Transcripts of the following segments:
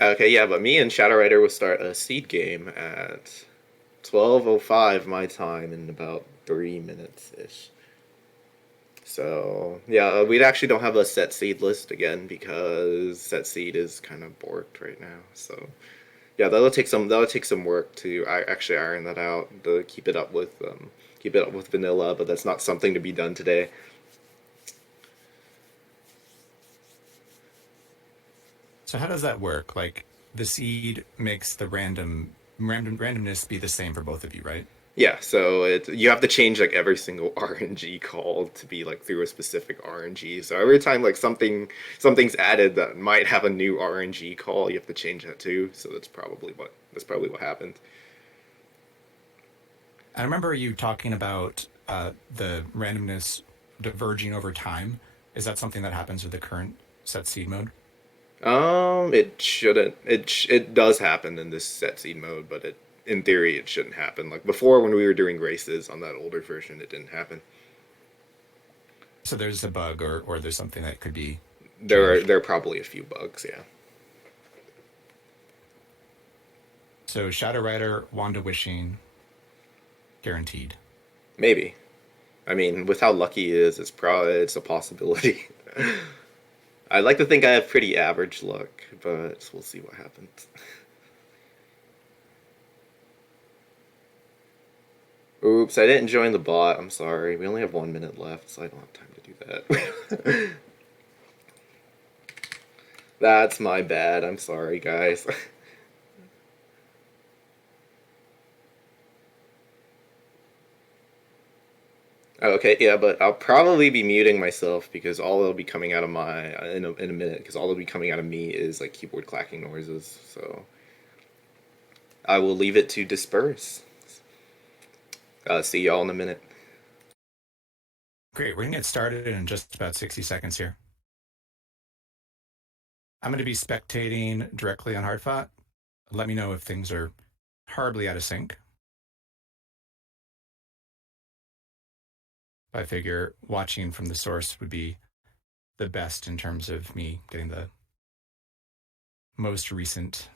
Okay, yeah, but me and Shadowrider will start a seed game at 12:05 my time in about 3 minutes ish. So yeah, we actually don't have a set seed list again because set seed is kind of borked right now. So yeah, that'll take some work to actually iron that out to keep it up with vanilla, but that's not something to be done today. So how does that work? Like the seed makes the randomness be the same for both of you, right? Yeah, so you have to change like every single RNG call to be like through a specific RNG. So every time like something's added that might have a new RNG call, you have to change that too. So that's probably what happened. I remember you talking about the randomness diverging over time. Is that something that happens with the current set seed mode? It shouldn't. It does happen in this set seed mode, but in theory it shouldn't happen. Like before when we were doing races on that older version, it didn't happen. So there's a bug or there's something that could be There are changed. there are probably a few bugs, yeah. So Shadow Rider, Wanda Wishing, guaranteed. Maybe. I mean, with how lucky he is, it's a possibility. I like to think I have pretty average luck, but we'll see what happens. Oops, I didn't join the bot. I'm sorry. We only have 1 minute left, so I don't have time to do that. That's my bad. I'm sorry, guys. Okay, yeah, but I'll probably be muting myself because all that'll be coming out of my in a minute because all that'll be coming out of me is like keyboard clacking noises. So I will leave it to disperse. See y'all in a minute. Great. We're going to get started in just about 60 seconds here. I'm going to be spectating directly on Hardfought. Let me know if things are horribly out of sync. I figure watching from the source would be the best in terms of me getting the most recent.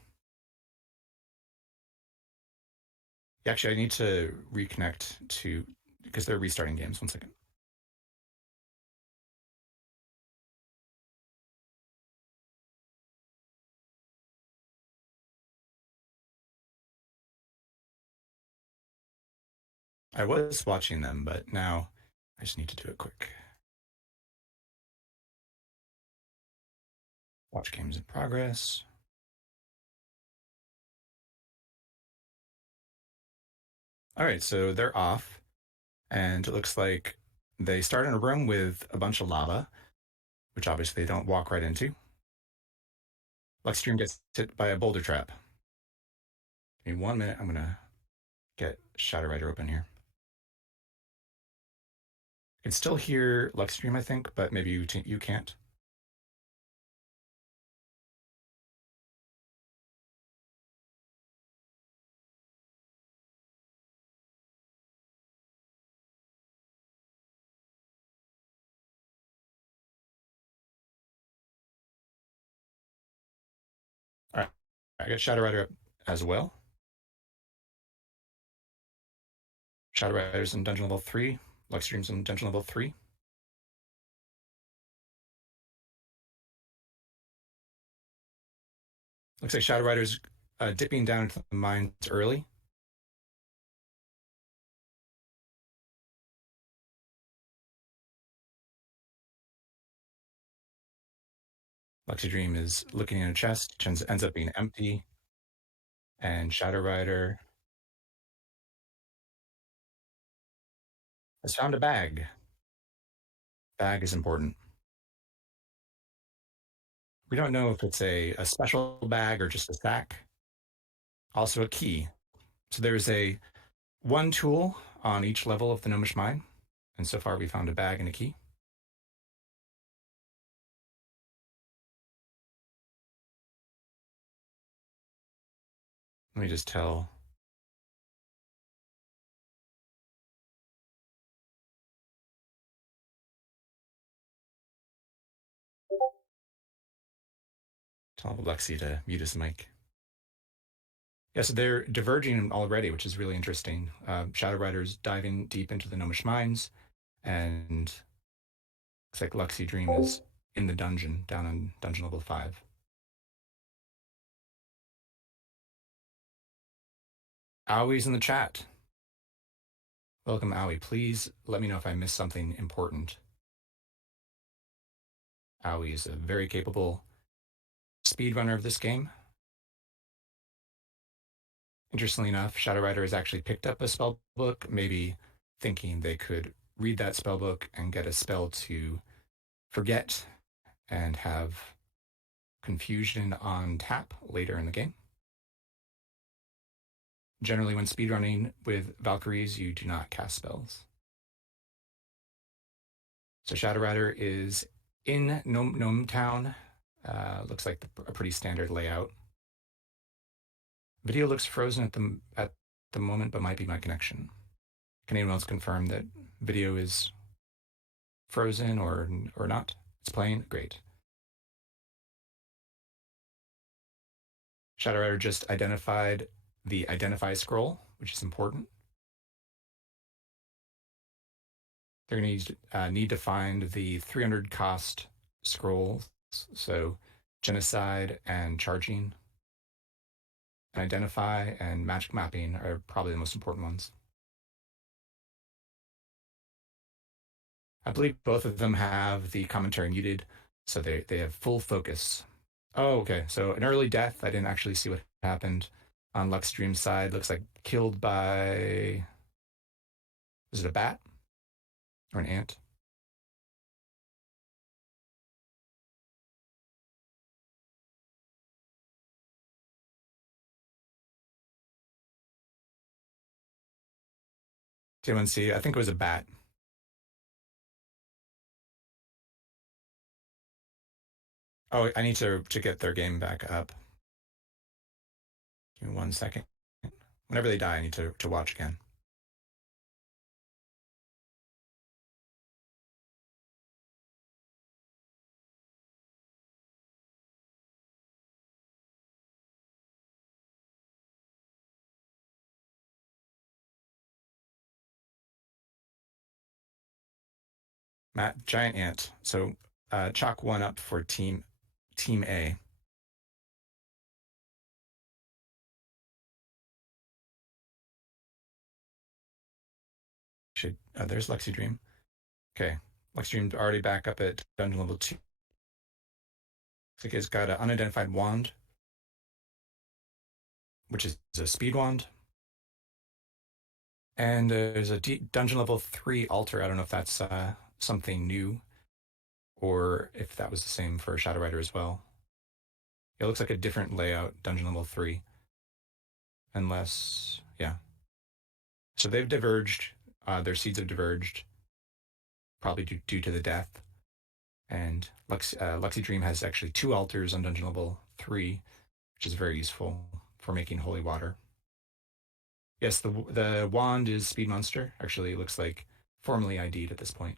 Actually, I need to reconnect to because they're restarting games. 1 second. I was watching them, but now I just need to do it quick. Watch games in progress. All right, so they're off, and it looks like they start in a room with a bunch of lava, which obviously they don't walk right into. Luxidream gets hit by a boulder trap. Give me 1 minute. I'm gonna get Shadow Rider open here. I can still hear Luxidream, I think, but maybe you can't. All right, I got Shadow Rider up as well. Shadow Rider's in dungeon level 3. Luxstream's in dungeon level 3. Looks like Shadow Rider's dipping down into the mines early. Luxidream is looking in a chest, ends up being empty. And Shadow Rider has found a bag. Bag is important. We don't know if it's a special bag or just a sack. Also a key. So there's a one tool on each level of the Gnomish mine. And so far we found a bag and a key. Let me just tell Tell Lexi to mute his mic. Yeah, so they're diverging already, which is really interesting. Shadow Rider's diving deep into the Gnomish mines, and looks like Luxidream is in the dungeon, down on dungeon level 5. Aui's in the chat. Welcome, Aui. Please let me know if I missed something important. Aui is a very capable speedrunner of this game. Interestingly enough, Shadow Rider has actually picked up a spell book, maybe thinking they could read that spell book and get a spell to forget and have confusion on tap later in the game. Generally, when speedrunning with Valkyries, you do not cast spells. So Shadow Rider is in Gnome Town. Looks like a pretty standard layout. Video looks frozen at the moment, but might be my connection. Can anyone else confirm that video is frozen or not? It's playing? Great. Shadow Rider just identified the identify scroll, which is important. They're going to need to find the 300 cost scrolls. So genocide and charging, and identify and magic mapping are probably the most important ones. I believe both of them have the commentary muted, so they have full focus. Oh, okay. So an early death. I didn't actually see what happened on Luxidream's side. Looks like killed by, is it a bat or an ant? Did anyone see? I think it was a bat. Oh, I need to get their game back up. Give me 1 second. Whenever they die, I need to watch again. Matt, giant ant. So chalk 1 up for team A. There's Luxidream. Okay, Luxidream already back up at dungeon level 2. Looks like it's got an unidentified wand, which is a speed wand. And there's a dungeon level 3 altar. I don't know if that's something new or if that was the same for Shadow Rider as well. It looks like a different layout, dungeon level 3. Unless, yeah. So they've diverged. Their seeds have diverged, probably due to the death. And Luxidream has actually 2 altars on dungeon level 3, which is very useful for making holy water. Yes, the wand is Speed Monster. Actually, it looks like formally ID'd at this point.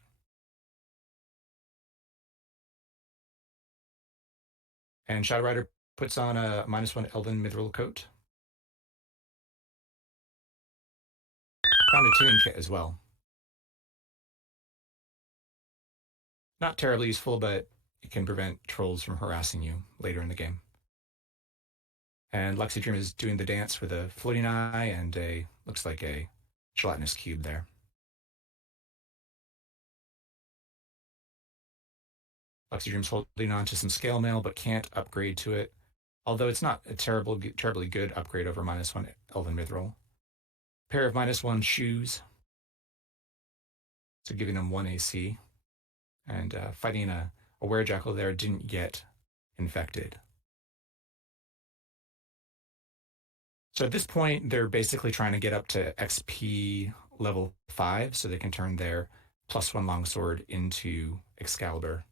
And Shadow Rider puts on a -1 Elven Mithril coat. Found a tuning kit as well. Not terribly useful, but it can prevent trolls from harassing you later in the game. And Luxidream is doing the dance with a floating eye and looks like a gelatinous cube there. Luxidream's holding on to some scale mail, but can't upgrade to it. Although it's not a terribly good upgrade over -1 Elven Mithril. Pair of -1 shoes. So giving them 1 AC. And fighting a werejackal there didn't get infected. So at this point, they're basically trying to get up to XP level 5 so they can turn their +1 longsword into Excalibur.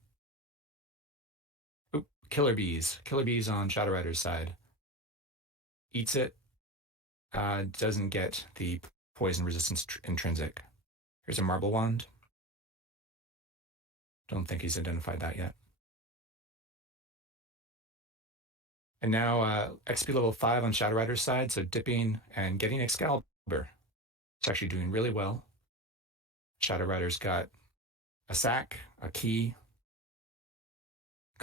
Oop, Killer Bees. Killer Bees on Shadow Rider's side. Eats it. Doesn't get the poison resistance intrinsic. Here's a marble wand. Don't think he's identified that yet. And now XP level 5 on Shadowrider's side, so dipping and getting Excalibur. It's actually doing really well. Shadowrider's got a sack, a key,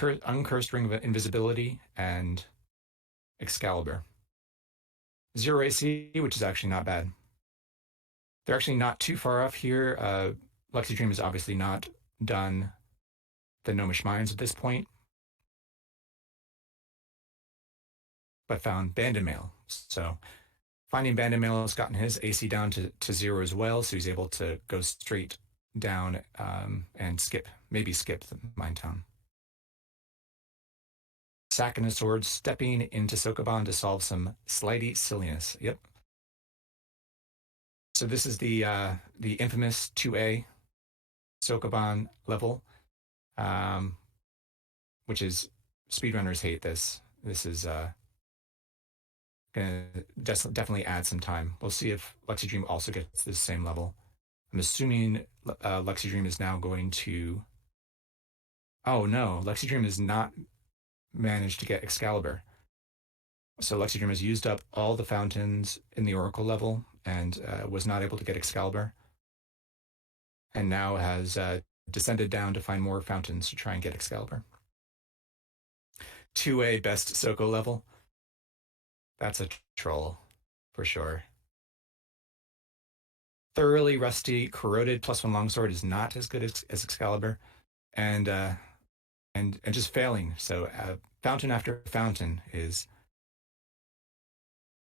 uncursed ring of invisibility, and Excalibur. 0 AC, which is actually not bad. They're actually not too far off here. luxidream has obviously not done the Gnomish Mines at this point, but found Banded Mail. So finding Banded Mail has gotten his AC down to 0 as well, so he's able to go straight down and maybe skip the Mine Town. Sack and a sword, stepping into Sokoban to solve some slighty silliness. Yep. So this is the infamous 2A Sokoban level, which is speedrunners hate this. This is gonna definitely add some time. We'll see if luxidream also gets this same level. I'm assuming luxidream is now going to. Oh no, luxidream has not managed to get Excalibur. So luxidream has used up all the fountains in the Oracle level and was not able to get Excalibur, and now has descended down to find more fountains to try and get Excalibur. 2A best Soko level. That's a troll, for sure. Thoroughly rusty, corroded +1 longsword is not as good as Excalibur, and just failing. So fountain after fountain is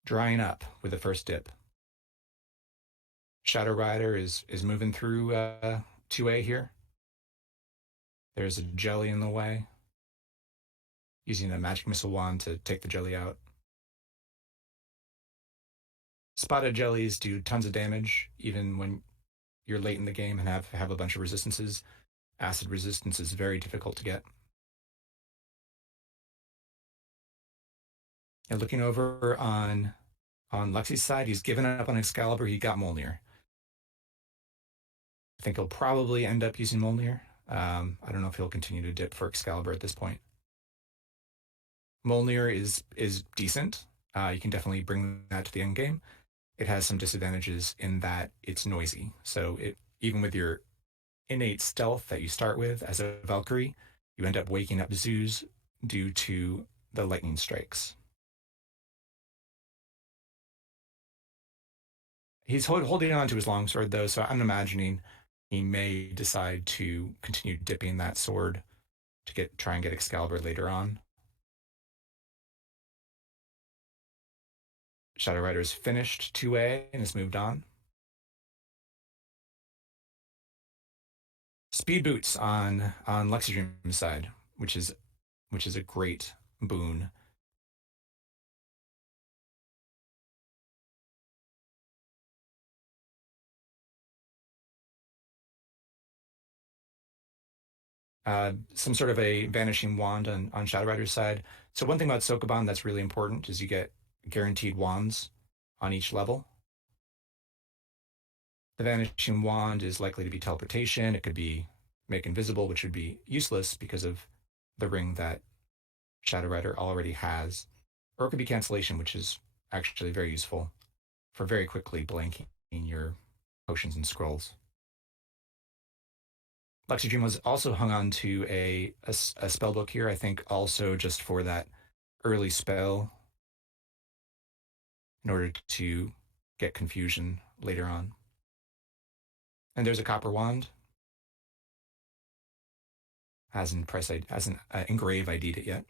drying up with the first dip. Shadow Rider is moving through 2A here. There's a jelly in the way. Using a magic missile wand to take the jelly out. Spotted jellies do tons of damage, even when you're late in the game and have a bunch of resistances. Acid resistance is very difficult to get. And looking over on Lexi's side, he's given up on Excalibur. He got Mjolnir. I think he'll probably end up using Mjolnir. I don't know if he'll continue to dip for Excalibur at this point. Mjolnir is decent. You can definitely bring that to the end game. It has some disadvantages in that it's noisy. So even with your innate stealth that you start with as a Valkyrie, you end up waking up Zeus due to the lightning strikes. He's holding on to his longsword though, so I'm imagining he may decide to continue dipping that sword to try and get Excalibur later on. Shadow Rider's finished 2A and has moved on. Speed boots on luxidream's side, which is a great boon. Some sort of a vanishing wand on Shadow Rider's side. So one thing about Sokoban that's really important is you get guaranteed wands on each level. The vanishing wand is likely to be teleportation. It could be make invisible, which would be useless because of the ring that Shadow Rider already has. Or it could be cancellation, which is actually very useful for very quickly blanking your potions and scrolls. luxidream was also hung on to a spell book here, I think also just for that early spell in order to get confusion later on. And there's a copper wand. Hasn't engrave ID'd it yet.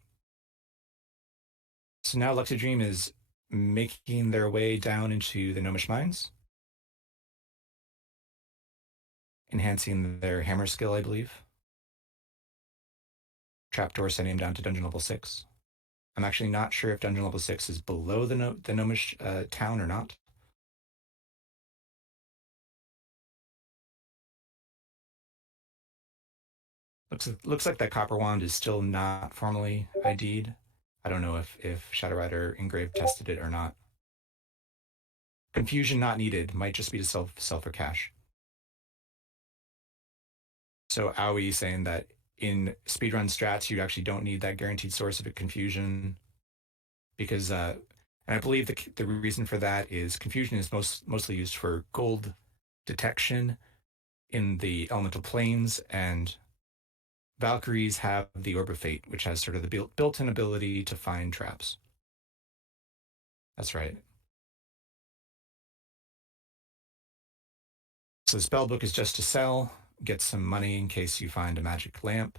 So now luxidream is making their way down into the Gnomish Mines, enhancing their hammer skill, I believe. Trapdoor sending him down to dungeon level 6. I'm actually not sure if dungeon level 6 is below the Gnomish town or not. Looks like that copper wand is still not formally ID'd. I don't know if Shadow Rider Engrave tested it or not. Confusion not needed. Might just be to sell for cash. So Aoi saying that in speedrun strats, you actually don't need that guaranteed source of confusion. because and I believe the reason for that is confusion is mostly used for gold detection in the elemental planes, and Valkyries have the Orb of Fate, which has sort of the built-in ability to find traps. That's right. So the spell book is just to sell, get some money in case you find a magic lamp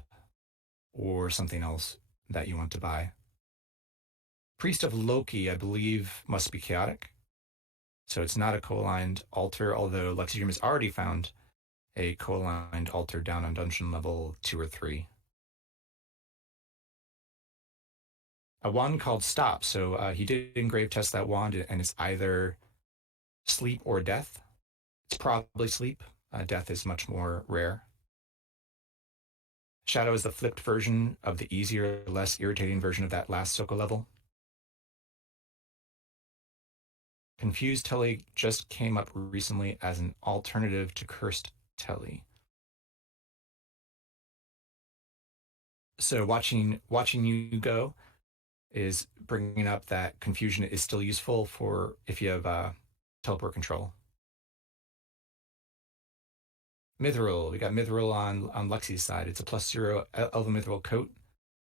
or something else that you want to buy. Priest of Loki, I believe, must be chaotic. So it's not a co-aligned altar, although Luxidream has already found a co-aligned altar down on dungeon level 2 or 3. A wand called Stop. So he did engrave test that wand, and it's either sleep or death. It's probably sleep. Death is much more rare. Shadow is the flipped version of the easier, less irritating version of that last Soko level. Confused Telly just came up recently as an alternative to Cursed Telly. So watching you go is bringing up that confusion is still useful for if you have teleport control. Mithril, we got Mithril on Lexi's side. It's a +0 Elven Mithril coat.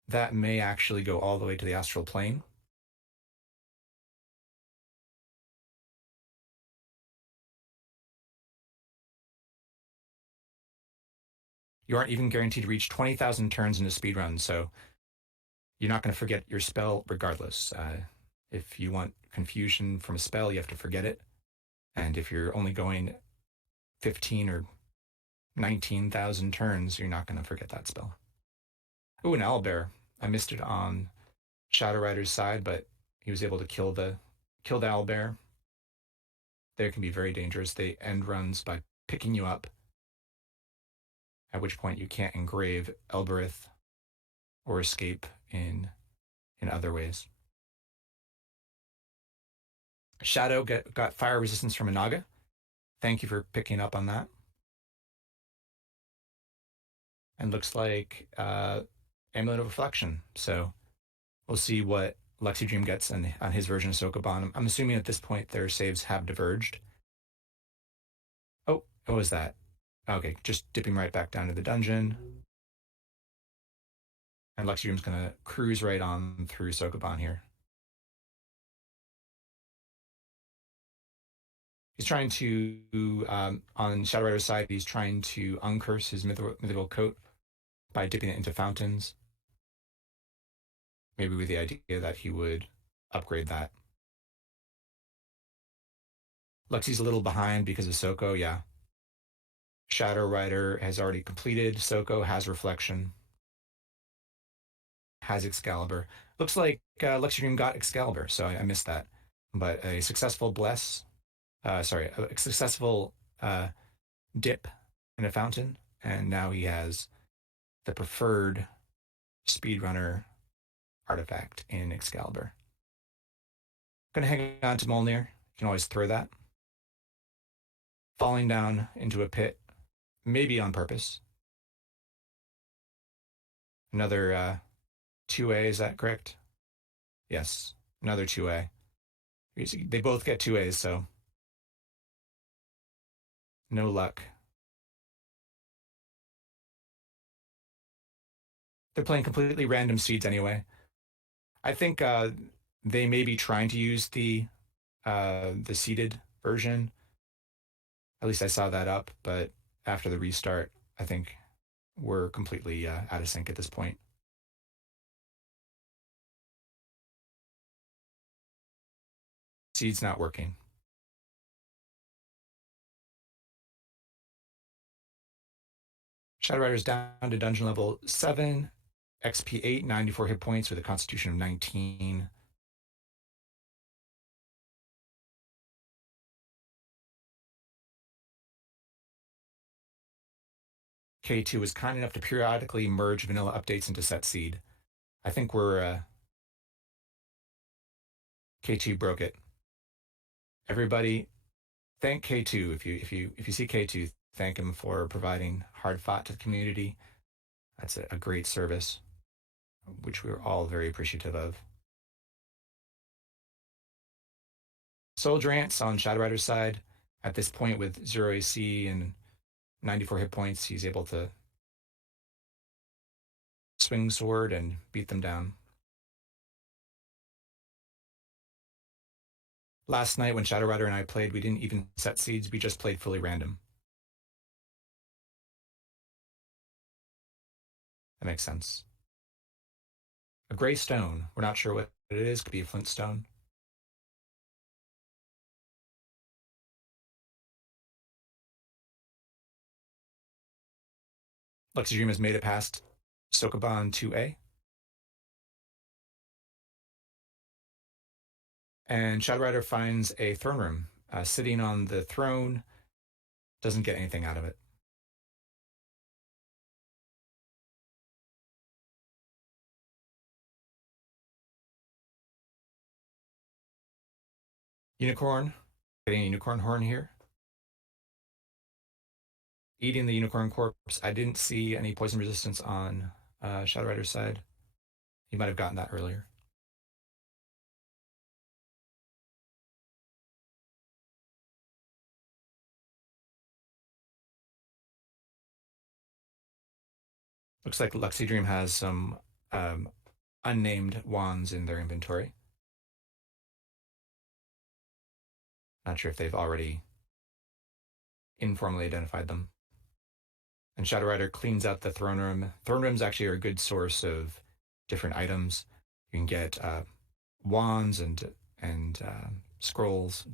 That may actually go all the way to the astral plane. You aren't even guaranteed to reach 20,000 turns in a speed run, so you're not going to forget your spell regardless. If you want confusion from a spell, you have to forget it. And if you're only going 15 or 19,000 turns, you're not going to forget that spell. Ooh, an owlbear. I missed it on Shadowrider's side, but he was able to kill the owlbear. They can be very dangerous. They end runs by picking you up, at which point you can't engrave Elbereth or escape in other ways. Shadow got fire resistance from a Naga. Thank you for picking up on that. And looks like Amulet of Reflection. So we'll see what Luxidream gets on his version of Sokoban. I'm assuming at this point their saves have diverged. Oh, what was that? Okay, just dipping right back down to the dungeon. And Luxidream's going to cruise right on through Sokoban here. He's trying to, on Shadowrider's side, he's trying to uncurse his mythical coat by dipping it into fountains. Maybe with the idea that he would upgrade that. Lexi's a little behind because of Soko, yeah. Shadow Rider has already completed. Soko has Reflection, has Excalibur. Looks like Luxidream got Excalibur, so I missed that. But a successful a successful dip in a fountain, and now he has the preferred speedrunner artifact in Excalibur. Gonna hang on to Molnir. You can always throw that. Falling down into a pit, maybe on purpose. Another 2A, is that correct? Yes, another 2A. They both get 2As, so no luck. They're playing completely random seeds anyway. I think they may be trying to use the seeded version. At least I saw that up, but after the restart, I think we're completely out of sync at this point. Seed's not working. Shadowrider's down to dungeon level 7, XP 8, 94 hit points with a constitution of 19. K2 is kind enough to periodically merge vanilla updates into set seed. I think we're K2 broke it. Everybody, thank K2 if you see K2, thank him for providing hard fought to the community. That's a great service, which we're all very appreciative of. Soldier Ants on Shadowrider's side. At this point, with 0 AC and 94 hit points, he's able to swing sword and beat them down. Last night when Shadowrider and I played, we didn't even set seeds, we just played fully random. That makes sense. A gray stone. We're not sure what it is. Could be a flint stone. Luxidream has made it past Sokoban 2A. And Shadowrider finds a throne room. Sitting on the throne, doesn't get anything out of it. Unicorn, getting a unicorn horn here. Eating the unicorn corpse. I didn't see any poison resistance on Shadowrider's side. He might have gotten that earlier. Looks like Luxidream has some unnamed wands in their inventory. Not sure if they've already informally identified them. And Shadowrider cleans out the throne room. Throne rooms actually are a good source of different items. You can get wands and scrolls.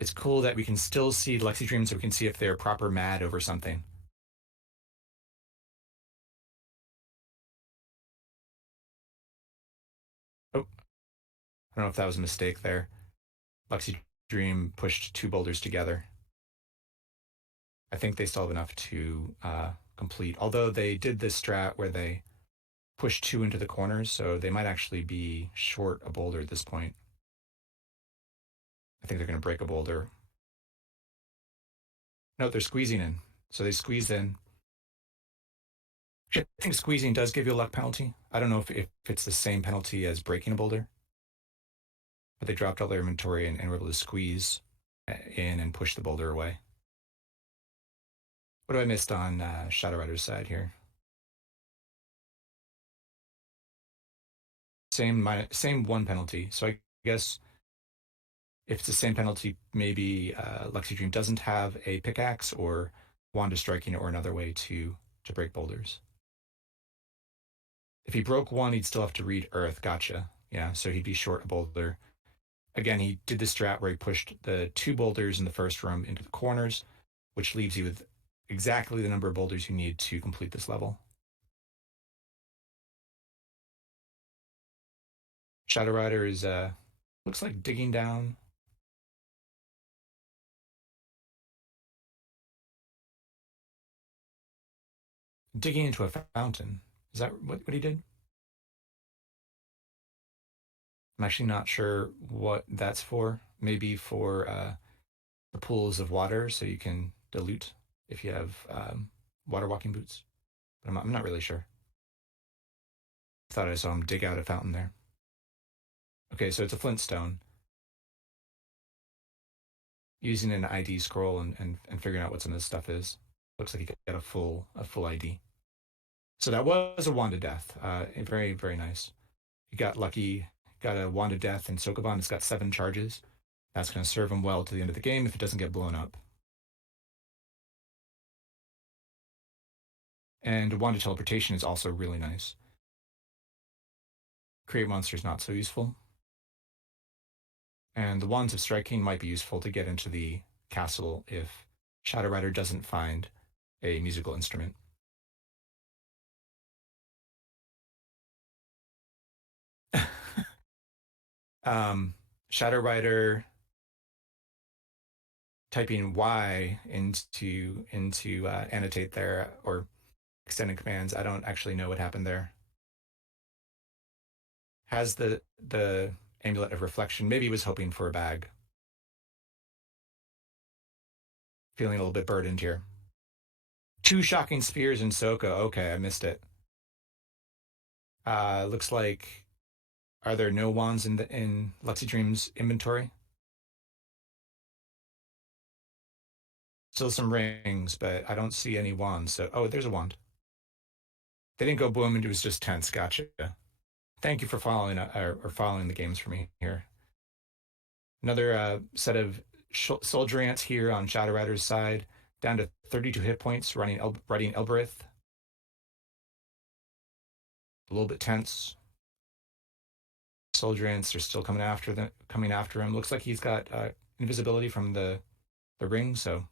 It's cool that we can still see Luxidream, so we can see if they're proper mad over something. Oh, I don't know if that was a mistake there. Luxidream pushed two boulders together. I think they still have enough to complete. Although they did this strat where they pushed two into the corners, so they might actually be short a boulder at this point. I think they're going to break a boulder. No, they're squeezing in. So they squeezed in. I think squeezing does give you a luck penalty. I don't know if it's the same penalty as breaking a boulder, but they dropped all their inventory and were able to squeeze in and push the boulder away. What have I missed on Shadowrider's side here? Same one penalty. So I guess if it's the same penalty, maybe Luxidream doesn't have a pickaxe or wand of striking or another way to break boulders. If he broke one, he'd still have to read Earth. Gotcha. Yeah, so he'd be short a boulder. Again, he did the strat where he pushed the two boulders in the first room into the corners, which leaves you with exactly the number of boulders you need to complete this level. Shadowrider is looks like digging down. Digging into a fountain. Is that what he did? I'm actually not sure what that's for. Maybe for the pools of water so you can dilute if you have water walking boots. But I'm not really sure. Thought I saw him dig out a fountain there. Okay, so it's a flintstone. Using an ID scroll and figuring out what some of this stuff is. Looks like he got a full ID. So that was a wand of death. Very, very nice. He got lucky, got a wand of death in Sokoban. It's got 7 charges. That's going to serve him well to the end of the game if it doesn't get blown up. And wand of teleportation is also really nice. Create monsters not so useful. And the wands of striking might be useful to get into the castle if Shadowrider doesn't find a musical instrument. Shadowrider typing Y into annotate there or extended commands. I don't actually know what happened there. Has the amulet of reflection. Maybe he was hoping for a bag. Feeling a little bit burdened here. 2 shocking spears in Soko. Okay, I missed it. Looks like, are there no wands in luxidream's inventory? Still some rings, but I don't see any wands. So, oh, there's a wand. They didn't go boom, and it was just tense. Gotcha. Thank you for following or following the games for me here. Another set of soldier ants here on Shadow Rider's side, down to 32 hit points, running Elbereth. A little bit tense. Soldier ants are still coming after him. Looks like he's got invisibility from the ring, so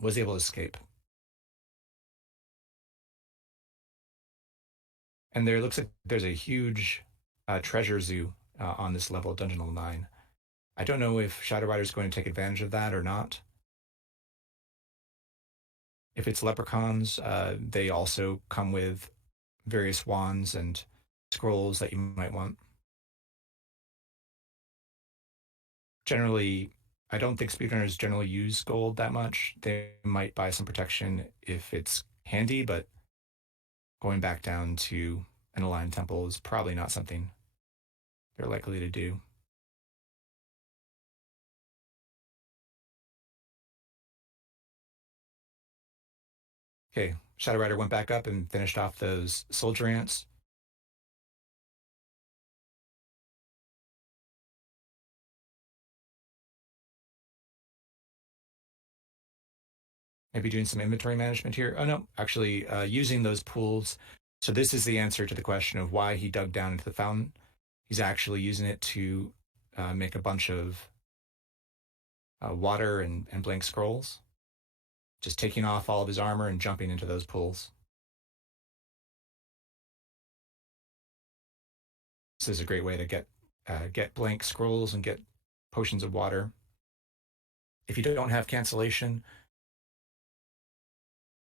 was able to escape. And there looks like there's a huge treasure zoo on this level, Dungeon Level 9. I don't know if Shadow Rider is going to take advantage of that or not. If it's leprechauns, they also come with various wands and scrolls that you might want. Generally, I don't think speedrunners generally use gold that much. They might buy some protection if it's handy, but going back down to an aligned temple is probably not something they're likely to do. Okay, Shadow Rider went back up and finished off those soldier ants. Maybe doing some inventory management here. Oh no, actually using those pools. So this is the answer to the question of why he dug down into the fountain. He's actually using it to make a bunch of water and blank scrolls. Just taking off all of his armor and jumping into those pools. This is a great way to get blank scrolls and get potions of water. If you don't have cancellation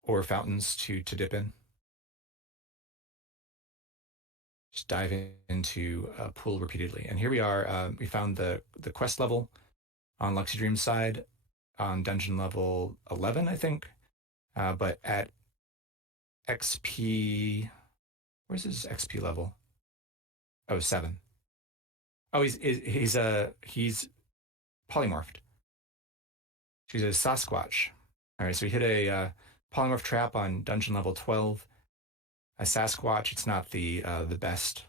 or fountains to dip in, just dive into a pool repeatedly. And here we are. We found the quest level on luxidream's side on dungeon level 11, I think. But at XP, where's his XP level? Oh, 7. Oh, he's polymorphed. She's a Sasquatch. All right, so we hit a polymorph trap on dungeon level 12. A Sasquatch, it's not the best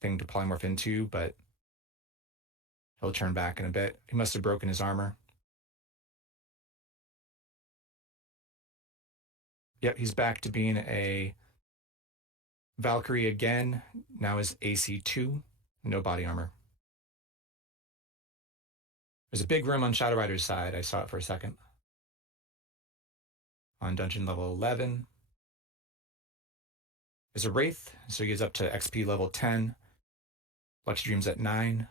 thing to polymorph into, but he'll turn back in a bit. He must have broken his armor. Yep, he's back to being a Valkyrie again. Now is AC2, no body armor. There's a big room on Shadow Rider's side. I saw it for a second. On dungeon level 11. There's a Wraith, so he goes up to XP level 10. Luxidream's at 9.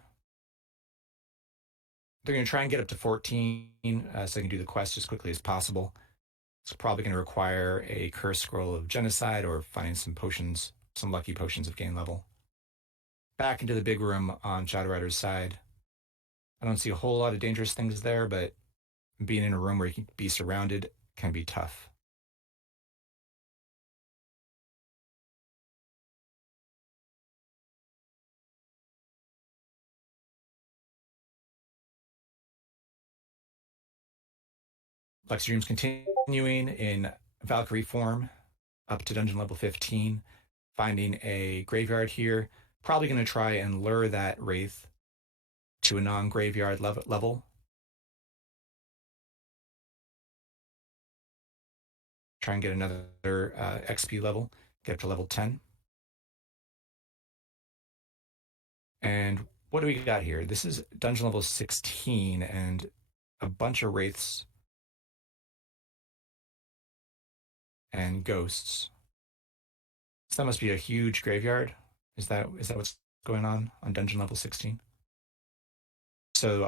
They're going to try and get up to 14 so they can do the quest as quickly as possible. It's probably going to require a curse scroll of genocide or finding some potions, some lucky potions of gain level. Back into the big room on Shadow Rider's side. I don't see a whole lot of dangerous things there, but being in a room where you can be surrounded can be tough. Luxidream's continuing in Valkyrie form up to dungeon level 15, finding a graveyard here. Probably going to try and lure that Wraith to a non-graveyard level. Try and get another XP level, get up to level 10. And what do we got here? This is dungeon level 16 and a bunch of Wraiths and ghosts. So that must be a huge graveyard. Is that what's going on dungeon level 16? So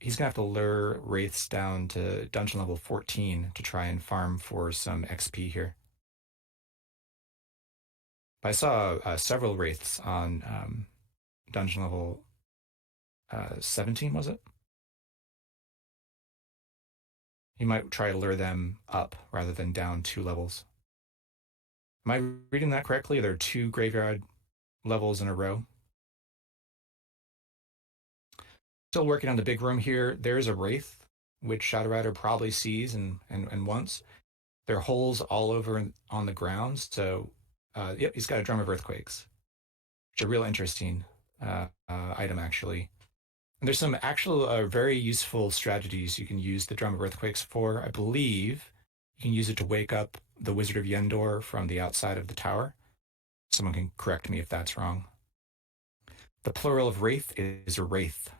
he's gonna have to lure wraiths down to dungeon level 14 to try and farm for some XP here. But I saw several wraiths on dungeon level 17, was it? You might try to lure them up rather than down 2 levels. Am I reading that correctly? There are two graveyard levels in a row. Still working on the big room here. There's a Wraith, which Shadowrider probably sees and wants. There are holes all over on the ground. So, yep, he's got a Drum of Earthquakes, which is a real interesting item, actually. And there's some actual very useful strategies you can use the Drum of Earthquakes for. I believe you can use it to wake up the Wizard of Yendor from the outside of the tower. Someone can correct me if that's wrong. The plural of Wraith is a Wraith.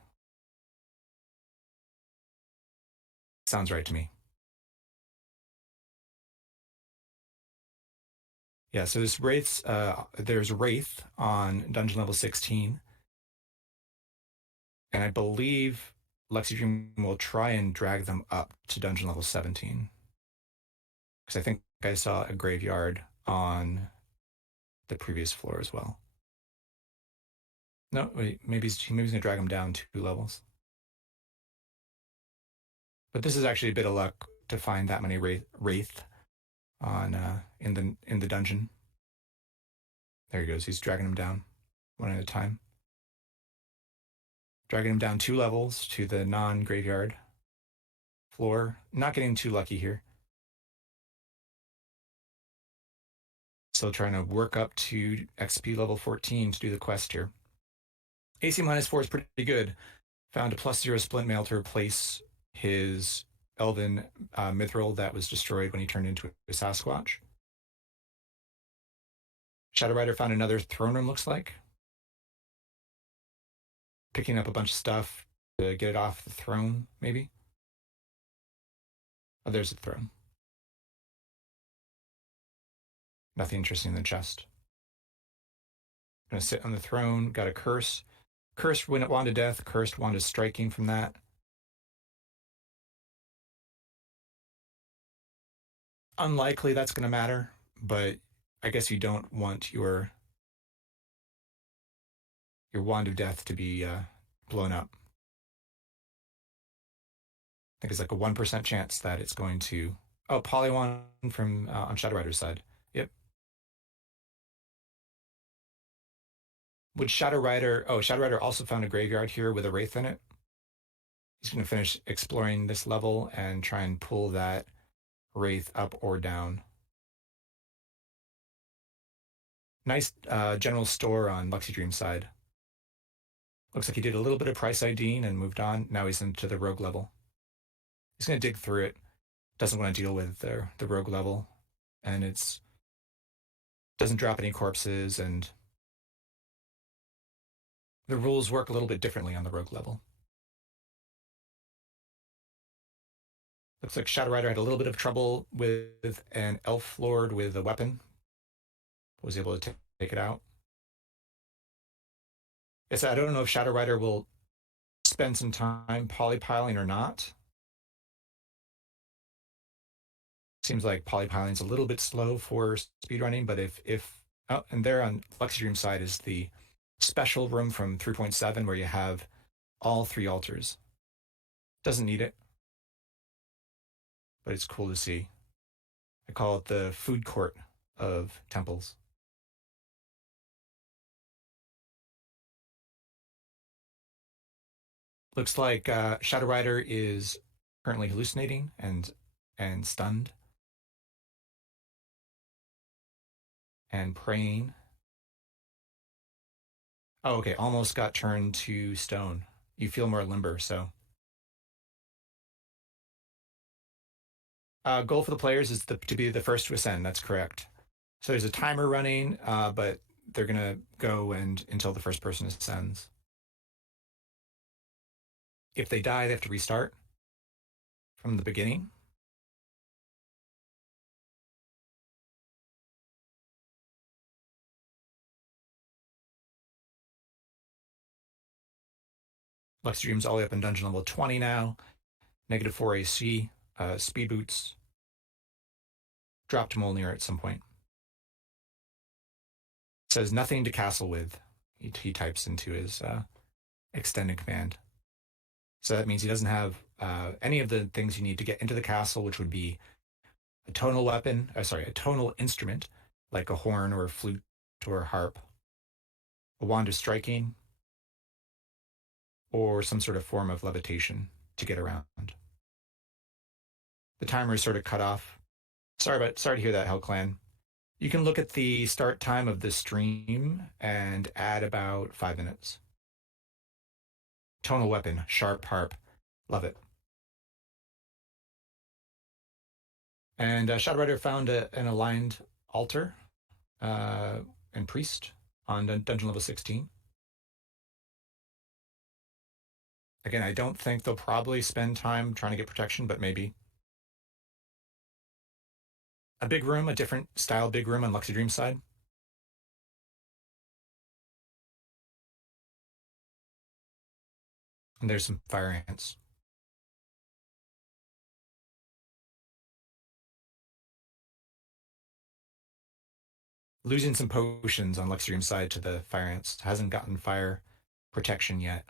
Sounds right to me. Yeah, so there's Wraith on dungeon level 16. And I believe luxidream will try and drag them up to dungeon level 17. Because I think I saw a graveyard on the previous floor as well. No, wait, maybe he's going to drag them down 2 levels. But this is actually a bit of luck to find that many Wraith on in the dungeon. There he goes. He's dragging them down one at a time. Dragging him down 2 levels to the non-graveyard floor. Not getting too lucky here. Still trying to work up to XP level 14 to do the quest here. AC -4 is pretty good. Found a +0 splint mail to replace his elven mithril that was destroyed when he turned into a Sasquatch. Shadowrider found another throne room, looks like. Picking up a bunch of stuff to get it off the throne, maybe. Oh, there's the throne. Nothing interesting in the chest. Gonna sit on the throne, got a curse. Cursed wand of death, cursed wand of striking from that. Unlikely that's going to matter, but I guess you don't want your wand of death to be blown up. I think it's like a 1% chance that it's going to. Oh, Polywand from on Shadowrider's side. Yep. Would Shadowrider? Oh, Shadowrider also found a graveyard here with a Wraith in it. He's going to finish exploring this level and try and pull that Wraith up or down. Nice general store on luxidream side. Looks like he did a little bit of price IDing and moved on. Now he's into the rogue level. He's going to dig through it. Doesn't want to deal with the rogue level. And it's doesn't drop any corpses, and the rules work a little bit differently on the rogue level. Looks like Shadowrider had a little bit of trouble with an elf lord with a weapon. Was able to take it out. Yes, I don't know if Shadowrider will spend some time polypiling or not. Seems like polypiling's a little bit slow for speedrunning, but if oh, and there on luxidream side is the special room from 3.7 where you have all 3 altars. Doesn't need it, but it's cool to see. I call it the food court of temples. Looks like Shadowrider is currently hallucinating and stunned and praying. Oh, okay. Almost got turned to stone. You feel more limber, so. Goal for the players is to be the first to ascend. That's correct. So there's a timer running, but they're going to go until the first person ascends. If they die, they have to restart from the beginning. Luxidream's all the way up in dungeon level 20 now. -4 AC, speed boots. Drop to Molnir at some point. Says nothing to castle with. He types into his extended command. So that means he doesn't have any of the things you need to get into the castle, which would be a tonal weapon, a tonal instrument, like a horn or a flute or a harp, a wand of striking, or some sort of form of levitation to get around. The timer is sort of cut off. Sorry to hear that, Hell Clan. You can look at the start time of the stream and add about 5 minutes. Tonal weapon, sharp harp. Love it. And Shadowrider found an aligned altar uh, and priest on dungeon level 16. Again, I don't think they'll probably spend time trying to get protection, but maybe. A big room, a different style big room on luxidream side. And there's some fire ants. Losing some potions on luxidream side to the fire ants. Hasn't gotten fire protection yet.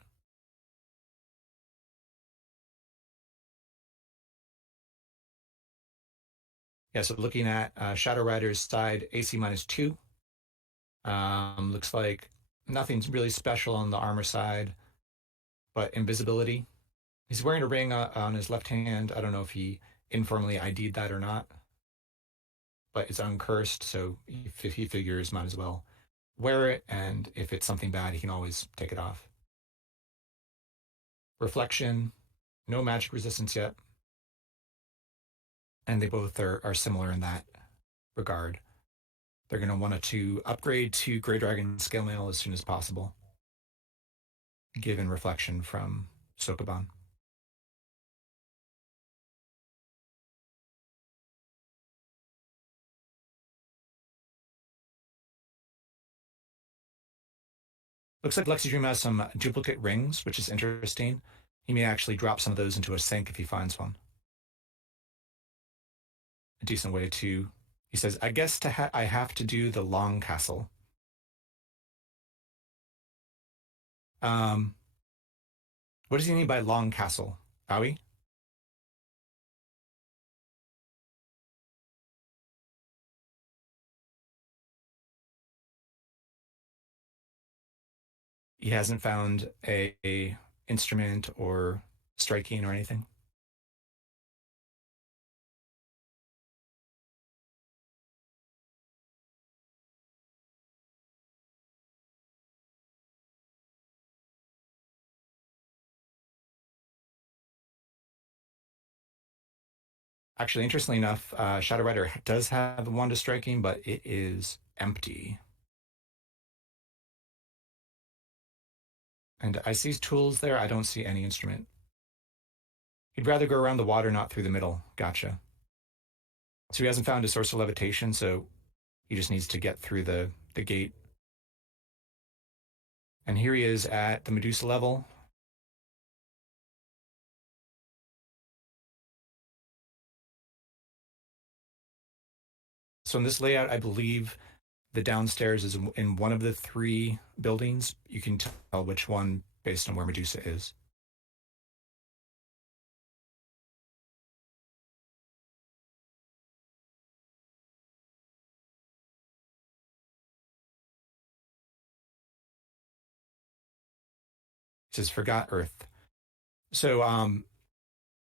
Yeah, so looking at Shadow Rider's side, AC -2. Looks like nothing's really special on the armor side, but invisibility. He's wearing a ring on his left hand. I don't know if he informally ID'd that or not, but it's uncursed, so if he figures, might as well wear it, and if it's something bad, he can always take it off. Reflection, no magic resistance yet, and they both are similar in that regard. They're going to want to upgrade to Grey Dragon Scale Mail as soon as possible, given reflection from Sokoban. Looks like Luxydream has some duplicate rings, which is interesting. He may actually drop some of those into a sink if he finds one. A decent way to, he says, I guess I have to do the long castle. Um, what does he mean by long castle? Howie? He hasn't found a instrument or striking or anything. Actually, interestingly enough, Shadow Rider does have a wand of striking, but it is empty. And I see tools there. I don't see any instrument. He'd rather go around the water, not through the middle. Gotcha. So he hasn't found a source of levitation, so he just needs to get through the gate. And here he is at the Medusa level. So in this layout, I believe the downstairs is in one of the three buildings. You can tell which one based on where Medusa is. It says Forgot Earth. So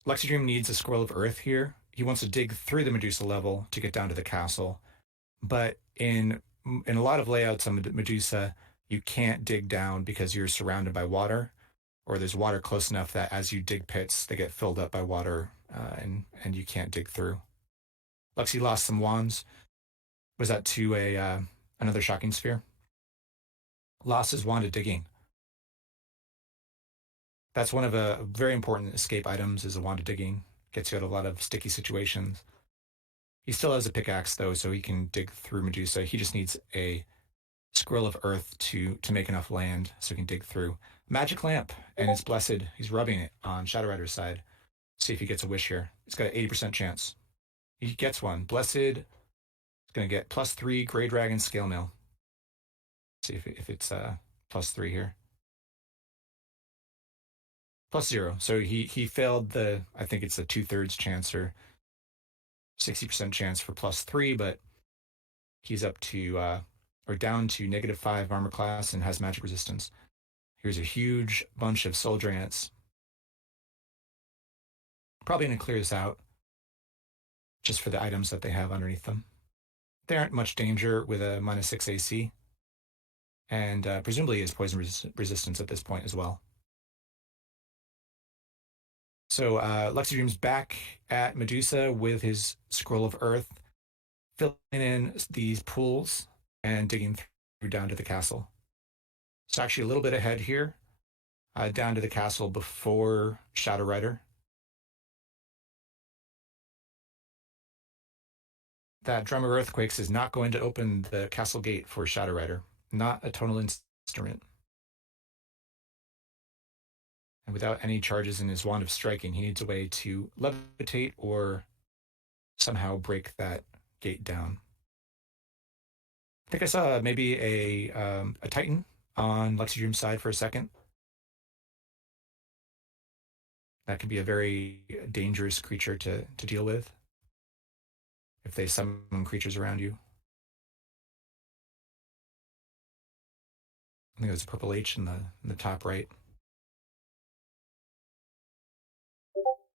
Luxydream needs a scroll of Earth here. He wants to dig through the Medusa level to get down to the castle. But in a lot of layouts on Medusa, you can't dig down because you're surrounded by water, or there's water close enough that as you dig pits, they get filled up by water, and you can't dig through. Luxy lost some wands. Was that to a another shocking sphere? Lost his wand of digging. That's one of a very important escape items. Is a wand of digging. Gets you out of a lot of sticky situations. He still has a pickaxe though, so he can dig through Medusa. He just needs a scroll of earth to make enough land so he can dig through. Magic lamp, and it's blessed. He's rubbing it on Shadow Rider's side. See if he gets a wish here. He's got an 80% chance. He gets one. Blessed is going to get +3 Grey Dragon Scale Mail. See if it's +3 here. +0. So he failed the, I think it's a 2/3 chance or 60% chance for +3, but He's up to, or down to -5 armor class and has magic resistance. Here's a huge bunch of soldier ants. Probably going to clear this out just for the items that they have underneath them. They aren't much danger with a -6 AC, and presumably is poison resistance at this point as well. So luxidream's back at Medusa with his Scroll of Earth, filling in these pools and digging through down to the castle. So actually a little bit ahead here, down to the castle before Shadowrider. That Drum of Earthquakes is not going to open the castle gate for Shadowrider. Not a tonal instrument. And without any charges in his Wand of Striking, he needs a way to levitate or somehow break that gate down. I think I saw maybe a Titan on luxidream's side for a second. That could be a very dangerous creature to deal with if they summon creatures around you. I think there's a purple H in the top right.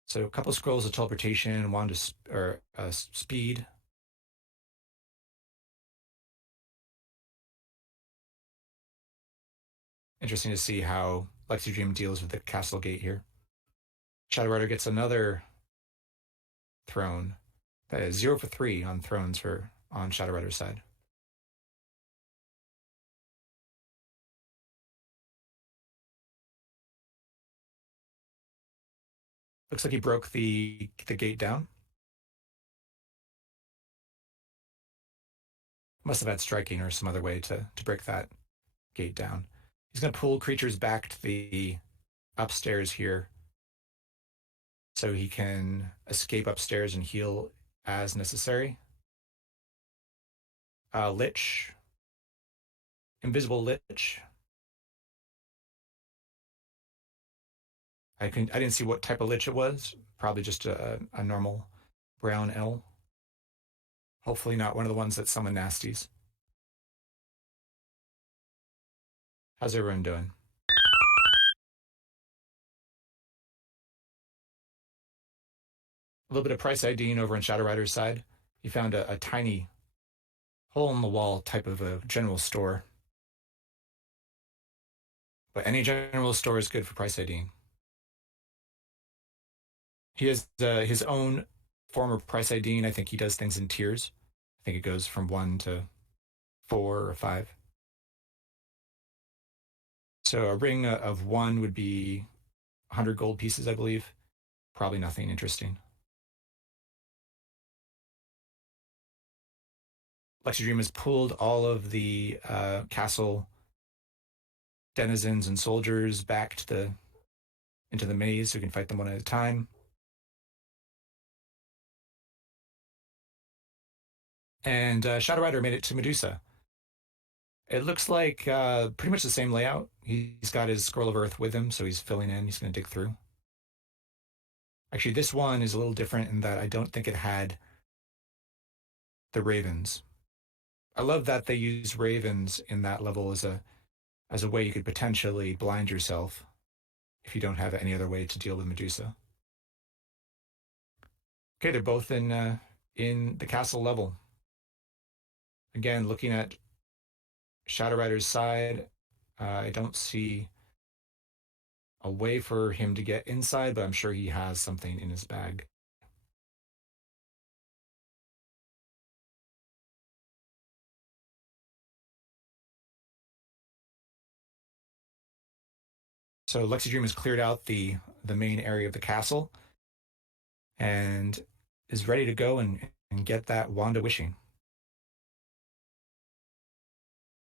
So a couple scrolls of teleportation, wand of speed. Interesting to see how luxidream deals with the castle gate here. Shadowrider gets another throne. That is 0 for 3 on thrones on Shadowrider's side. Looks like he broke the gate down. Must have had striking or some other way to break that gate down. He's going to pull creatures back to the upstairs here so he can escape upstairs and heal as necessary. Lich. Invisible Lich. I didn't see what type of Lich it was. Probably just a normal brown L. Hopefully not one of the ones that summon nasties. How's everyone doing? A little bit of price IDing over on Shadowrider's side. He found a tiny hole in the wall type of a general store. But any general store is good for price IDing. He has his own form of price IDing. I think he does things in tiers. I think it goes from 1 to 4 or 5. So a ring of 1 would be 100 gold pieces, I believe. Probably nothing interesting. Luxidream has pulled all of the castle denizens and soldiers back to into the maze so we can fight them one at a time. And Shadowrider made it to Medusa. It looks like pretty much the same layout. He's got his Scroll of Earth with him, so he's filling in. He's going to dig through. Actually, this one is a little different in that I don't think it had the ravens. I love that they use ravens in that level as a way you could potentially blind yourself if you don't have any other way to deal with Medusa. Okay, they're both in the castle level. Again, looking at Shadowrider's side, I don't see a way for him to get inside, but I'm sure he has something in his bag. So Luxidream has cleared out the main area of the castle and is ready to go and get that Wand of Wishing.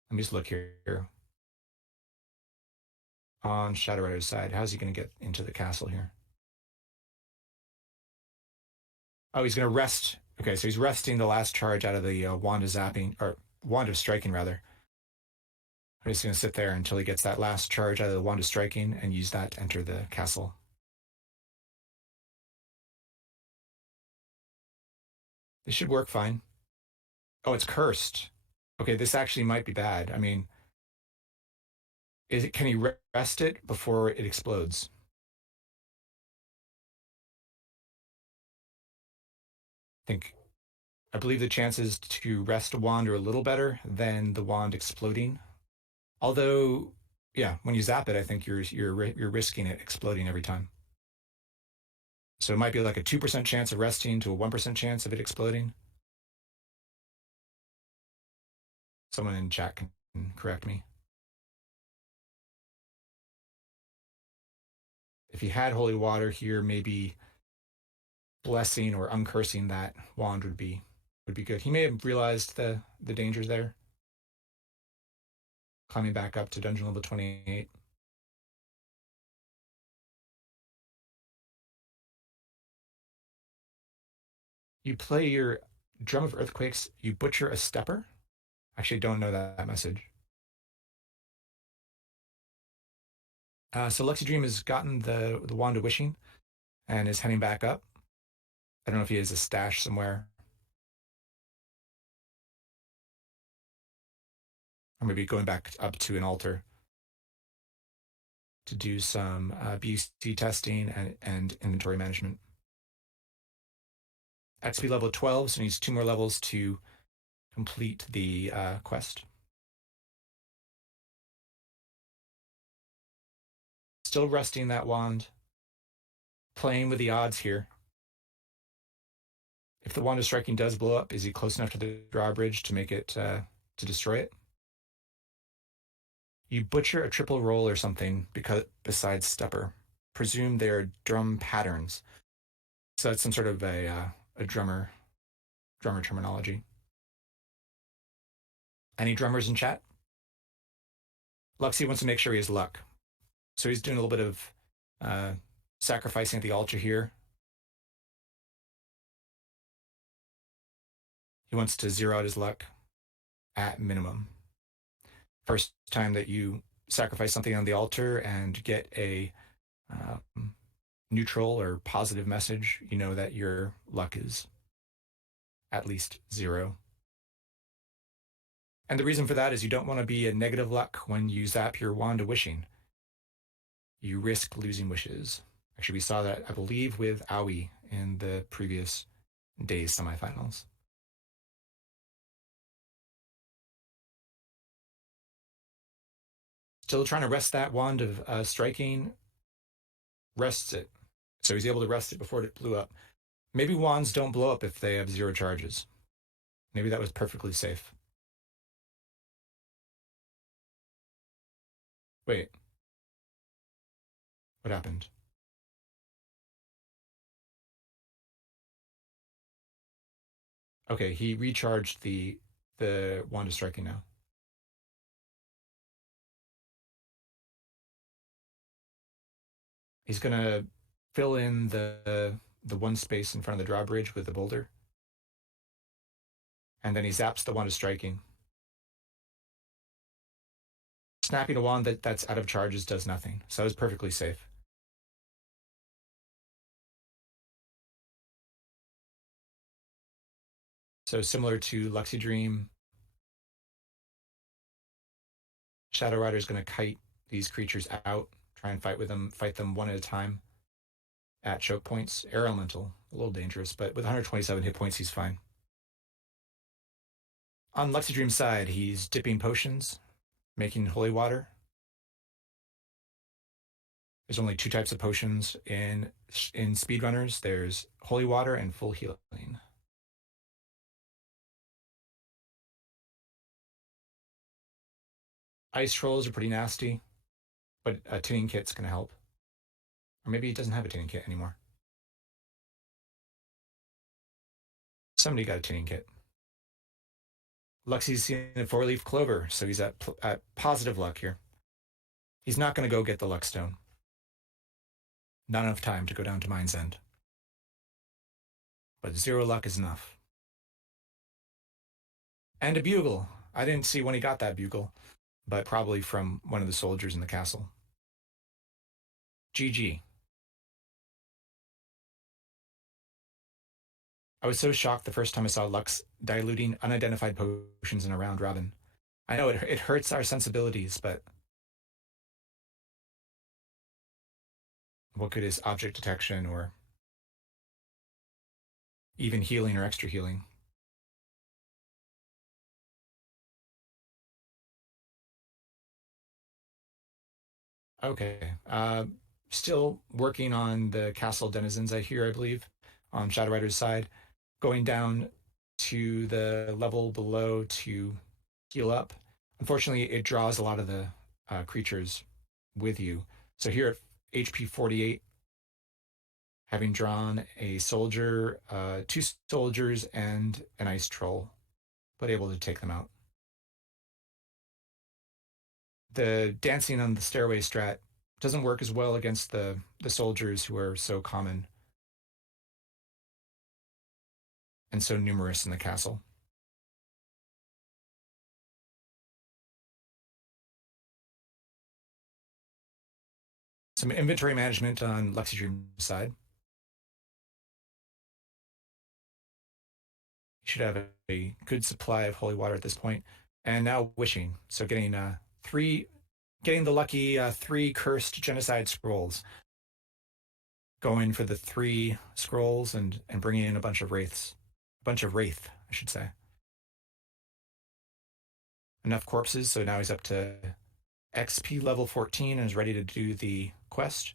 Let me just look here. On Shadowrider's side, how's he going to get into the castle here? Oh, he's going to rest. Okay, so he's resting the last charge out of the Wand of Zapping, or Wand of Striking, rather. I'm just going to sit there until he gets that last charge out of the Wand of Striking and use that to enter the castle. This should work fine. Oh, it's cursed. Okay, this actually might be bad. I mean, can he rest it before it explodes? think I believe the chances to rest a wand are a little better than the wand exploding. Although, yeah, when you zap it, I think you're risking it exploding every time. So it might be like a 2% chance of resting to a 1% chance of it exploding. Someone in chat can correct me. If he had holy water here, maybe blessing or uncursing that wand would be good. He may have realized the dangers there. Climbing back up to dungeon level 28. You play your Drum of Earthquakes, you butcher a stepper. Actually, don't know that message. So luxidream has gotten the Wand of Wishing and is heading back up. I don't know if he has a stash somewhere. Or maybe going back up to an altar to do some BC testing and inventory management. At speed level 12, so needs 2 more levels to complete the quest. Still resting that wand, playing with the odds here. If the Wand of Striking does blow up, is he close enough to the drawbridge to make it to destroy it? You butcher a triple roll or something because besides stepper. Presume they're drum patterns. So that's some sort of a drummer terminology. Any drummers in chat? Luxy wants to make sure he has luck. So he's doing a little bit of sacrificing at the altar here. He wants to zero out his luck at minimum. First time that you sacrifice something on the altar and get a neutral or positive message, you know that your luck is at least 0. And the reason for that is you don't want to be a negative luck when you zap your Wand of Wishing. You risk losing wishes. Actually, we saw that, I believe, with Aoi in the previous day's semifinals. Still trying to rest that Wand of Striking. Rests it. So he's able to rest it before it blew up. Maybe wands don't blow up if they have 0 charges. Maybe that was perfectly safe. Wait. What happened? Okay, he recharged the Wand of Striking now. He's gonna fill in the one space in front of the drawbridge with the boulder. And then he zaps the Wand of Striking. Snapping a wand that's out of charges does nothing. So it's perfectly safe. So similar to luxidream, Shadowrider is going to kite these creatures out, try and fight them one at a time at choke points. Air Elemental, a little dangerous, but with 127 hit points, he's fine. On luxidream's side, he's dipping potions, making holy water. There's only 2 types of potions in speedrunners. There's holy water and full healing. Ice trolls are pretty nasty, but a tinning kit's going to help. Or maybe he doesn't have a tinning kit anymore. Somebody got a tinning kit. Luxy's seen a 4-leaf clover, so he's at positive luck here. He's not going to go get the luck stone. Not enough time to go down to Mind's End. But 0 luck is enough. And a bugle. I didn't see when he got that bugle, but probably from one of the soldiers in the castle. GG. I was so shocked the first time I saw Lux diluting unidentified potions in a round robin. I know it hurts our sensibilities, but what good is object detection or even healing or extra healing? Okay. Still working on the castle denizens, I hear, I believe, on Shadow Rider's side. Going down to the level below to heal up. Unfortunately, it draws a lot of the creatures with you. So here at HP 48, having drawn a soldier, two soldiers, and an ice troll, but able to take them out. The dancing on the stairway strat doesn't work as well against the soldiers who are so common and so numerous in the castle. Some inventory management on luxidream's side. You should have a good supply of holy water at this point. And now wishing. So getting the lucky three cursed genocide scrolls. Going for the three scrolls and bringing in a bunch of wraiths. A bunch of wraith, I should say. Enough corpses, so now he's up to XP level 14 and is ready to do the quest.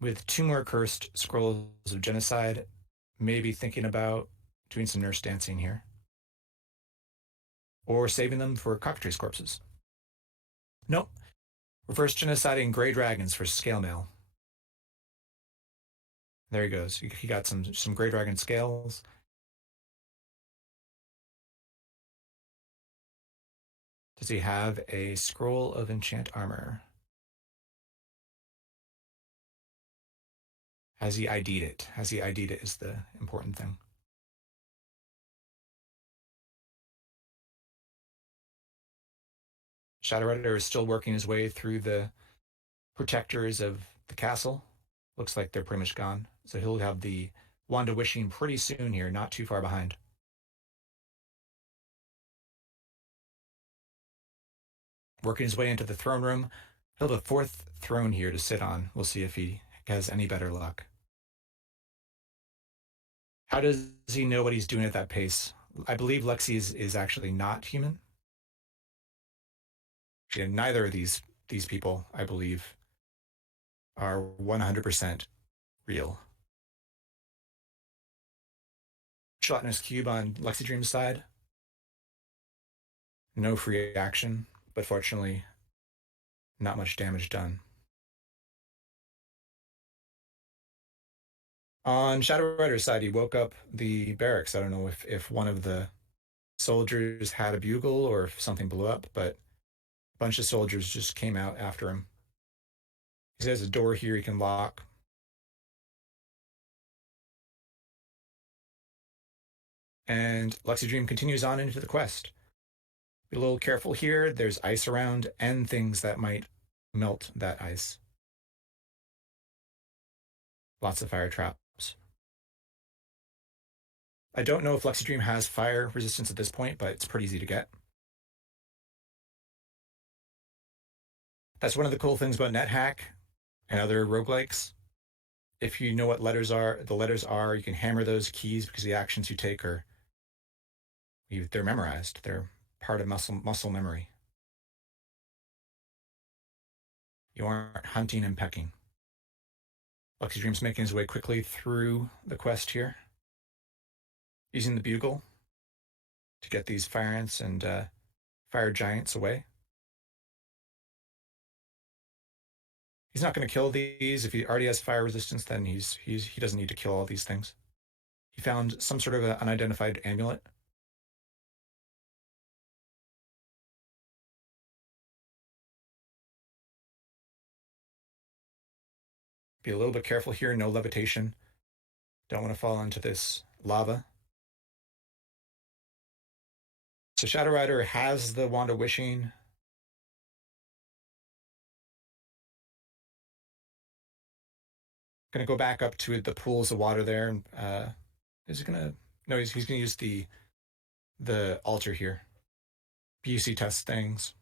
With two more cursed scrolls of genocide, maybe thinking about doing some nurse dancing here. Or saving them for cockatrice corpses. Nope. Reverse genociding gray dragons for scale mail. There he goes. He got some gray dragon scales. Does he have a scroll of enchant armor? Has he ID'd it? Has he ID'd it is the important thing. Shadowrider is still working his way through the protectors of the castle. Looks like they're pretty much gone. So he'll have the Wand of Wishing pretty soon here, not too far behind. Working his way into the throne room. He'll have a fourth throne here to sit on. We'll see if he has any better luck. How does he know what he's doing at that pace? I believe Lexi is actually not human. Neither of these people, I believe, are 100% real. Gelatinous Cube on Luxidream's side. No free action, but fortunately, not much damage done. On Shadow Rider's side, he woke up the barracks. I don't know if one of the soldiers had a bugle or if something blew up, but a bunch of soldiers just came out after him. He has a door here he can lock. And Luxidream continues on into the quest. Be a little careful here. There's ice around and things that might melt that ice. Lots of fire traps. I don't know if Luxidream has fire resistance at this point, but it's pretty easy to get. That's one of the cool things about NetHack and other roguelikes. If you know what the letters are, you can hammer those keys because the actions you take they're memorized. They're part of muscle memory. You aren't hunting and pecking. Luxidream's making his way quickly through the quest here, using the bugle to get these fire ants and fire giants away. He's not going to kill these. If he already has fire resistance, then he doesn't need to kill all these things. He found some sort of an unidentified amulet. Be a little bit careful here. No levitation. Don't want to fall into this lava. So Shadow Rider has the Wand of Wishing. Going to go back up to the pools of water there and Is it gonna? No, he's gonna use the altar here. PUC test things,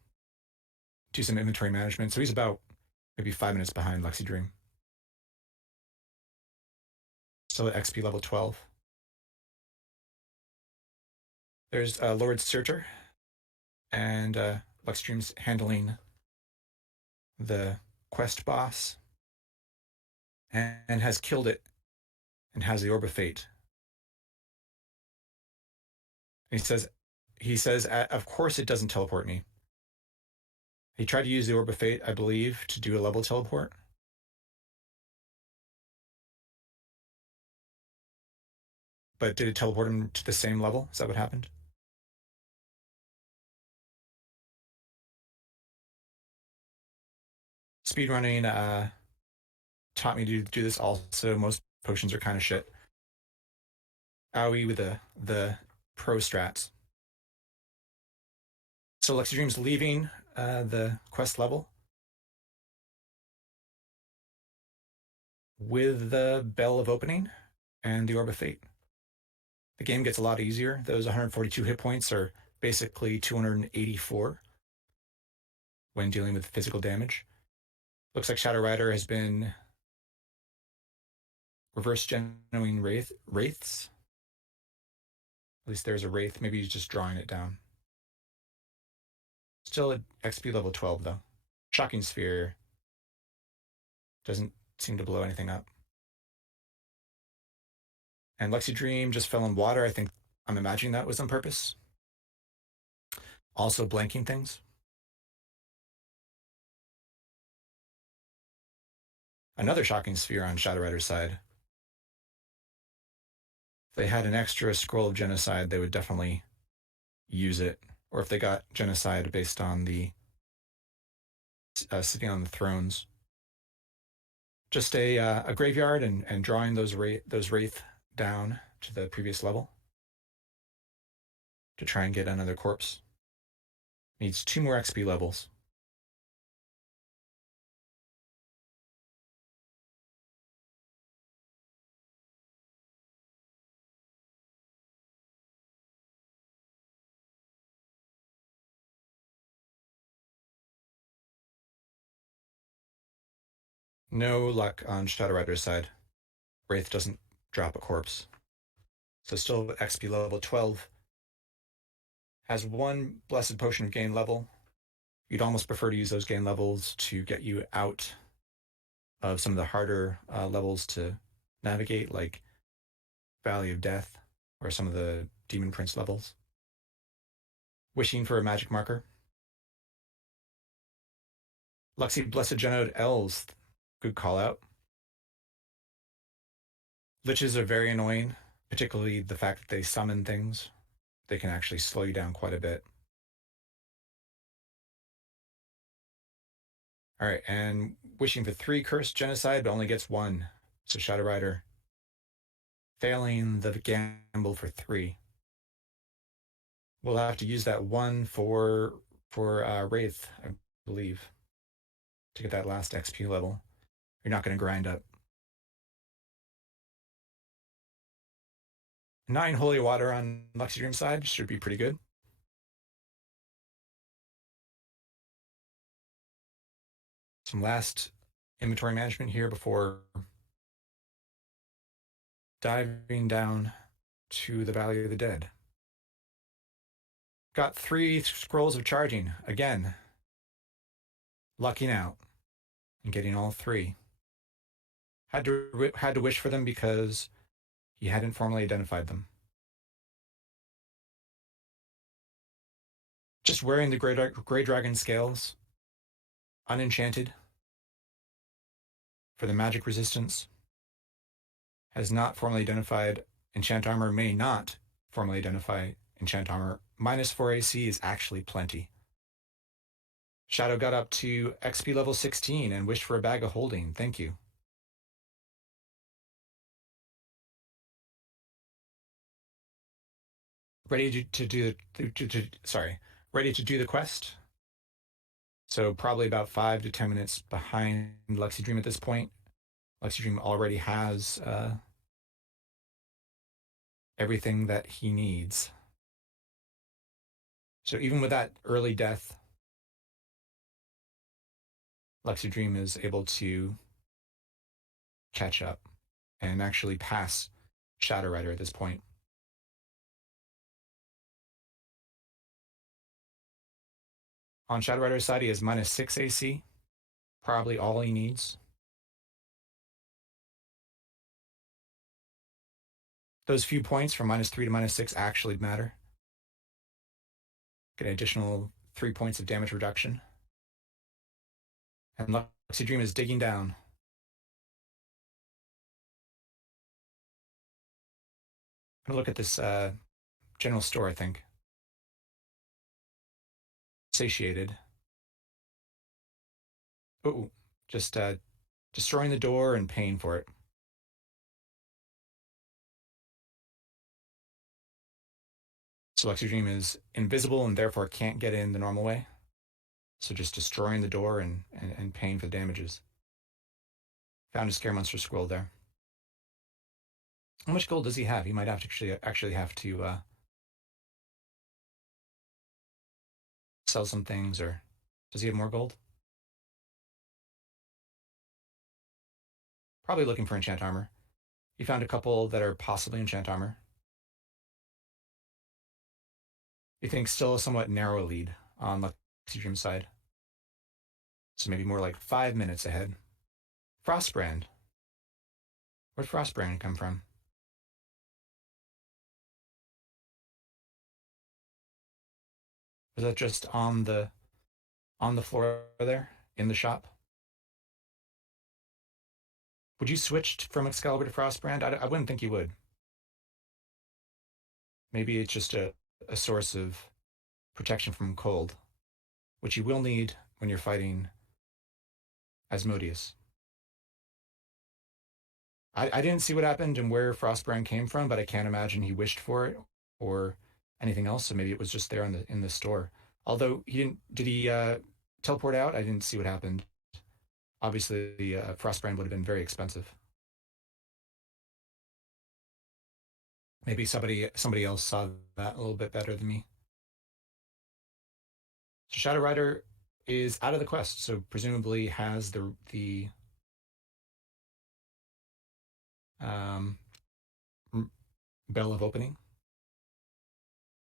do some inventory management. So he's about maybe 5 minutes behind luxidream. Still at XP level 12. There's Lord Surtur, and luxidream's handling the quest boss and has killed it and has the Orb of Fate. And he says, of course it doesn't teleport me. He tried to use the Orb of Fate, I believe, to do a level teleport. But did it teleport him to the same level? Is that what happened? Speedrunning taught me to do this also. Most potions are kind of shit. Owie with the pro strats. So luxidream's leaving the quest level with the Bell of Opening and the Orb of Fate. The game gets a lot easier. Those 142 hit points are basically 284 when dealing with physical damage. Looks like Shadowrider has been reverse genoing wraiths. At least there's a wraith. Maybe he's just drawing it down. Still at XP level 12, though. Shocking Sphere doesn't seem to blow anything up. And luxidream just fell in water. I think I'm imagining that was on purpose. Also blanking things. Another Shocking Sphere on Shadowrider's side. If they had an extra scroll of genocide, they would definitely use it. Or if they got genocide based on the sitting on the thrones. Just a graveyard and drawing those wraith down to the previous level to try and get another corpse. Needs 2 more XP levels. No luck on Shadowrider's side. Wraith doesn't drop a corpse. So still XP level 12. Has 1 Blessed Potion of gain level. You'd almost prefer to use those gain levels to get you out of some of the harder levels to navigate, like Valley of Death or some of the Demon Prince levels. Wishing for a magic marker. Luxie Blessed Genode Elves. Good call out. Liches are very annoying, particularly the fact that they summon things. They can actually slow you down quite a bit. All right, and wishing for 3 Cursed Genocide, but only gets 1. So Shadowrider failing the gamble for 3. We'll have to use that 1 for Wraith, I believe, to get that last XP level. You're not going to grind up. 9 Holy Water on luxidream side should be pretty good. Some last inventory management here before diving down to the Valley of the Dead. Got 3 scrolls of charging. Again, lucking out and getting all 3. Had to wish for them because he hadn't formally identified them. Just wearing the Grey Dragon scales, unenchanted, for the magic resistance. Has not formally identified enchant armor, may not formally identify enchant armor. -4 AC is actually plenty. Shadow got up to XP level 16 and wished for a bag of holding. Thank you. Ready to do ready to do the quest. So probably about 5 to 10 minutes behind luxidream at this point. luxidream already has everything that he needs. So even with that early death, luxidream is able to catch up and actually pass Shadowrider at this point. On Shadowrider's side, he has -6 AC, probably all he needs. Those few points from -3 to -6 actually matter. Get an additional 3 points of damage reduction. And luxidream is digging down. I'm gonna look at this general store, I think. Satiated. Ooh, just destroying the door and paying for it. So luxidream is invisible and therefore can't get in the normal way. So just destroying the door and paying for the damages. Found a scare monster scroll there. How much gold does he have? He might have to actually have to sell some things, or does he have more gold? Probably looking for enchant armor. He found a couple that are possibly enchant armor. You think still a somewhat narrow lead on luxidream's side. So maybe more like 5 minutes ahead. Frostbrand. Where'd Frostbrand come from? Was that just on the floor there in the shop? Would you switch from Excalibur to Frostbrand? I wouldn't think you would. Maybe it's just a source of protection from cold, which you will need when you're fighting Asmodeus. I didn't see what happened and where Frostbrand came from, but I can't imagine he wished for it or anything else. So maybe it was just there in the store. Although he didn't, did he teleport out? I didn't see what happened. Obviously, the Frostbrand would have been very expensive. Maybe somebody else saw that a little bit better than me. So Shadow Rider is out of the quest, so presumably has the um, bell of opening.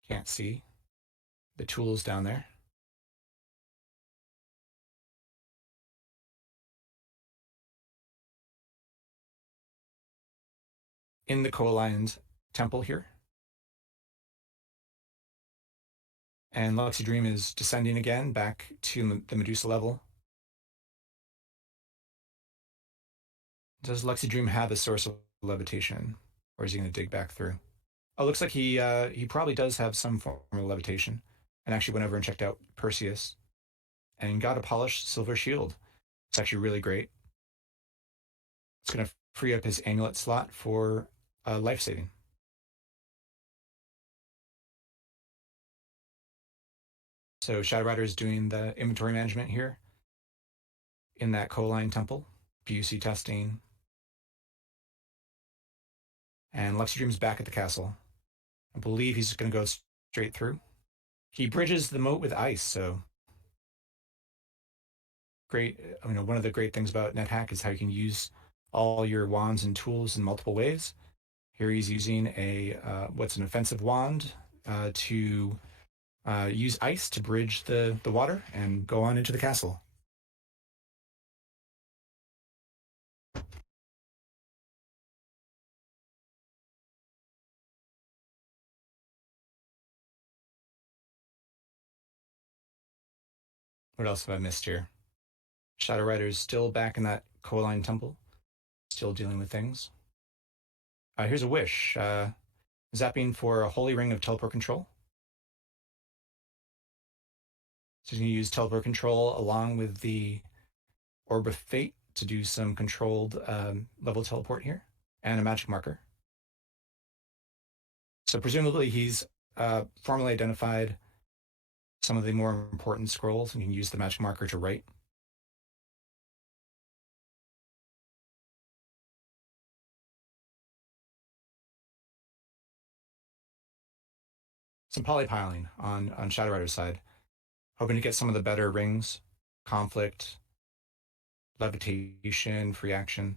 Can't see the tools down there. In the Coaline's temple here. And luxidream is descending again back to the Medusa level. Does luxidream have a source of levitation, or is he going to dig back through? Oh, looks like he probably does have some form of levitation, and actually went over and checked out Perseus, and got a polished silver shield. It's actually really great. It's going to free up his amulet slot for life saving. So Shadow Rider is doing the inventory management here in that Coline temple, PUC testing, and luxidream's back at the castle. I believe he's going to go straight through. He bridges the moat with ice, so great. I mean, one of the great things about NetHack is how you can use all your wands and tools in multiple ways. Here he's using what's an offensive wand to use ice to bridge the water and go on into the castle. What else have I missed here? Shadow Rider's still back in that Coaline Temple, still dealing with things. Here's a wish. Zapping for a holy ring of teleport control. So he's going to use teleport control along with the Orb of Fate to do some controlled level teleport here, and a magic marker. So presumably he's formally identified some of the more important scrolls, and you can use the magic marker to write. some polypiling on Shadowrider's side, hoping to get some of the better rings, conflict, levitation, free action.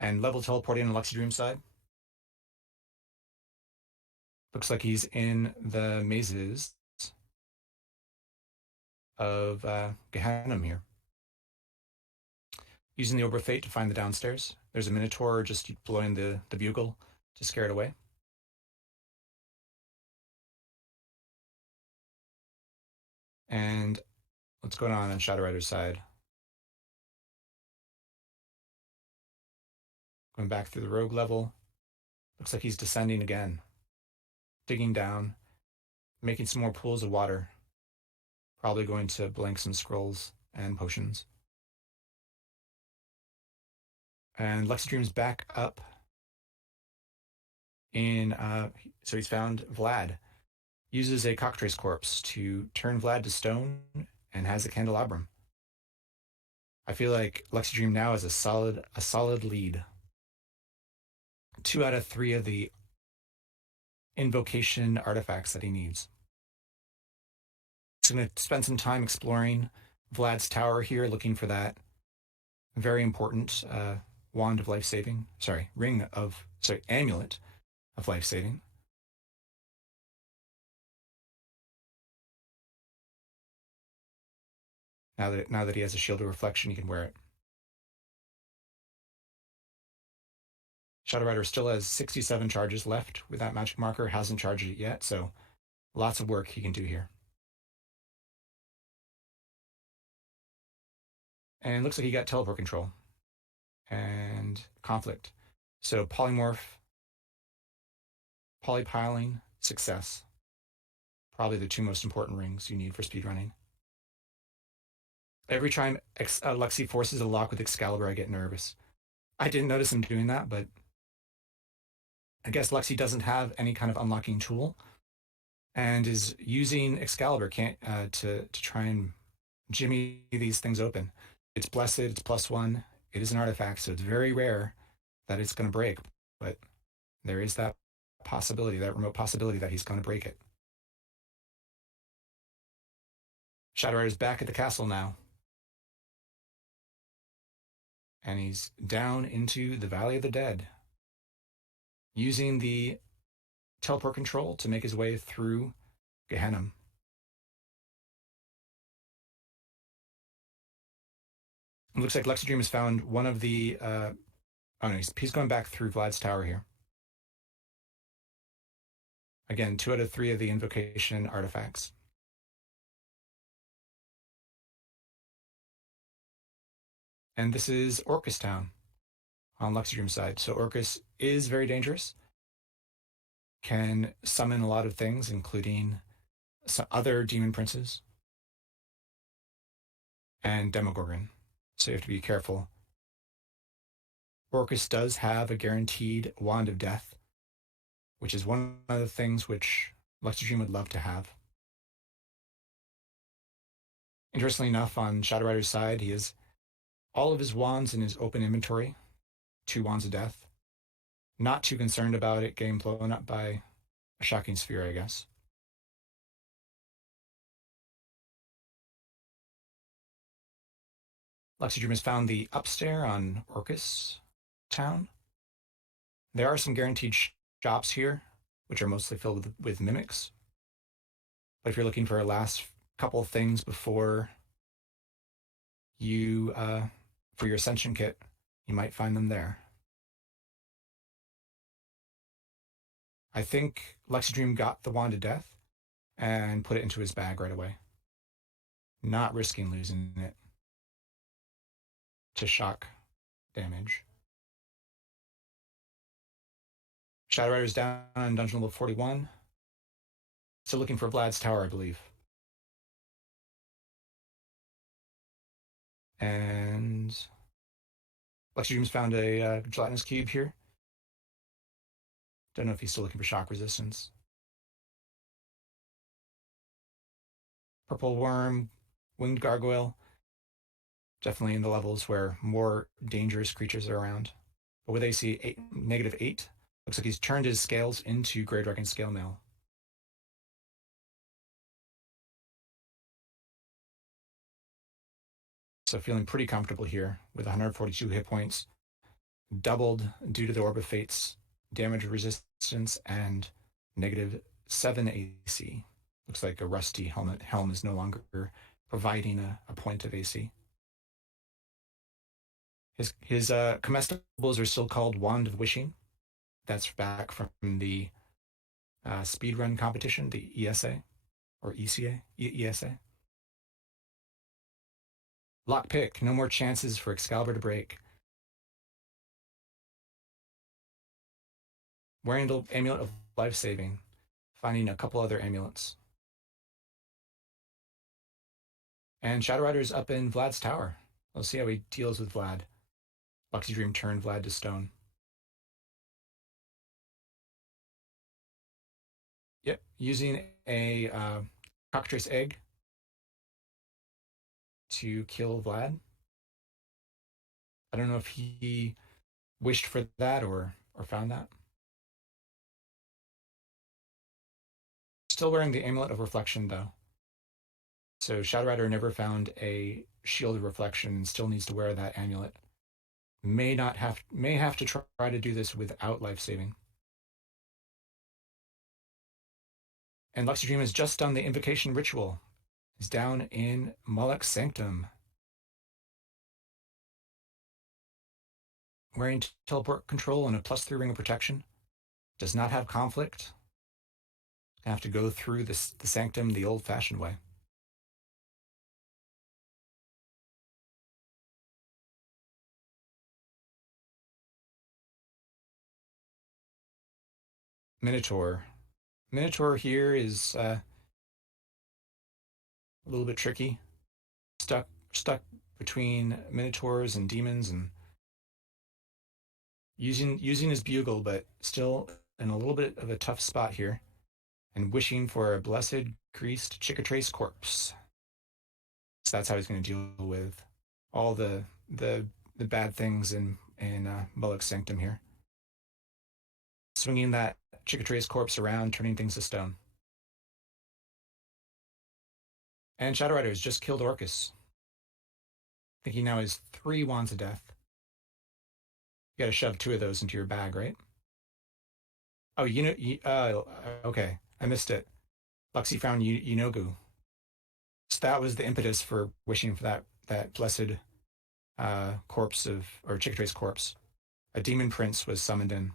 And level teleporting on luxidream side. Looks like he's in the mazes of Gehenna here. Using the Oberfate to find the downstairs. There's a Minotaur just blowing the bugle to scare it away. And what's going on Shadowrider's side? Going back through the rogue level. Looks like he's descending again. Digging down, making some more pools of water. Probably going to blank some scrolls and potions. And Luxidream's back up in, so he's found Vlad. Uses a cockatrice corpse to turn Vlad to stone and has a candelabrum. I feel like Luxidream now is a solid lead. 2 out of 3 of the invocation artifacts that he needs. He's going to spend some time exploring Vlad's tower here, looking for that very important wand of life saving. Amulet of life saving. Now that he has a shield of reflection, he can wear it. Shadowrider still has 67 charges left with that magic marker, hasn't charged it yet, so lots of work he can do here. And looks like he got teleport control and conflict. So polymorph, polypiling, success. Probably the 2 most important rings you need for speedrunning. Every time Lexi forces a lock with Excalibur, I get nervous. I didn't notice him doing that, but I guess Lexi doesn't have any kind of unlocking tool and is using Excalibur to try and jimmy these things open. It's blessed, it's +1, it is an artifact, so it's very rare that it's going to break, but there is that possibility, that remote possibility that he's going to break it. Shadowrider's back at the castle now. And he's down into the Valley of the Dead, using the teleport control to make his way through Gehenna. It looks like Luxidream has found one of the... oh no, he's going back through Vlad's tower here. Again, 2 out of 3 of the invocation artifacts. And this is Orcus Town on Luxidream's side. So Orcus is very dangerous. Can summon a lot of things, including some other demon princes and Demogorgon. So you have to be careful. Orcus does have a guaranteed Wand of Death, which is one of the things which Luxidream would love to have. Interestingly enough, on Shadowrider's side, he has all of his wands in his open inventory, 2 Wands of Death. Not too concerned about it getting blown up by a shocking sphere, I guess. Luxidream has found the upstair on Orcus Town. There are some guaranteed shops here, which are mostly filled with mimics. But if you're looking for a last couple of things before you, for your Ascension kit, you might find them there. I think Luxidream got the Wand of Death and put it into his bag right away. Not risking losing it to shock damage. Shadowrider's down on dungeon level 41. Still looking for Vlad's tower, I believe. And Luxidream's found a gelatinous cube here. Don't know if he's still looking for shock resistance. Purple worm, winged gargoyle. Definitely in the levels where more dangerous creatures are around. but with AC -8, looks like he's turned his scales into Grey Dragon Scale Mail. So feeling pretty comfortable here with 142 hit points, doubled due to the Orb of Fate's damage resistance and -7 AC. Looks like a rusty helm is no longer providing a point of AC. His comestibles are still called Wand of Wishing. That's back from the speedrun competition, the ESA or ESA. Lockpick, no more chances for Excalibur to break. Wearing the Amulet of Life Saving, finding a couple other amulets. And Shadowrider's up in Vlad's tower. We'll see how he deals with Vlad. Luxidream turned Vlad to stone. Yep, using a cockatrice egg to kill Vlad. I don't know if he wished for that or found that. Still wearing the Amulet of Reflection, though. So Shadowrider never found a Shield of Reflection and still needs to wear that amulet. May have to try to do this without life saving. And Luxidream has just done the invocation ritual. He's down in Moloch's Sanctum. Wearing teleport control and a +3 ring of protection. Does not have conflict. Have to go through the Sanctum the old-fashioned way. Minotaur. Minotaur here is a little bit tricky. Stuck between Minotaurs and demons and using his bugle, but still in a little bit of a tough spot here. And wishing for a blessed greased Chickatrace corpse. So that's how he's going to deal with all the bad things in Moloch's Sanctum here. Swinging that Chickatrace corpse around, turning things to stone. And Shadowrider has just killed Orcus. I think he now has 3 Wands of Death. You got to shove 2 of those into your bag, right? Oh, okay. I missed it. Luxie found Yunogu. So that was the impetus for wishing for that blessed corpse or Chickatrace corpse. A demon prince was summoned in.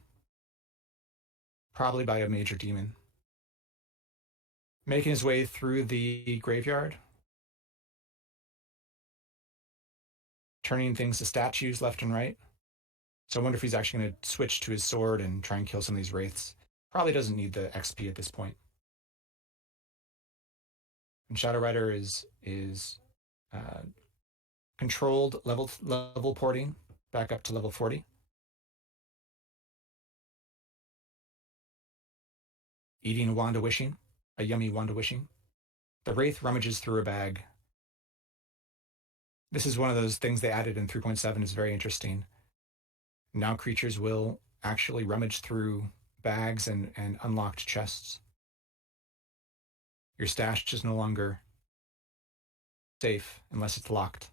Probably by a major demon. Making his way through the graveyard. Turning things to statues left and right. So I wonder if he's actually going to switch to his sword and try and kill some of these wraiths. Probably doesn't need the XP at this point. And Shadowrider is controlled level porting back up to level 40. Eating a Wand of Wishing, a yummy Wand of Wishing. The Wraith rummages through a bag. This is one of those things they added in 3.7 is very interesting. Now creatures will actually rummage through bags and unlocked chests. Your stash is no longer safe unless it's locked.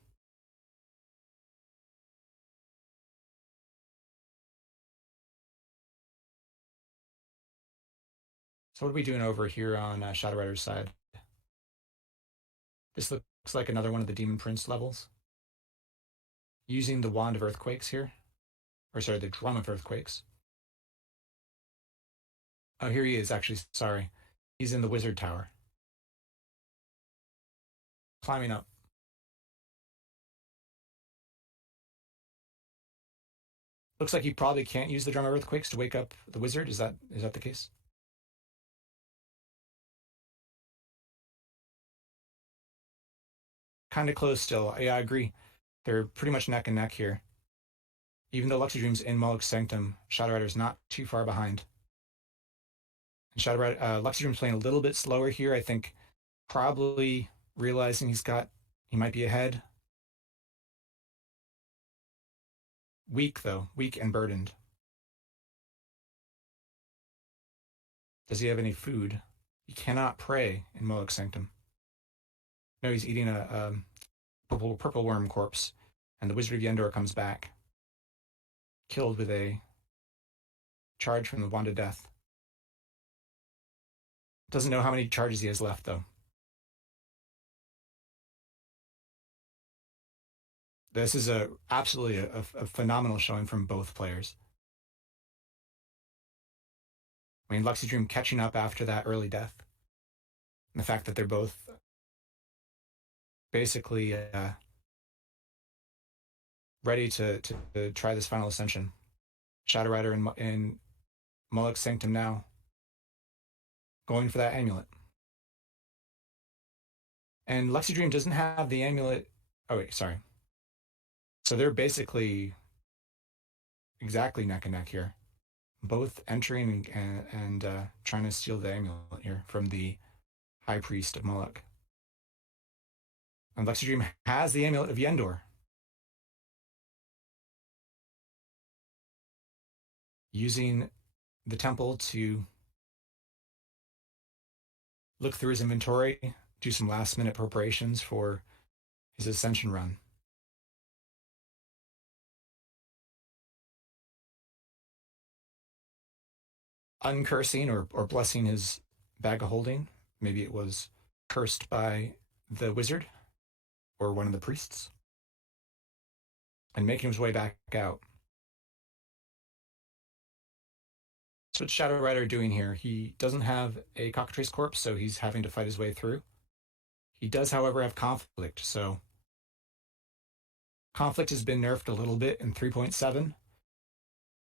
So what are we doing over here on Shadowrider's side? This looks like another one of the Demon Prince levels. Using the Wand of Earthquakes here. Or sorry, the Drum of Earthquakes. Oh, here he is, actually, sorry. He's in the Wizard Tower. Climbing up. Looks like you probably can't use the Drum of Earthquakes to wake up the Wizard. Is that the case? Kind of close still. Yeah, I agree. They're pretty much neck and neck here. Even though Luxidream's in Moloch's Sanctum, Shadowrider's not too far behind. And Luxidream's playing a little bit slower here. I think probably realizing he might be ahead. Weak, though. Weak and burdened. Does he have any food? He cannot pray in Moloch's sanctum. No, he's eating a purple worm corpse. And the Wizard of Yendor comes back, killed with a charge from the Wand of Death. Doesn't know how many charges he has left, though. This is absolutely a phenomenal showing from both players. I mean, luxidream catching up after that early death. And the fact that they're both basically ready to try this final ascension. Shadowrider in Moloch's sanctum now, going for that amulet. And luxidream doesn't have the amulet. Oh, wait, sorry. So they're basically exactly neck and neck here, both entering and trying to steal the amulet here from the High Priest of Moloch. And luxidream has the amulet of Yendor, using the temple to look through his inventory, do some last minute preparations for his ascension run. Uncursing or blessing his bag of holding. Maybe it was cursed by the wizard or one of the priests, and making his way back out. So what's Shadow Rider doing here? He doesn't have a cockatrice corpse, so he's having to fight his way through. He does, however, have conflict, so conflict has been nerfed a little bit in 3.7.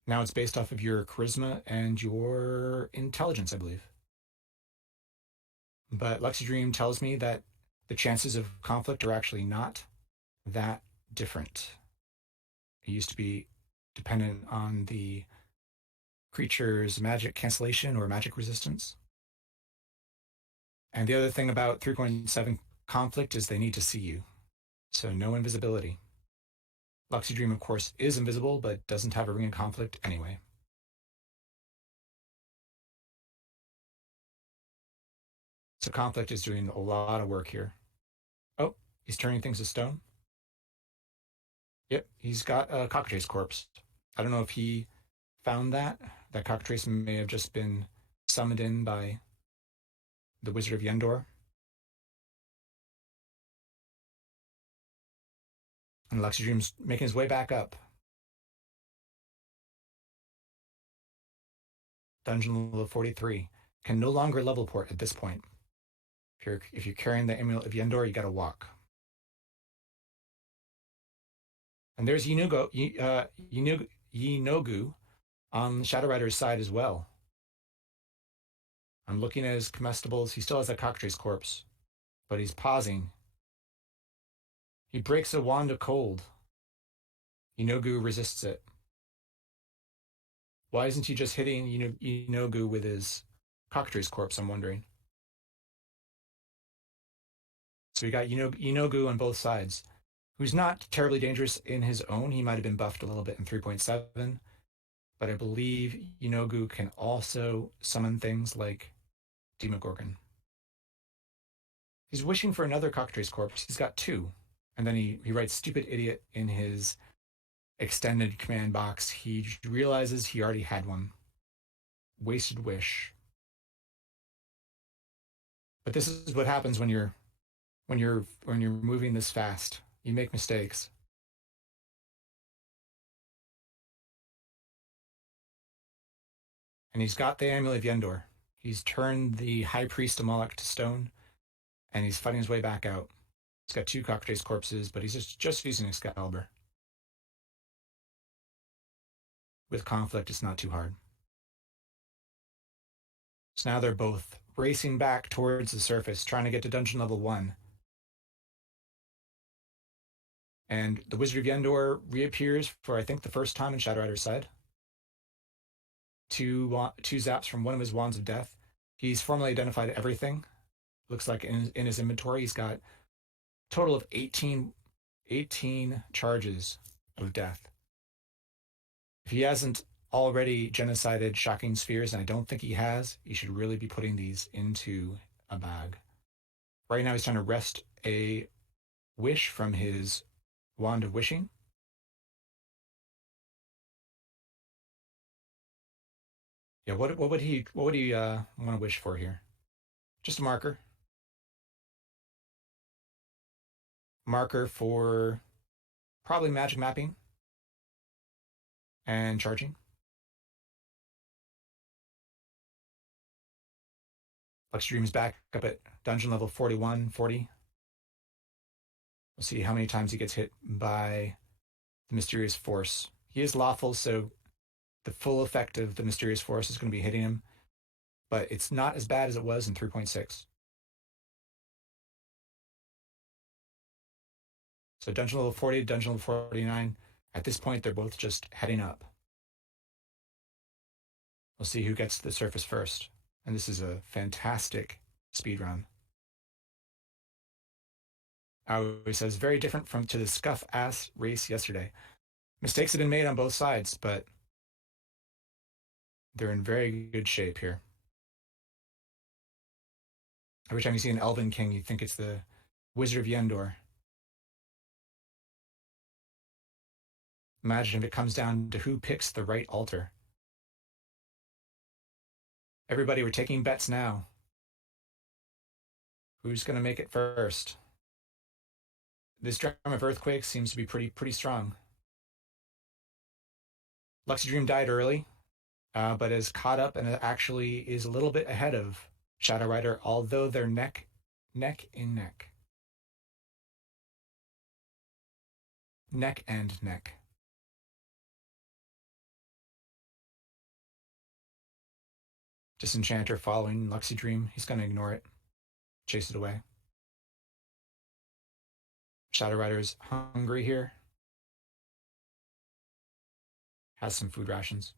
Now it's based off of your charisma and your intelligence, I believe. But luxidream tells me that the chances of conflict are actually not that different. It used to be dependent on the creature's magic cancellation or magic resistance. And the other thing about 3.7 conflict is they need to see you. So no invisibility. luxidream, of course, is invisible, but doesn't have a ring of conflict anyway. So conflict is doing a lot of work here. Oh, he's turning things to stone. Yep, he's got a cockatrice corpse. I don't know if he found that. That cockatrice may have just been summoned in by the Wizard of Yendor. And luxidream's making his way back up. Dungeon level 43. Can no longer level port at this point. If you're carrying the amulet of Yendor, you gotta walk. And there's Yinogu on Shadow Rider's side as well. I'm looking at his comestibles. He still has that cockatrice corpse, but he's pausing. He breaks a wand of cold. Yinogu resists it. Why isn't he just hitting Yinogu with his cockatrice corpse, I'm wondering. So we got Yinogu on both sides, who's not terribly dangerous in his own. He might have been buffed a little bit in 3.7, but I believe Yinogu can also summon things like Demogorgon. He's wishing for another cockatrice corpse. He's got two. And then he writes stupid idiot in his extended command box. He realizes he already had one. Wasted wish. But this is what happens when you're moving this fast. You make mistakes. And he's got the amulet of Yendor. He's turned the High Priest of Moloch to stone, and he's fighting his way back out. He's got two cockatrice corpses, but he's just using Excalibur. With conflict, it's not too hard. So now they're both racing back towards the surface, trying to get to dungeon level 1. And the Wizard of Yendor reappears for, I think, the first time in Shadow Rider's side. Two zaps from one of his Wands of Death. He's formally identified everything. Looks like in his inventory, he's got a total of 18 charges of death. If he hasn't already genocided shocking spheres, and I don't think he has, he should really be putting these into a bag. Right now, he's trying to wrest a wish from his wand of wishing. Yeah, what would he want to wish for here? Just a marker. Marker for probably magic mapping and charging. Luxidream's back up at dungeon level 41, 40. We'll see how many times he gets hit by the mysterious force. He is lawful, so the full effect of the mysterious force is going to be hitting him, but it's not as bad as it was in 3.6. So dungeon level 40, dungeon level 49. At this point, they're both just heading up. We'll see who gets to the surface first. And this is a fantastic speed run. He says, very different from to the scuff ass race yesterday. Mistakes have been made on both sides, but they're in very good shape here. Every time you see an Elven King, you think it's the Wizard of Yendor. Imagine if it comes down to who picks the right altar. Everybody, we're taking bets now. Who's going to make it first? This drum of earthquake seems to be pretty strong. Luxidream died early, but is caught up and actually is a little bit ahead of Shadow Rider, although they're neck and neck. Neck and neck. Disenchanter following Luxidream. He's going to ignore it, chase it away. Shadow Rider's hungry here. Has some food rations.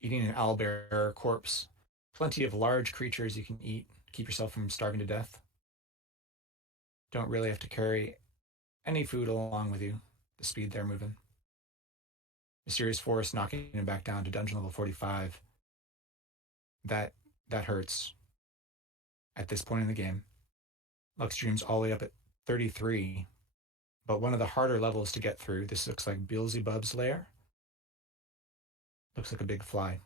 Eating an owlbear corpse. Plenty of large creatures you can eat. Keep yourself from starving to death. Don't really have to carry any food along with you. The speed they're moving. Mysterious Force knocking him back down to dungeon level 45. That hurts at this point in the game. Luxstream's all the way up at 33, but one of the harder levels to get through. This looks like Beelzebub's lair. Looks like a big fly.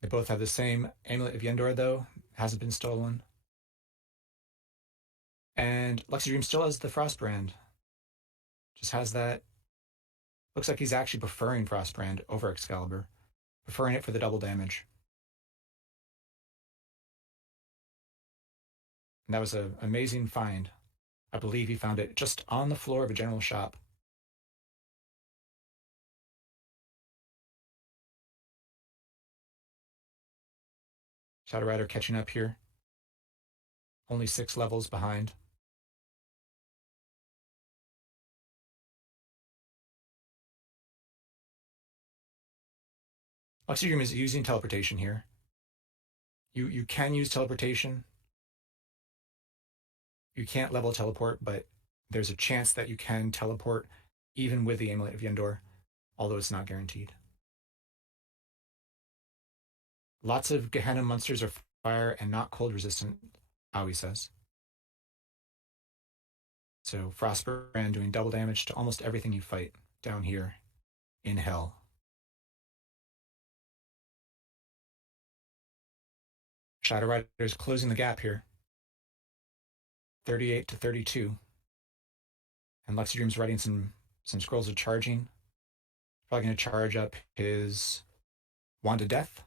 They both have the same Amulet of Yendor, though. Hasn't been stolen. And Luxidream still has the Frostbrand. Just has that. Looks like he's actually preferring Frostbrand over Excalibur. Preferring it for the double damage. And that was an amazing find. I believe he found it just on the floor of a general shop. Shadow Rider catching up here. Only 6 levels behind. Luxidream is using teleportation here. You can use teleportation. You can't level teleport, but there's a chance that you can teleport even with the Amulet of Yendor, although it's not guaranteed. Lots of Gehenna monsters are fire and not cold resistant, Aoi says. So Frostbrand doing double damage to almost everything you fight down here in hell. Shadow Rider is closing the gap here. 38 to 32. And Luxidream's writing some scrolls of charging. Probably going to charge up his Wand of Death.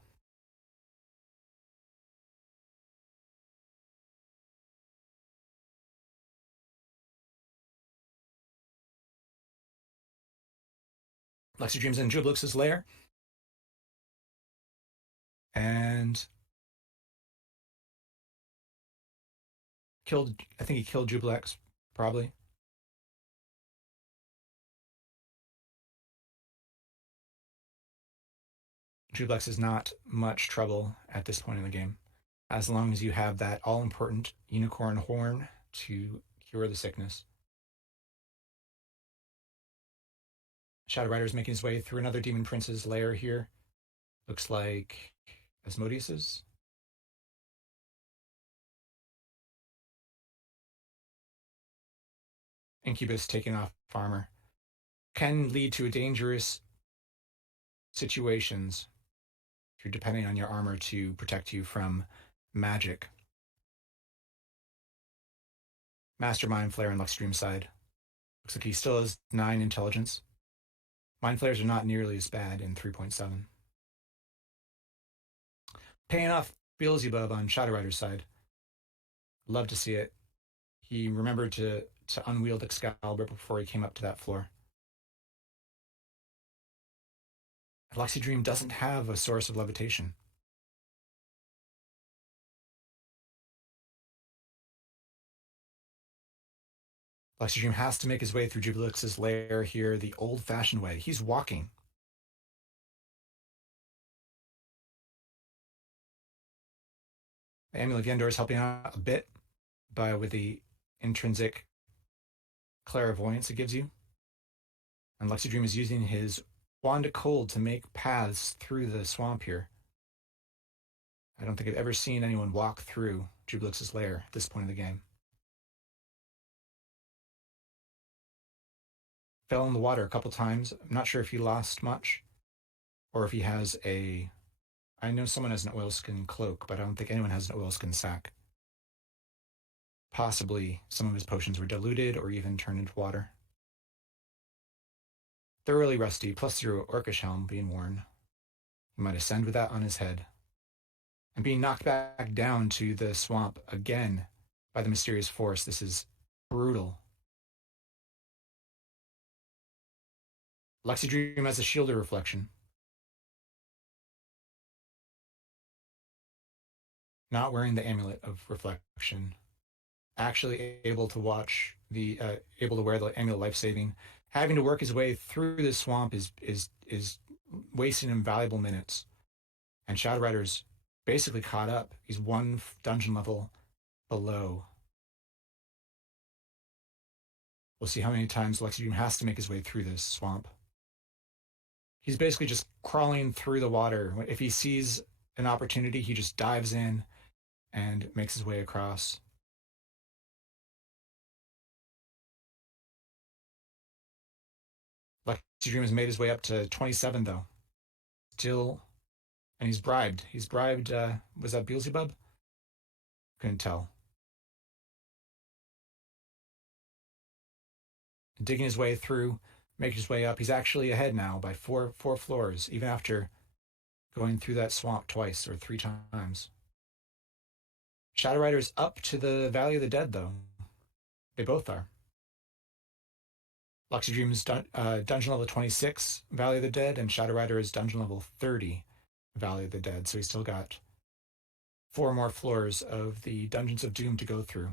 Luxidream's in Jublux's lair. And I think he killed Jubilex, probably. Jublex is not much trouble at this point in the game, as long as you have that all-important unicorn horn to cure the sickness. Shadow Rider is making his way through another Demon Prince's lair here. Looks like Asmodeus's. Incubus taking off armor can lead to dangerous situations if you're depending on your armor to protect you from magic. Mastermind Flare on Luxidream's side. Looks like he still has 9 intelligence. Mind Flares are not nearly as bad in 3.7. Paying off Beelzebub on Shadow Rider's side. Love to see it. He remembered to unwield Excalibur before he came up to that floor. Luxidream doesn't have a source of levitation. Luxidream has to make his way through Jubilix's lair here the old-fashioned way. He's walking. The Amulet of Yendor is helping out a bit with the intrinsic clairvoyance it gives you. And Luxidream is using his Wand of Cold to make paths through the swamp here. I don't think I've ever seen anyone walk through Jubilix's lair at this point in the game. Fell in the water a couple times. I'm not sure if he lost much or if he has a... I know someone has an oilskin cloak, but I don't think anyone has an oilskin sack. Possibly some of his potions were diluted or even turned into water. Thoroughly rusty, plus 0 Orcish helm being worn. He might ascend with that on his head. And being knocked back down to the swamp again by the mysterious force. This is brutal. Luxidream has a shielder reflection. Not wearing the amulet of reflection. Actually able to watch the able to wear the amulet life saving. Having to work his way through this swamp is wasting him valuable minutes. And Shadow Rider's basically caught up. He's 1 dungeon level below. We'll see how many times Luxidream has to make his way through this swamp. He's basically just crawling through the water. If he sees an opportunity, he just dives in and makes his way across. Luxidream has made his way up to 27, though. Still, and he's bribed. He's bribed, was that Beelzebub? Couldn't tell. Digging his way through, making his way up. He's actually ahead now by four floors, even after going through that swamp twice or 3 times. Shadow Rider's up to the Valley of the Dead, though. They both are. Luxidream's dungeon level 26, Valley of the Dead, and Shadow Rider is dungeon level 30, Valley of the Dead. So he's still got 4 more floors of the Dungeons of Doom to go through.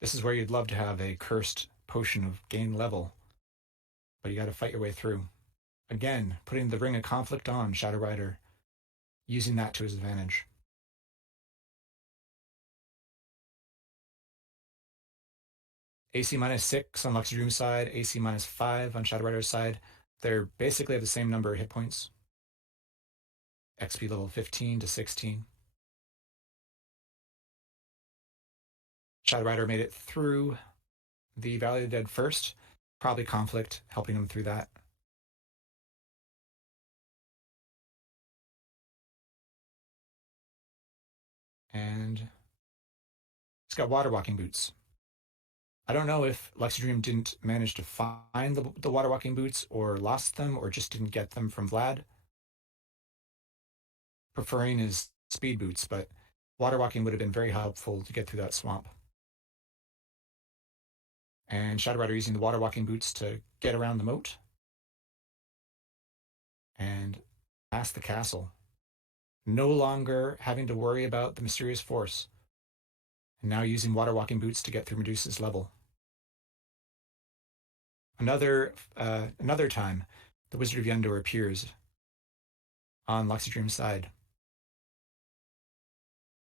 This is where you'd love to have a cursed potion of gain level, but you got to fight your way through. Again, putting the Ring of Conflict on Shadow Rider, using that to his advantage. AC -6 on Luxidream's side, AC -5 on Shadow Rider's side. They're basically at the same number of hit points. XP level 15 to 16. Shadow Rider made it through the Valley of the Dead first. Probably Conflict helping him through that. And he's got water walking boots. I don't know if Luxidream didn't manage to find the water walking boots or lost them or just didn't get them from Vlad. Preferring his speed boots, but water walking would have been very helpful to get through that swamp. And Shadow Rider using the water walking boots to get around the moat and past the castle. No longer having to worry about the mysterious force. And now using water walking boots to get through Medusa's level. Another time, The Wizard of Yendor appears on luxidream's side.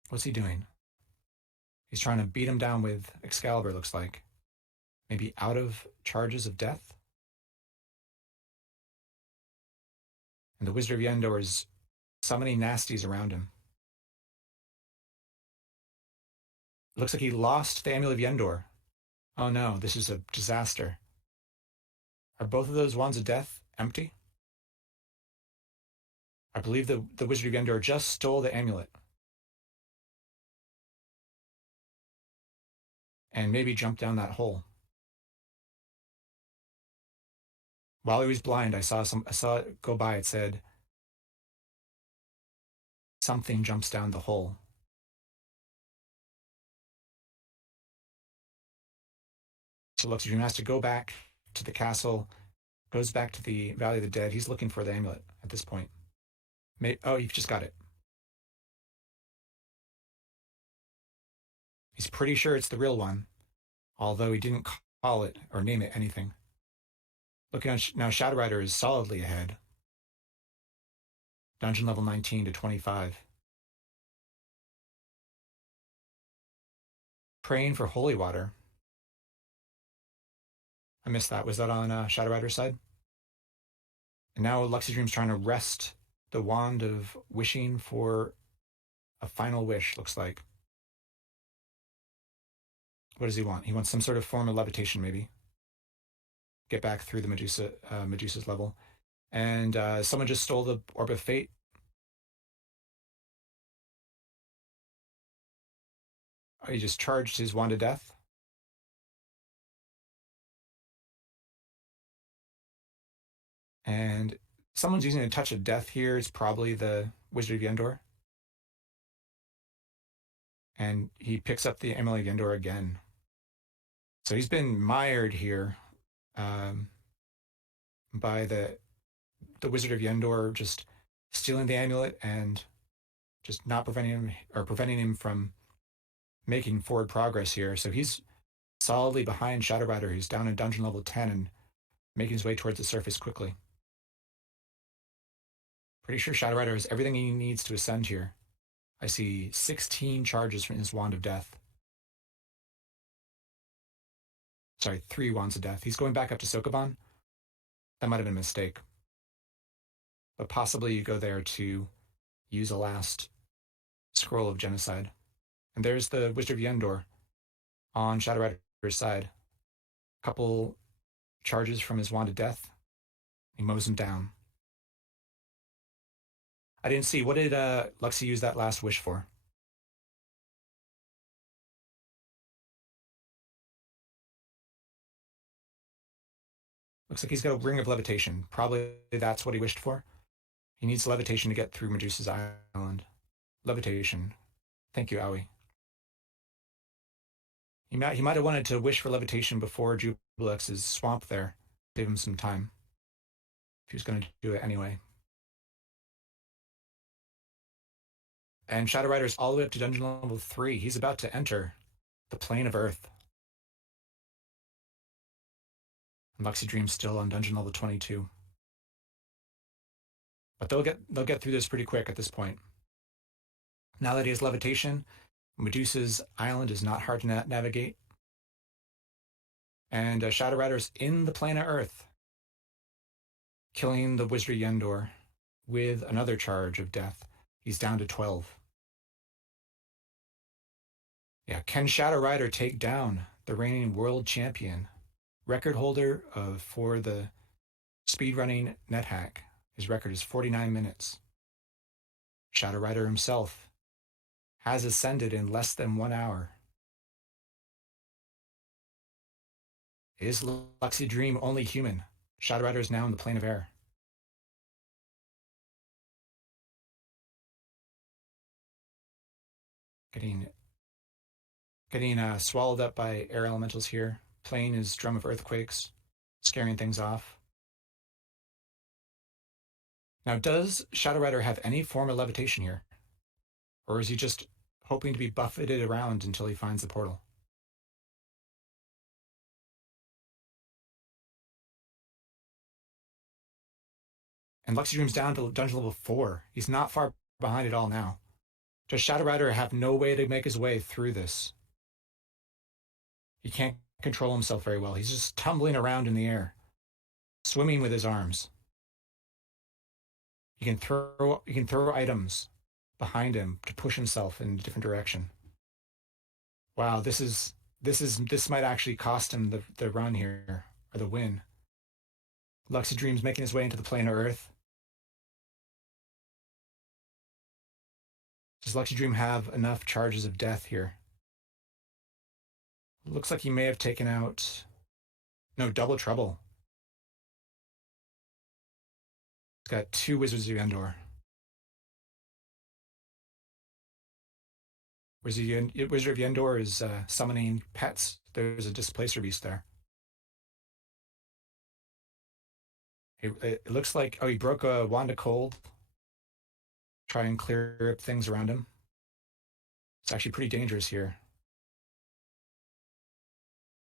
What's he doing? He's trying to beat him down with Excalibur, looks like. Maybe out of charges of death? And the Wizard of Yendor is summoning nasties around him. It looks like he lost the Amulet of Yendor. Oh no, this is a disaster. Are both of those wands of death empty? I believe the Wizard of Yendor just stole the amulet. And maybe jumped down that hole. While he was blind, I saw it go by. It said, something jumps down the hole. So Luxidream has to go back to the castle, goes back to the Valley of the Dead. He's looking for the amulet at this point. Oh, you've just got it. He's pretty sure it's the real one, although he didn't call it or name it anything. Looking at now, Shadowrider is solidly ahead. Dungeon level 19 to 25. Praying for holy water. I missed that. Was that on Shadowrider's side? And now Luxidream's trying to wrest the wand of wishing for a final wish, looks like. What does he want? He wants some sort of form of levitation, maybe. Get back through the Medusa's level. And someone just stole the Orb of Fate. Oh, he just charged his wand of death. And someone's using a touch of death here. It's probably the Wizard of Yendor. And he picks up the Amulet of Yendor again. So he's been mired here by the Wizard of Yendor just stealing the amulet and just not preventing him from making forward progress here. So he's solidly behind Shadowrider, who's down in dungeon level 10 and making his way towards the surface quickly. Pretty sure Shadowrider has everything he needs to ascend here. I see 16 charges from his Wand of Death. Sorry, 3 Wands of Death. He's going back up to Sokoban. That might have been a mistake. But possibly you go there to use a last scroll of genocide. And there's the Wizard of Yendor on Shadowrider's side. Couple charges from his Wand of Death. He mows him down. I didn't see. What did Luxie use that last wish for? Looks like he's got a Ring of Levitation. Probably that's what he wished for. He needs levitation to get through Medusa's Island. Levitation. Thank you, Aoi. He might have wanted to wish for levitation before Jubilex's swamp there. Save him some time. If he was going to do it anyway. And Shadowrider's all the way up to dungeon level 3. He's about to enter the plane of Earth. And Luxidream's still on dungeon level 22. But they'll get through this pretty quick at this point. Now that he has levitation, Medusa's Island is not hard to navigate. And Shadowrider's in the plane of Earth, killing the Wizard of Yendor with another charge of death. He's down to 12. Yeah, can Shadowrider take down the reigning world champion, record holder for the speedrunning NetHack? His record is 49 minutes. Shadowrider himself has ascended in less than 1 hour. Is Luxidream only human? Shadowrider is now in the plane of air. Getting swallowed up by air elementals here. Playing his Drum of Earthquakes, scaring things off. Now, does Shadowrider have any form of levitation here? Or is he just hoping to be buffeted around until he finds the portal? And luxidream's down to dungeon level 4. He's not far behind at all now. Does Shadowrider have no way to make his way through this? He can't control himself very well. He's just tumbling around in the air, swimming with his arms. He can throw items behind him to push himself in a different direction. Wow, this might actually cost him the run here, or the win. Luxidream's making his way into the plane of Earth. Does Luxidream have enough charges of death here? Looks like he may have taken out... No, double trouble. He's got 2 Wizards of Endor. Wizard of Yendor is summoning pets. There's a Displacer Beast there. It looks like... Oh, he broke a Wand of Cold. Try and clear up things around him. It's actually pretty dangerous here.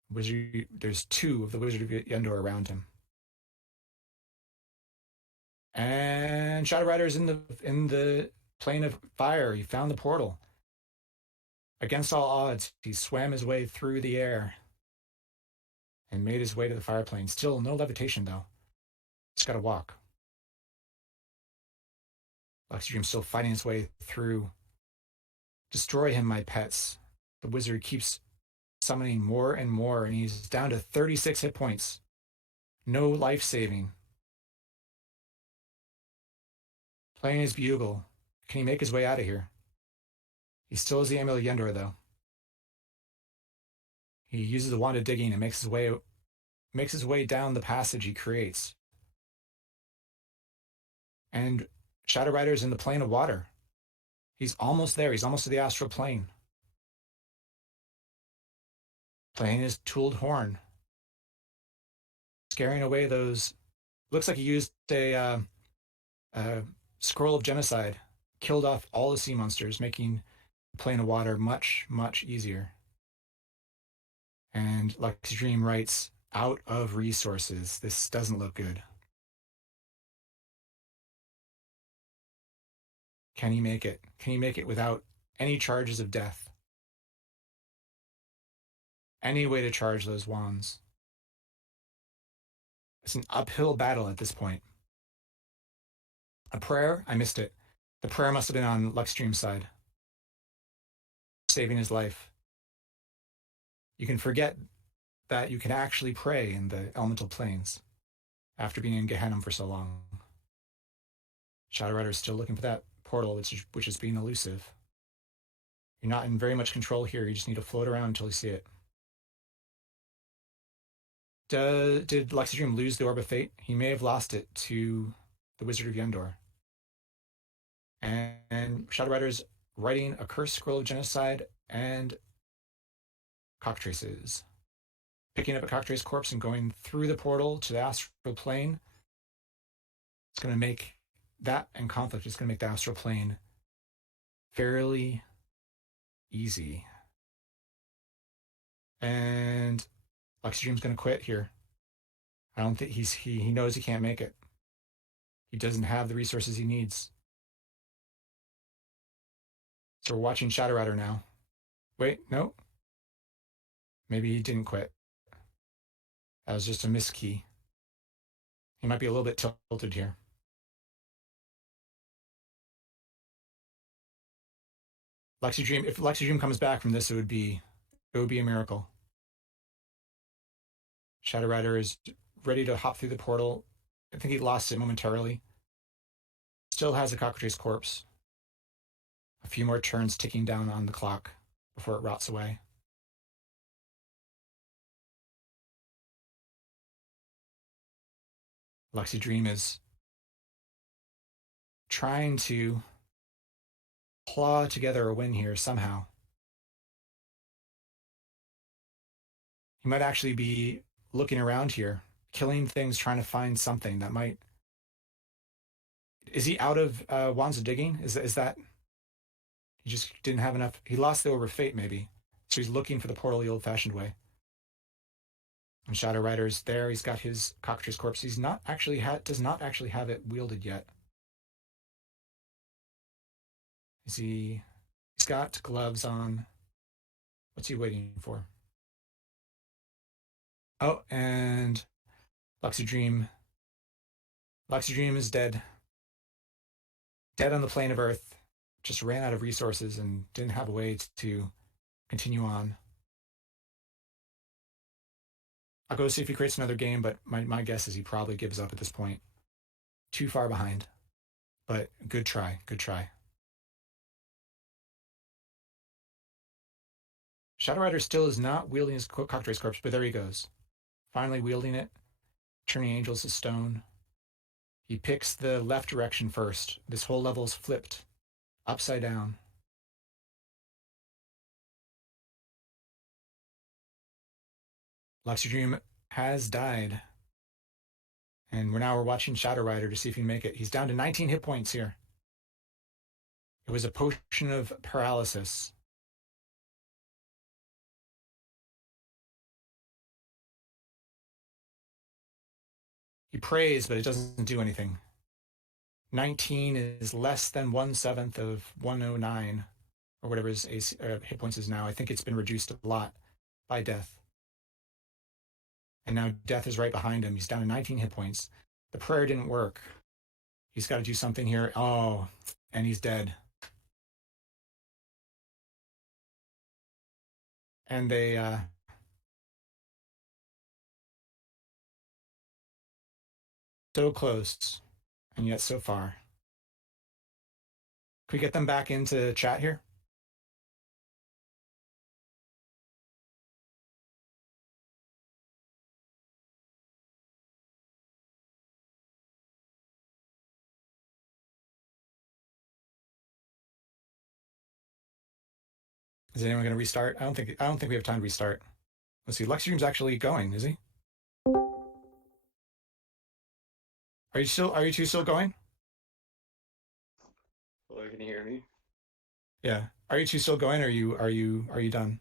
There's 2 of the Wizard of Yendor around him. And Shadow Rider is in the plane of fire. He found the portal. Against all odds, he swam his way through the air and made his way to the fire plane. Still no levitation, though. He's got to walk. Luxidream still fighting his way through. Destroy him, my pets. The wizard keeps summoning more and more, and he's down to 36 hit points. No life saving. Playing his bugle. Can he make his way out of here? He still has the Amulet of Yendor, though. He uses the Wand of Digging and makes his way down the passage he creates. And Shadow Rider's in the plane of water. He's almost there. He's almost to the astral plane. Playing his tooled horn. Scaring away those... Looks like he used a scroll of genocide. Killed off all the sea monsters, making the plane of water much, much easier. And Luxidream writes, out of resources. This doesn't look good. Can he make it? Can he make it without any charges of death? Any way to charge those wands? It's an uphill battle at this point. A prayer? I missed it. The prayer must have been on Luxidream's side. Saving his life. You can forget that you can actually pray in the elemental planes after being in Gehenna for so long. Shadow Rider is still looking for that portal, which is being elusive. You're not in very much control here. You just need to float around until you see it. Did Luxidream lose the Orb of Fate? He may have lost it to the Wizard of Yendor. And Shadow Rider's writing a Cursed Scroll of Genocide and Cockatrices. Picking up a Cockatrice corpse and going through the portal to the astral plane. It's going to make that, and conflict is going to make the astral plane fairly easy. And Luxidream's going to quit here. I don't think he knows he can't make it. He doesn't have the resources he needs. So we're watching Shadow Rider now. Wait, no. Maybe he didn't quit. That was just a miss key. He might be a little bit tilted here. Luxidream, if Luxidream comes back from this, it would be a miracle. Shadow Rider is ready to hop through the portal. I think he lost it momentarily. Still has a Cockatrice corpse. A few more turns ticking down on the clock before it rots away. Luxidream is trying to claw together a win here somehow. He might actually be looking around here, killing things, trying to find something that might... Is he out of Wands of Digging? Is that... He just didn't have enough... He lost the Orb of Fate, maybe. So he's looking for the portal the old-fashioned way. And Shadow Rider's there. He's got his Cockatrice Corpse. He's not actually does not actually have it wielded yet. Is he? He's got gloves on. What's he waiting for? Oh, and Luxidream. Luxidream is dead. Dead on the plane of Earth. Just ran out of resources and didn't have a way to continue on. I'll go see if he creates another game, but my guess is he probably gives up at this point. Too far behind. But good try. Good try. Shadow Rider still is not wielding his Cockatrice Corpse, but there he goes. Finally wielding it. Turning Angels to stone. He picks the left direction first. This whole level is flipped. Upside down. Luxidream has died. And we're watching Shadow Rider to see if he can make it. He's down to 19 hit points here. It was a potion of paralysis. He prays, but it doesn't do anything. 19 is less than 1/7 of 109, or whatever his hit points is now. I think it's been reduced a lot by death. And now death is right behind him. He's down to 19 hit points. The prayer didn't work. He's got to do something here. Oh, and he's dead. And they so close, and yet so far. Can we get them back into chat here? Is anyone going to restart? I don't think we have time to restart. Let's see. Luxidream's actually going, is he? Are you two still going? Hello, can you hear me? Yeah. Are you two still going, or are you done?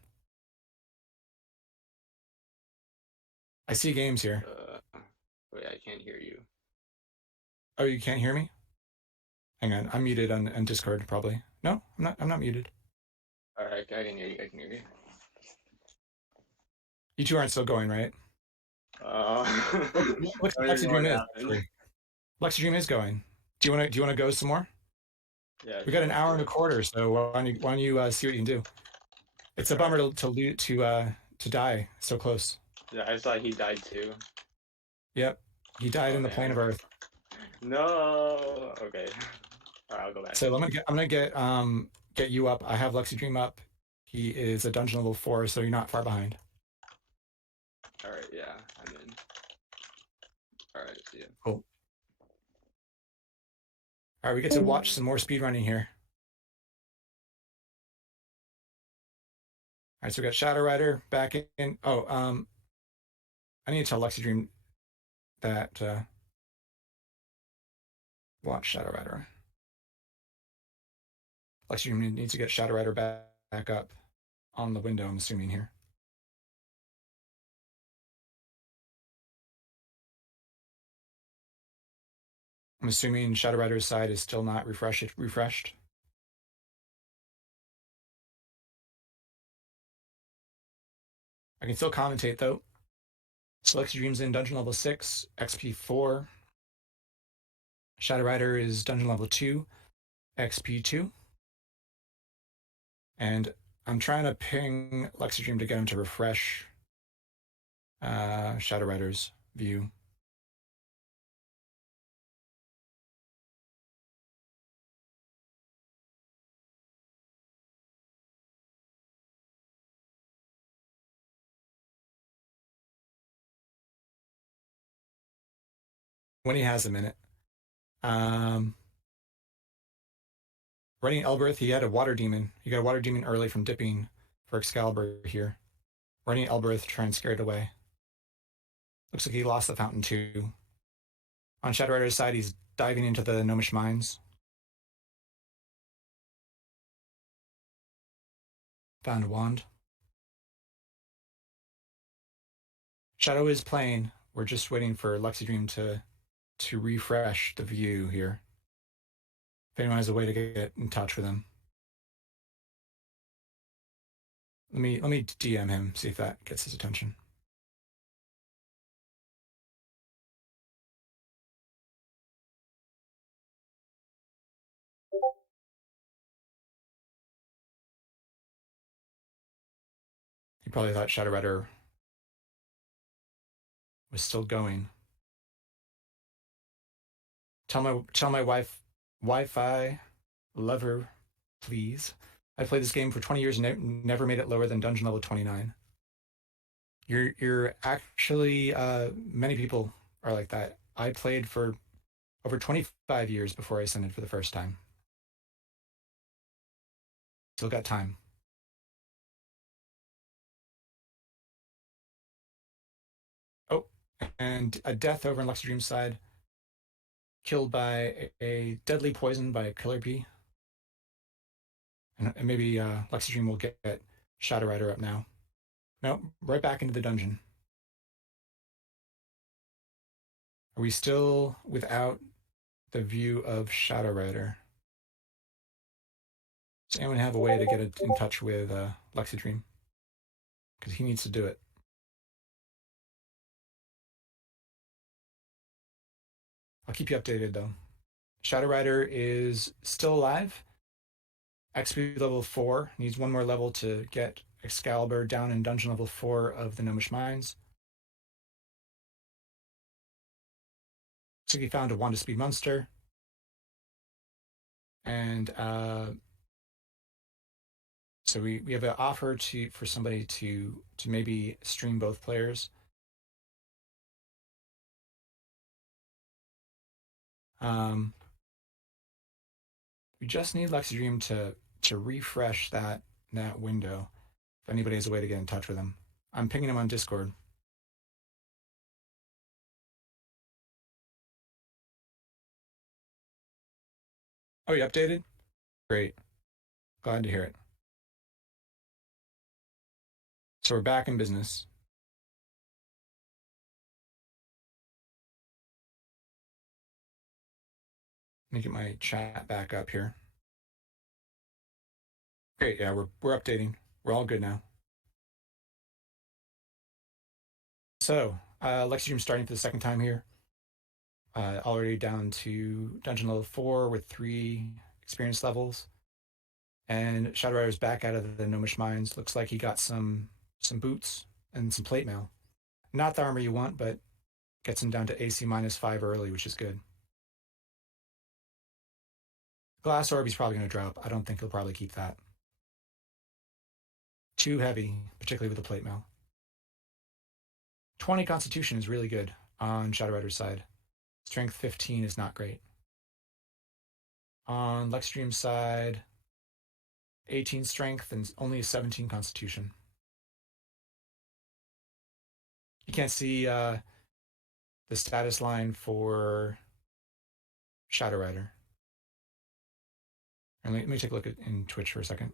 I see games here. Wait, I can't hear you. Oh, you can't hear me? Hang on. I'm muted on Discord probably. No, I'm not muted. All right, I can hear you. I can hear you. You two aren't still going, right? Luxidream is going. Do you want to go some more? Yeah. We got an hour and a quarter, so why don't you see what you can do? It's a bummer to die so close. Yeah, I saw he died too. Yep, he died in the plane of Earth. No. Okay. All right, I'll go back. So I'm gonna get you up. I have Luxidream up. He is a dungeon level 4, so you're not far behind. All right. Yeah, I'm in. All right. See ya. Cool. All right, we get to watch some more speedrunning here. All right, so we got Shadow Rider back in. Oh, I need to tell Luxidream that watch Shadow Rider. Luxidream needs to get Shadow Rider back up on the window, I'm assuming here. I'm assuming Shadow Rider's side is still not refreshed. I can still commentate though. Luxidream's in dungeon level 6, XP 4. Shadow Rider is dungeon level 2, XP 2. And I'm trying to ping Luxidream to get him to refresh Shadow Rider's view. When he has a minute. Running Elbereth, he had a water demon. He got a water demon early from dipping for Excalibur here. Running Elbereth to try and scare it away. Looks like he lost the fountain too. On Shadow Rider's side, he's diving into the Gnomish mines. Found a wand. Shadow is playing. We're just waiting for luxidream to refresh the view here. If anyone has a way to get in touch with him, let me DM him, see if that gets his attention. He probably thought Shadowrider was still going. Tell my wife Wi-Fi lover, please. I played this game for 20 years and never made it lower than dungeon level 29. You're actually many people are like that. I played for over 25 years before I ascended for the first time. Still got time. Oh, and a death over in luxidream's side, killed by a deadly poison by a killer bee. And maybe luxidream will get Shadowrider up now. No, right back into the dungeon. Are we still without the view of Shadowrider? Does anyone have a way to get in touch with luxidream? Because he needs to do it. I'll keep you updated though. Shadowrider is still alive. XP level 4. Needs one more level to get Excalibur down in dungeon level 4 of the Gnomish Mines. So he found a Wanda Speed Monster. And so we have an offer for somebody to maybe stream both players. We just need luxidream to refresh that window. If anybody has a way to get in touch with him, I'm pinging him on Discord. Oh, you updated? Great. Glad to hear it. So we're back in business. Let me get my chat back up here. Great. Yeah, we're updating. We're all good now. So luxidream starting for the second time here. Already down to dungeon level 4 with 3 experience levels. And Shadowrider's back out of the Gnomish Mines. Looks like he got some boots and some plate mail. Not the armor you want, but gets him down to AC -5 early, which is good. Glass orb he's probably going to drop. I don't think he'll probably keep that. Too heavy, particularly with the plate mail. 20 Constitution is really good on Shadowrider's side. Strength 15 is not great. On Luxstream's side, 18 Strength and only 17 Constitution. You can't see the status line for Shadowrider. And let me take a look in Twitch for a second.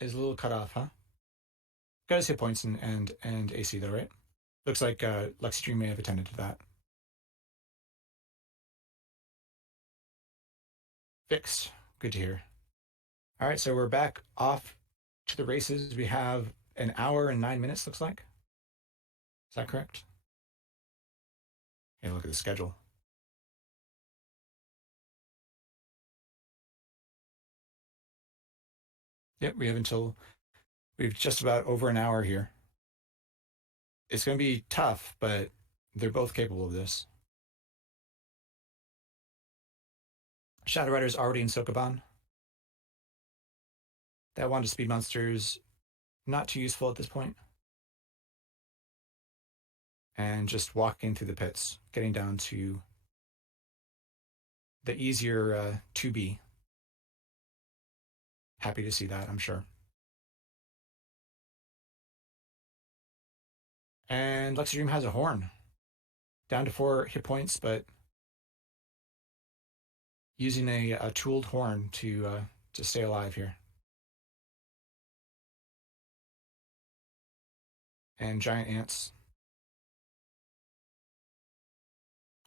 Is a little cut off, huh? Got his hit points and AC though, right? Looks like Luxstream may have attended to that. Fixed. Good to hear. All right, so we're back off to the races. We have an hour and 9 minutes, looks like. Is that correct? Yeah, look at the schedule. Yep, we've just about over an hour here. It's going to be tough, but they're both capable of this. Shadowrider's already in Sokoban. That Wanda Speed Monster's not too useful at this point. And just walking through the pits, getting down to the easier 2B. Happy to see that, I'm sure. And Luxidream has a horn. Down to 4 hit points, but using a tooled horn to stay alive here. And giant ants.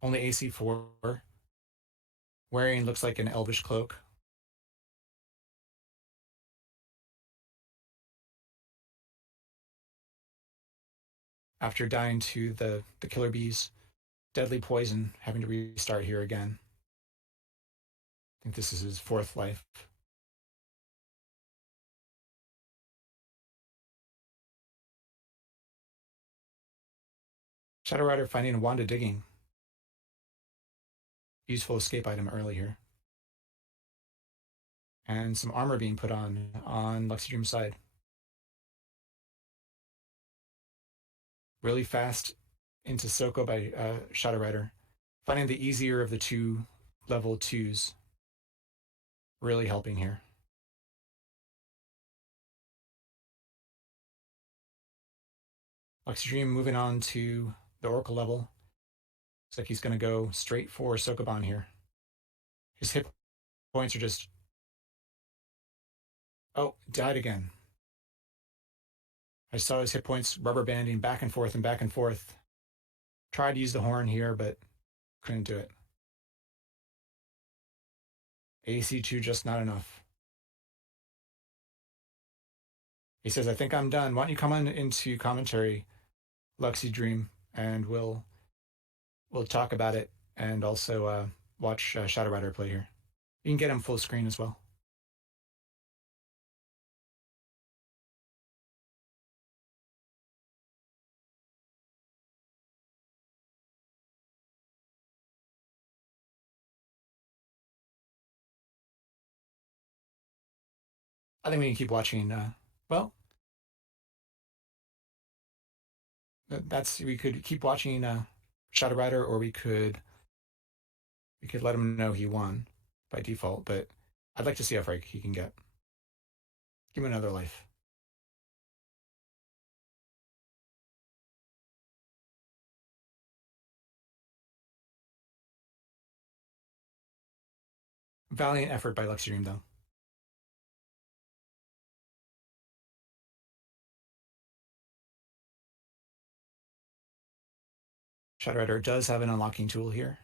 Only AC4. Wearing looks like an elvish cloak. After dying to the killer bees, deadly poison, having to restart here again. I think this is his fourth life. Shadow Rider finding a wand of digging. Useful escape item early here. And some armor being put on luxidream's side. Really fast into Soko by Shadow Rider. Finding the easier of the two level 2s. Really helping here. Luxidream moving on to the Oracle level. Looks like he's going to go straight for Sokoban here. His hit points are just... Oh, died again. I saw his hit points rubber banding back and forth and back and forth. Tried to use the horn here, but couldn't do it. AC2 just not enough. He says, I think I'm done. Why don't you come on into commentary, luxidream, and we'll talk about it and also watch Shadow Rider play here. You can get him full screen as well. I think we can keep watching. Well, we could keep watching Shadow Rider, or we could let him know he won by default. But I'd like to see how far he can get. Give him another life. Valiant effort by Luxidream, though. Shadow Rider does have an unlocking tool here.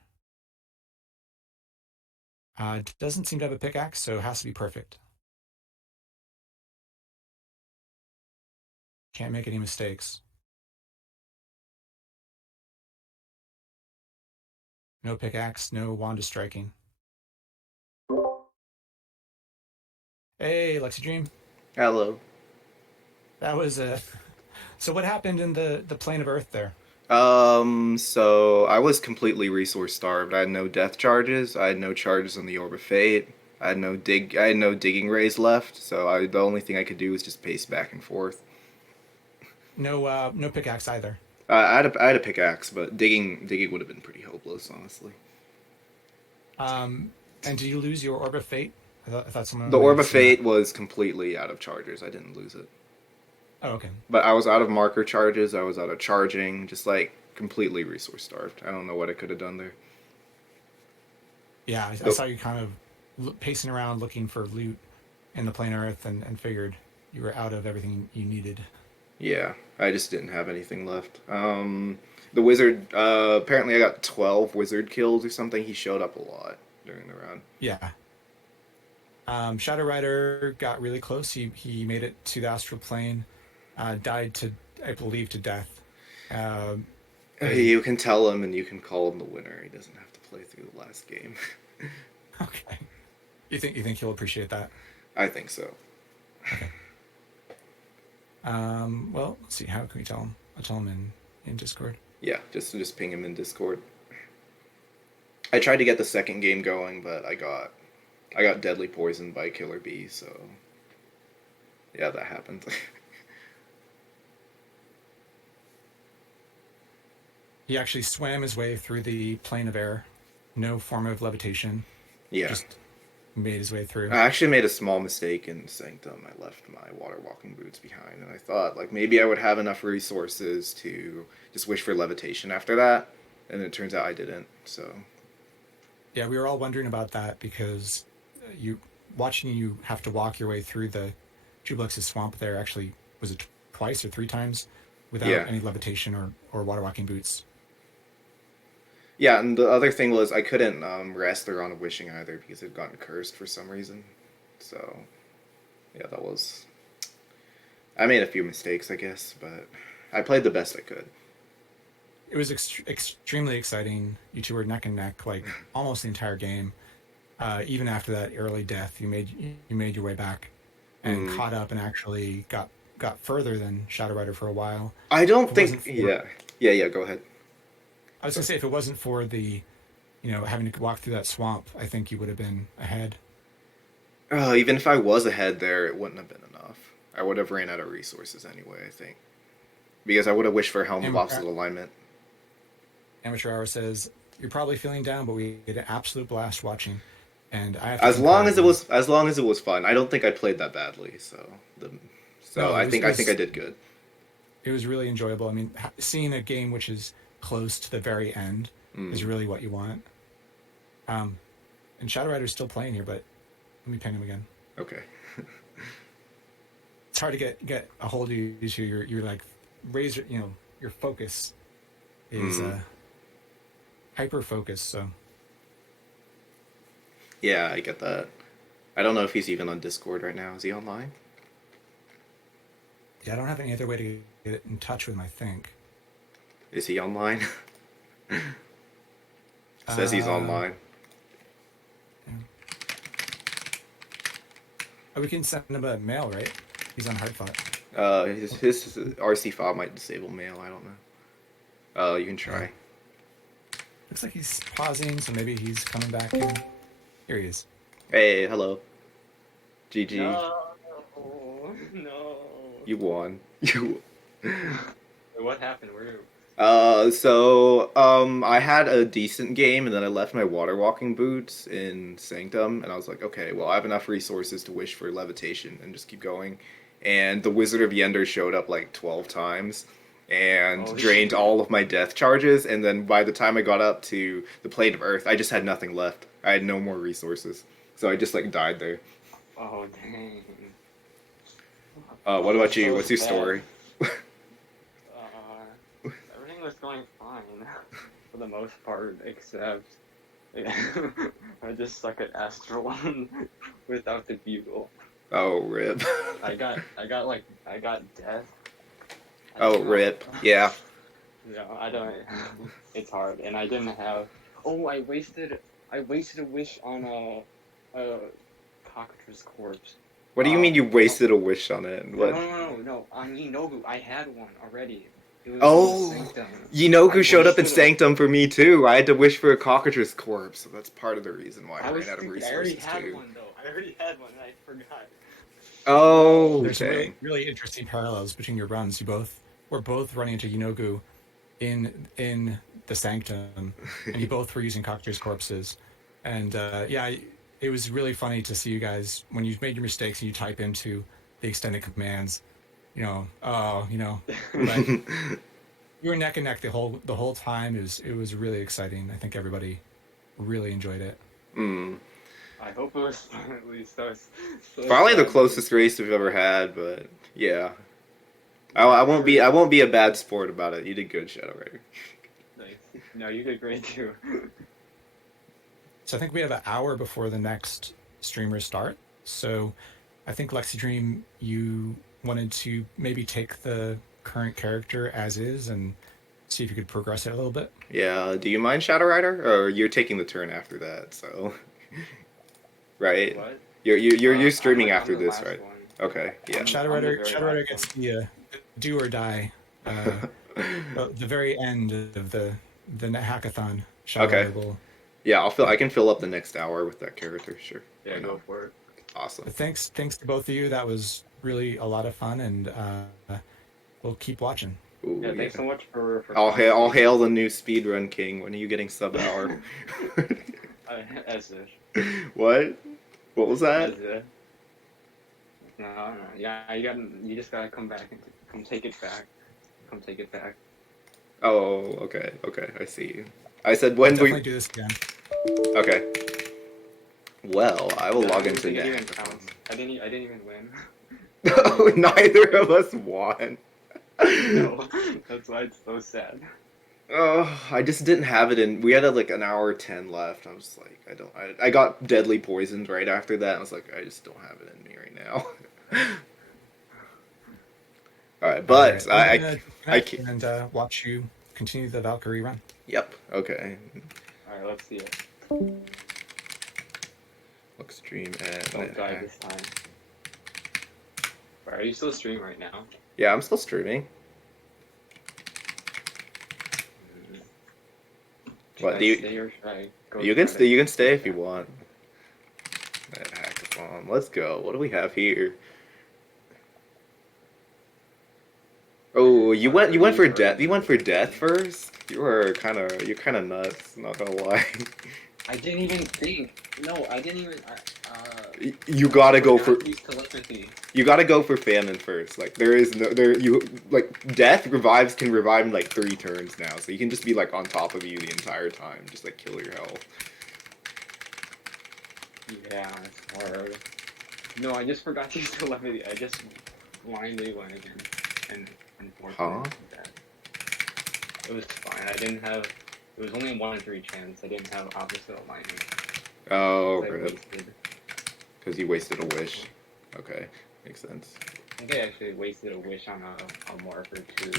Doesn't seem to have a pickaxe, so it has to be perfect. Can't make any mistakes. No pickaxe, no wand of striking. Hey, Luxidream. Hello. That was a... So what happened in the plane of Earth there? So I was completely resource starved. I had no death charges. I had no charges on the Orb of Fate. I had no digging rays left. So the only thing I could do was just pace back and forth. No pickaxe either. I had a pickaxe, but digging would have been pretty hopeless, honestly. And do you lose your Orb of Fate? I thought someone The might Orb have of seen that. Fate was completely out of chargers. I didn't lose it. Oh, okay. But I was out of marker charges. I was out of charging. Just like completely resource starved. I don't know what I could have done there. Yeah, I saw you kind of pacing around looking for loot in the plane of Earth and figured you were out of everything you needed. Yeah, I just didn't have anything left. The wizard. Apparently, I got 12 wizard kills or something. He showed up a lot during the round. Yeah. Shadow Rider got really close. He made it to the astral plane. Died to, I believe, to death. You can tell him, and you can call him the winner. He doesn't have to play through the last game. Okay. You think he'll appreciate that? I think so. Okay. Well, let's see. How can we tell him? I'll tell him in Discord. Yeah, just ping him in Discord. I tried to get the second game going, but I got deadly poisoned by killer bee. So yeah, that happened. He actually swam his way through the plane of air. No form of levitation. Yeah. Just made his way through. I actually made a small mistake in Sanctum. I left my water walking boots behind, and I thought like maybe I would have enough resources to just wish for levitation after that, and it turns out I didn't. So Yeah, we were all wondering about that because you watching you have to walk your way through the Jublex's swamp there actually was it twice or three times without Yeah. any levitation or water walking boots. Yeah, and the other thing was I couldn't rest or on a wishing either because it had gotten cursed for some reason. So, yeah, that was. I made a few mistakes, I guess, but I played the best I could. It was extremely exciting. You two were neck and neck like almost the entire game. Even after that early death, you made your way back and Mm. caught up and actually got further than Shadow Rider for a while. I If don't it think. wasn't for Yeah. Yeah, yeah, go ahead. I was gonna So, say if it wasn't for the having to walk through that swamp, I think you would have been ahead. even if I was ahead there, it wouldn't have been enough. I would have ran out of resources anyway, I think. Because I would have wished for Helm of Amateur, Opposite Alignment. Amateur Hour says you're probably feeling down, but we had an absolute blast watching, and I have to As long concur. as it was, as long as it was fun. I don't think I played that badly, so No, I think I did good. it was really enjoyable. I mean, seeing a game which is close to the very end is Mm, really what you want. Um, and Shadow Rider's still playing here, but let me ping him again. okay. It's hard to get a hold of you. You're like razor. Your focus is Mm, hyper focused. So yeah, I get that. I don't know if he's even on Discord right now. Is he online? yeah, I don't have any other way to get in touch with him. I think. Is he online? Says he's Um, online. yeah. Oh, we can send him a mail, right? He's on Hardfought. His RC file might disable mail. I don't know. You can Yeah. try. Looks like he's pausing, so maybe he's coming back in. Here he is. Hey, hello. GG. No, no. You won. You. What happened? Where you? I had a decent game, and then I left my water walking boots in Sanctum, and I was like, okay, well, I have enough resources to wish for levitation and just keep going. And the Wizard of Yender showed up like 12 times and Oh, drained shit. all of my death charges, and then by the time I got up to the plane of Earth, I just had nothing left. I had no more resources. So I just like died there. Oh, dang. What about That's you? so What's your sad. story? Everything was going fine for the most part, except I just suck at Astral without the bugle. Oh, rip. I got death. I Oh, don't know. rip. Yeah. No, I don't. It's hard, and I didn't have. Oh, I wasted a wish on a cockatrice corpse. What do you mean you No, wasted a wish on it? no, What? no, no, no. On Inogu, I had one already. It was Oh, in Sanctum. I Yinoku showed up in wasted a. Sanctum for me too. I had to wish for a cockatrice corpse. So that's part of the reason why I I was ran out of stupid. I already resources had too. one though. I already had one, and I forgot. Oh, There's some okay. really interesting parallels between your runs. You both were both running into Yinogu in the Sanctum, and you both were using Cocktail's corpses. And yeah, it was really funny to see you guys when you made your mistakes and you type into the extended commands. But you were neck and neck the whole time. It was really exciting. I think everybody really enjoyed it. Hmm. I hope it was fun at least. I was so Probably the sad. closest race we've ever had, but yeah. I won't be a bad sport about it. You did good, Shadow Rider. Nice. No, you did great too. So I think we have an hour before the next streamers start. So I think luxidream, you wanted to maybe take the current character as is and see if you could progress it a little bit. Yeah. Do you mind Shadow Rider, or you're taking the turn after that? So, right? What? You're streaming I'm after the this, last right? one. Okay. Yeah. Shadow I'm the Rider, very Shadow Rider last gets one. the do or die, the very end of the NetHackathon. Shadow Okay. Rider will. Yeah, I can fill up the next hour with that character. Sure. Yeah, Why go not? for it. Awesome. But thanks to both of you. That was really a lot of fun, and we'll keep watching. Ooh, Yeah, thanks so much for All hail the new speedrun king. When are you getting sub hour? As if. What? What was that? As if. No. Yeah, you just gotta come back and come take it back. Come take it back. Oh, okay. I see you. I said We'll when definitely we. do this again. Okay. Well, I will log into It even NetHack. counts. I didn't even win. No, neither of us won. No, that's why it's so sad. Oh, I just didn't have it in. We had like an hour 10 left. I was like, I don't. I got deadly poisoned right after that. I was like, I just don't have it in me right now. All right, but All right, I'm gonna I disconnect can't. and watch you continue the Valkyrie run. Yep. Okay. Alright, let's see it. Luxidream and Don't die NetHack. this time. Are you still streaming right now? Yeah, I'm still streaming. Should What I do you? stay or should I go? You can try stay. to- You can stay if you want. NetHackathon. Let's go. What do we have here? Oh, you went for death. You went for death first. You're kind of nuts. Not gonna lie. I didn't even think. No, I didn't even. You gotta go for. Use telepathy. You gotta go for famine first. Like there is no there you like death revives can revive in like 3 turns now, so you can just be like on top of you the entire time, just like kill your health. Yeah, it's hard. No, I just forgot to use telepathy. I just blindly went again, and unfortunately, that it was fine. I didn't have. It was only a 1 in 3 chance. I didn't have opposite alignment. Oh, I rip. wasted. Because you wasted a wish. Okay, makes sense. I think I actually wasted a wish on a marker too.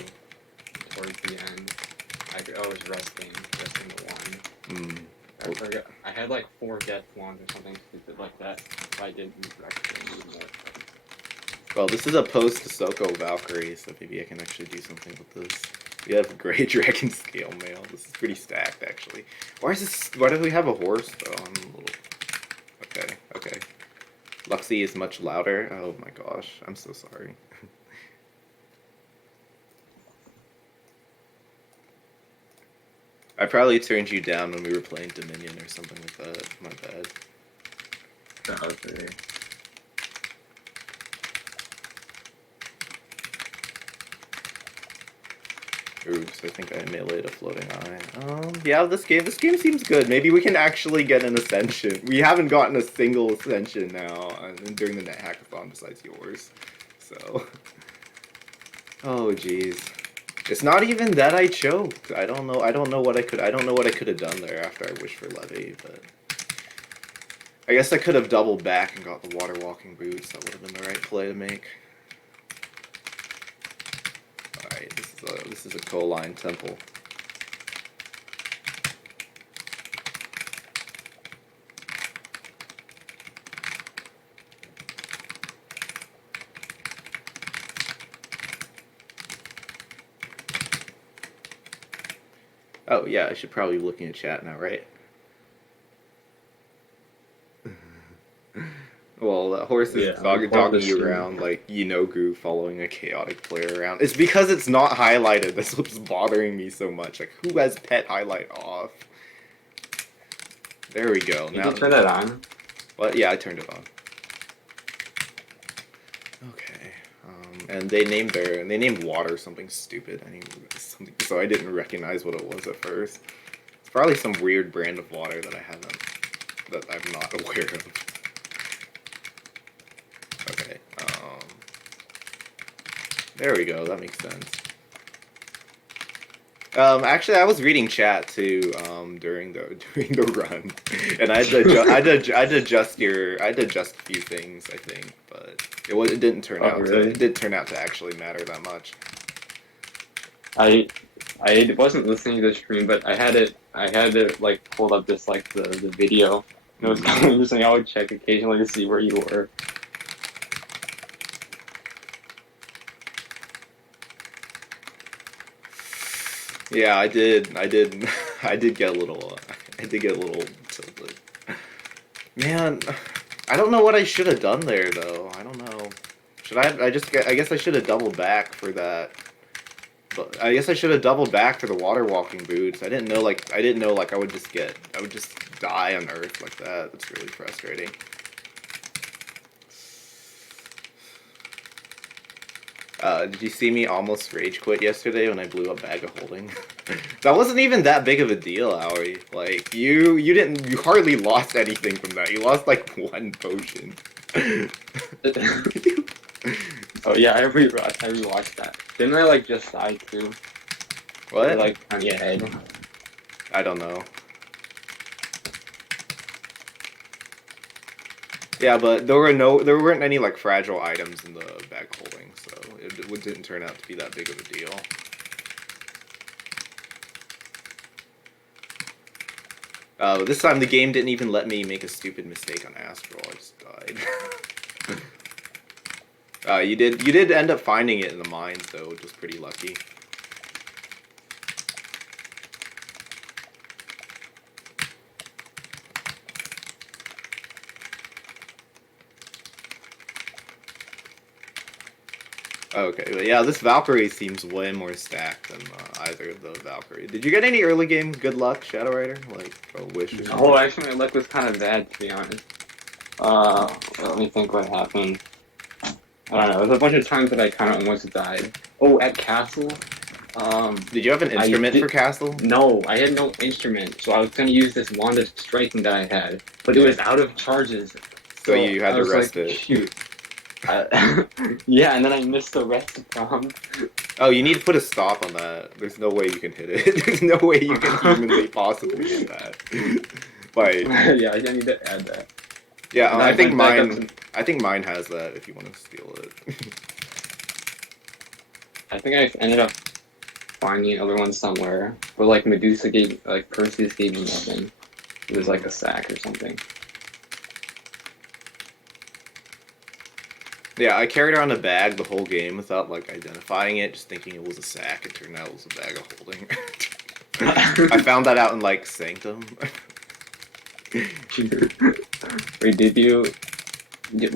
Towards the end, I was resting the 1. Hmm. I forgot. I had like 4 death wands or something stupid like that. If I did use resting more. Well, this is a post-Soko Valkyrie, so maybe I can actually do something with this. We have Grey Dragon Scale Mail. This is pretty stacked, actually. Why is this? Why do we have a horse though? I'm a little. Okay, okay. Luxie is much louder. Oh my gosh, I'm so sorry. I probably turned you down when we were playing Dominion or something like that. My bad. Okay. Oops, I think I meleeed a floating eye. Yeah, this game seems good. Maybe we can actually get an ascension. We haven't gotten a single ascension now during the NetHackathon besides yours. So, oh jeez, it's not even that I choked. I don't know. I don't know what I could have done there after I wished for Levy, but I guess I could have doubled back and got the water walking boots. That would have been the right play to make. Alright, this is a coal-line temple. Oh yeah, I should probably be looking at chat now, right? Well, that horse is dogging you around like Yinogu following a chaotic player around. It's because it's not highlighted. That's what's bothering me so much. Like, who has pet highlight off? There we go. Did you turn that on? What? Yeah, I turned it on. Okay. And they named water something stupid. Something, so I didn't recognize what it was at first. It's probably some weird brand of water that I'm not aware of. Okay, there we go, that makes sense. Actually, I was reading chat too, during the run, and I had to adjust a few things, I think, but it didn't turn out really? it did turn out to actually matter that much. I wasn't listening to the stream, but I had it like pulled up just like the video. It was kind of interesting. I would check occasionally to see where you were. Yeah, I did get a little tilted. Man, I don't know what I should have done there though. I don't know. I guess I should have doubled back for that. But I guess I should have doubled back for the water walking boots. I didn't know like I would just die on Earth like that. That's really frustrating. Did you see me almost rage quit yesterday when I blew a bag of holding? That wasn't even that big of a deal, Aoi. Like, you hardly lost anything from that. You lost, like, one potion. Oh yeah, I rewatched that. Didn't I like just die too? What? Or, like on your head. I don't know. Yeah, but there weren't any like fragile items in the bag holding, so it didn't turn out to be that big of a deal. This time the game didn't even let me make a stupid mistake on Astral. I just died. You did end up finding it in the mines though, which was pretty lucky. Okay, but yeah, this Valkyrie seems way more stacked than either of the Valkyrie. Did you get any early game good luck, Shadow Rider? Like, a wish or something? Oh, actually, my luck was kind of bad, to be honest. Let me think what happened. I don't know. There's a bunch of times that I kind of almost died. Oh, at Castle. Did you have an instrument for Castle? No, I had no instrument, so I was gonna use this wand of striking that I had, but it was out of charges. So you had to rest like, it. Shoot. Yeah, and then I missed the rest prompt. Oh, you need to put a stop on that. There's no way you can hit it. There's no way you can humanly possibly hit that. Like, Yeah, I need to add that. yeah, I think mine has that if you want to steal it. I think I ended up finding another one somewhere, but like Medusa gave, like Perseus gave me nothing. It was like a sack or something. Yeah, I carried around a bag the whole game without like identifying it, just thinking it was a sack. It turned out it was a bag of holding. I found that out in like Sanctum. Wait,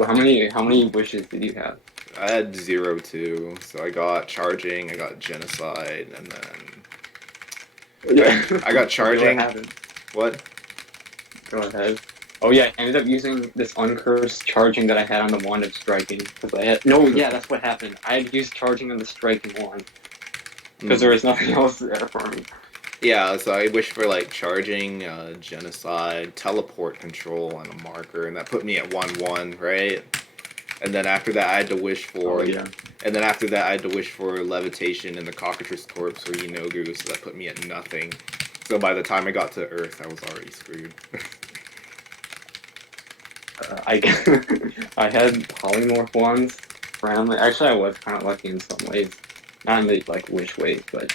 how many wishes did you have? I had 0 2, so I got charging, I got genocide, and then I got charging. What? Go ahead. Oh yeah, I ended up using this uncursed charging that I had on the wand of striking because I had yeah, that's what happened. I had to use charging on the striking wand because there was nothing else there for me. Yeah, so I wished for like charging, genocide, teleport control, and a marker, and that put me at 1-1, right? And then after that, I had to wish for. And then after that, I had to wish for levitation and the cockatrice corpse or Yinogu, so that put me at nothing. So by the time I got to Earth, I was already screwed. I had polymorph wands randomly. Actually, I was kind of lucky in some ways, not in the like wish ways, but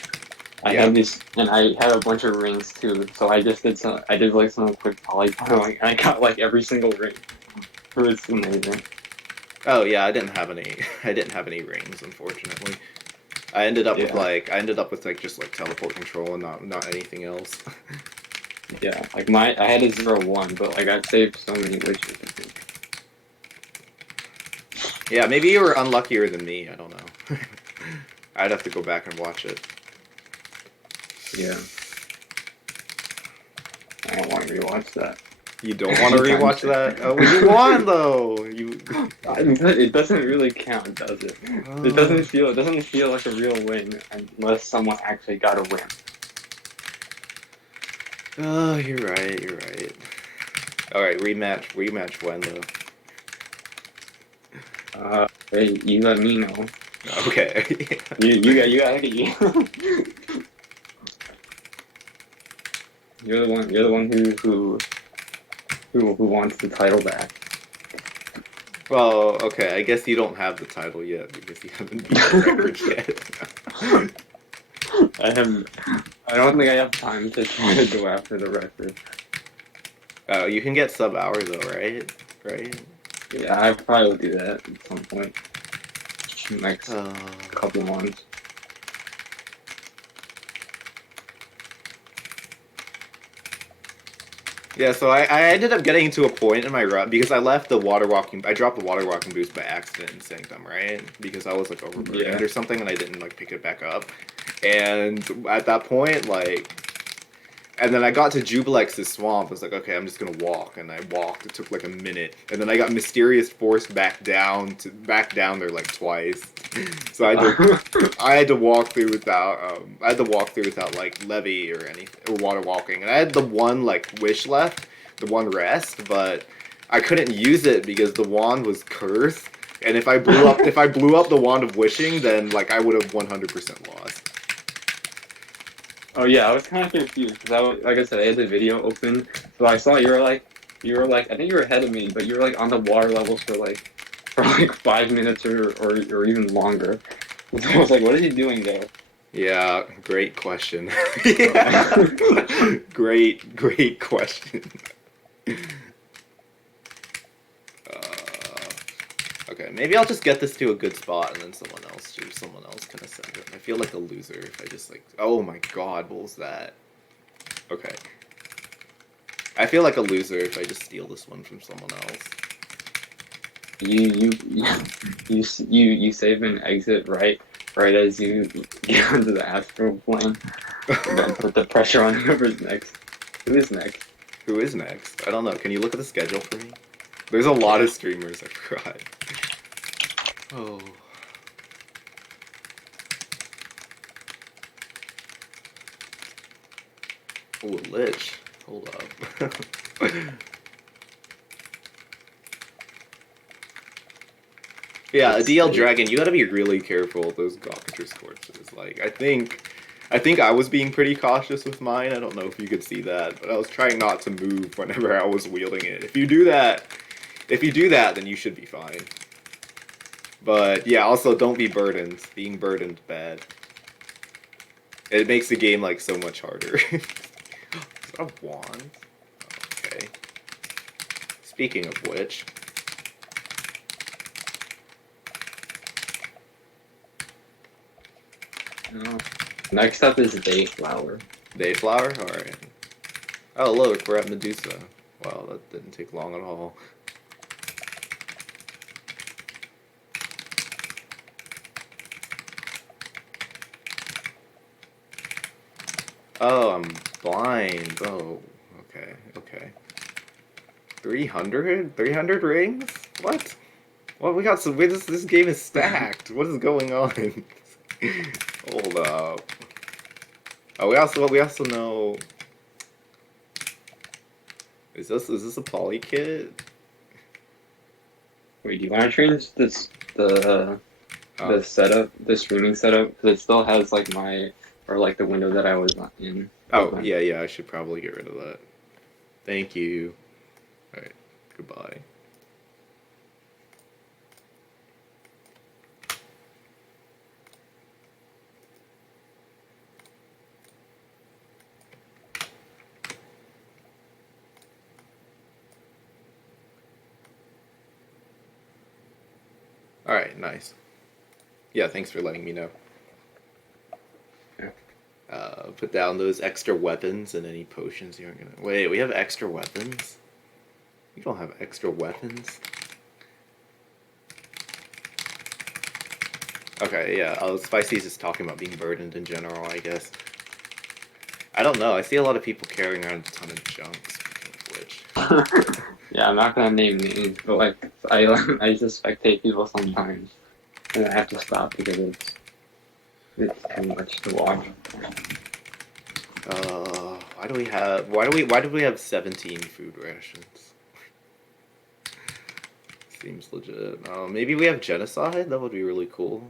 I had these, and I had a bunch of rings too. So I just did some. I did like some quick polytoning, and I got like every single ring. It was amazing. Oh yeah, I didn't have any. I didn't have any rings, unfortunately. I ended up with like just like teleport control and not anything else. Yeah, like I had a 0-1, but like I saved so many wishes. I think. Yeah, maybe you were unluckier than me. I don't know. I'd have to go back and watch it. Yeah. I don't want to rewatch that. You don't want to rewatch that? Oh, well, you won though. It doesn't really count, does it? It doesn't feel like a real win unless someone actually got a win. Oh, you're right. All right, rematch when though? Hey, you let me know. Okay. you gotta get you. You're the one who wants the title back. Well, okay, I guess you don't have the title yet because you haven't beat the record yet. I don't think I have time to try to go after the record. Oh, you can get sub hour though, right? Right? Yeah, I probably will do that at some point. Next couple months. Yeah, so I ended up getting to a point in my run because I dropped the water walking boost by accident in Sanctum, right? Because I was like overburdened or something and I didn't like pick it back up. And at that point, like And then I got to Jubilex's swamp. I was like, okay, I'm just gonna walk, and I walked. It took like a minute, and then I got mysterious forced back down there like twice. So I had to walk through without like levy or anything or water walking, and I had the one like wish left, the one rest, but I couldn't use it because the wand was cursed. And if I blew up the wand of wishing, then like I would have 100% lost. Oh yeah, I was kind of confused because like I said, I had the video open, so I saw you were like, I think you were ahead of me, but you were like on the water levels for like 5 minutes or even longer. So I was like, what is he doing there? Yeah, great question. Yeah. Great question. Okay, maybe I'll just get this to a good spot and then someone else can ascend it. I feel like a loser if I just like, oh my god, what was that? Okay. I feel like a loser if I just steal this one from someone else. You save and exit right as you get onto the astral plane, and then put the pressure on whoever's next. Who is next? Who is next? I don't know. Can you look at the schedule for me? There's a lot of streamers, I forgot. Oh. Oh, a lich. Hold up. Yeah, a DL Dragon, you gotta be really careful with those Gawkatrus corpses. Like, I think I was being pretty cautious with mine. I don't know if you could see that, but I was trying not to move whenever I was wielding it. If you do that, then you should be fine. But yeah, also don't be burdened. Being burdened bad. It makes the game like so much harder. Is that a wand? Okay. Speaking of which. No. Next up is Dayflower. Dayflower? Alright. Oh look, we're at Medusa. Wow, that didn't take long at all. Oh, I'm blind. Oh, okay. 300? 300 rings? What? What, we got some, this game is stacked. What is going on? Hold up. Oh, we also know... Is this a poly kit? Wait, do you want to change the setup, the streaming setup? Because it still has like the window that I was in. Oh, yeah, I should probably get rid of that. Thank you. Alright, goodbye. Alright, nice. Yeah, thanks for letting me know. Put down those extra weapons and any potions you aren't gonna... Wait, we have extra weapons? We don't have extra weapons? Okay, yeah, Spicy's just talking about being burdened in general, I guess. I don't know, I see a lot of people carrying around a ton of junk, speaking of which. Yeah, I'm not gonna name names, but like I just spectate people sometimes, and I have to stop because it's too much to watch. Why do we have 17 food rations? Seems legit. Maybe we have genocide? That would be really cool.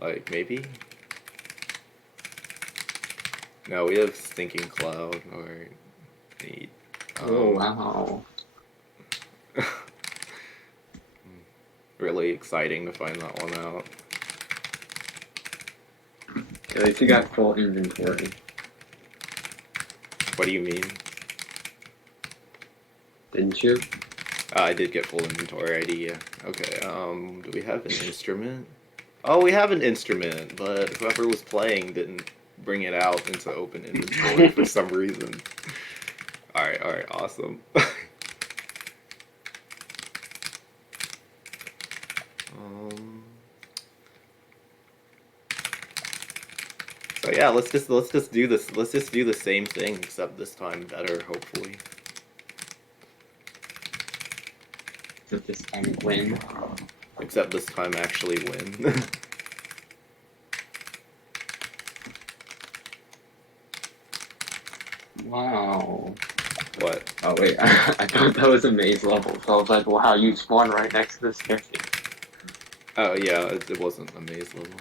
Like, maybe? No, we have stinking cloud. Alright. Neat. Oh wow. Really exciting to find that one out. At least you got full inventory. What do you mean? Didn't you? I did get full inventory ID, yeah. Okay, do we have an instrument? Oh, we have an instrument, but whoever was playing didn't bring it out into open inventory for some reason. Alright, awesome. So yeah, Yeah, let's just do this. Let's just do the same thing, except this time better, hopefully. So this time win. Except this time actually win. Wow. What? Oh wait, I thought that was a maze level, so I was like, wow, you spawned right next to the staircase. Oh yeah, it wasn't a maze level.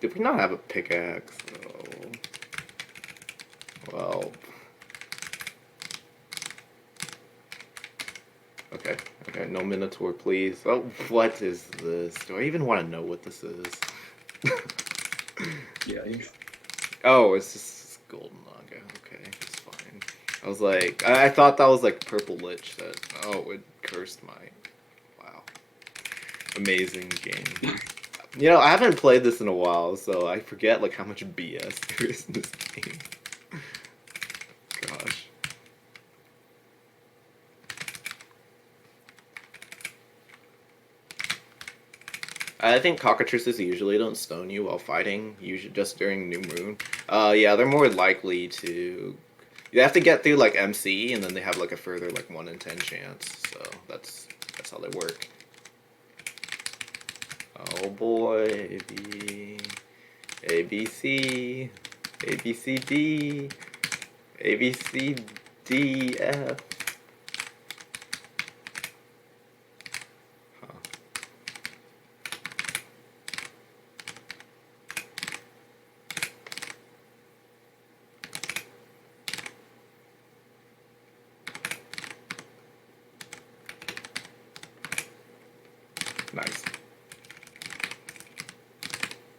Did we not have a pickaxe? Oh. Well. Okay, okay, no Minotaur, please. Oh, what is this? Do I even want to know what this is? Yeah. Oh, it's just golden naga. Okay, it's fine. I was like, I thought that was like purple lich that, oh, it cursed my, wow. Amazing game. You know, I haven't played this in a while, so I forget like how much BS there is in this game. Gosh. I think cockatrices usually don't stone you while fighting, usually just during new moon. Yeah, they're more likely to. You have to get through like MC, and then they have like a further like 1 in 10 chance. So that's how they work. Oh boy, A B C, A B C D, A B C D F. Huh. Nice.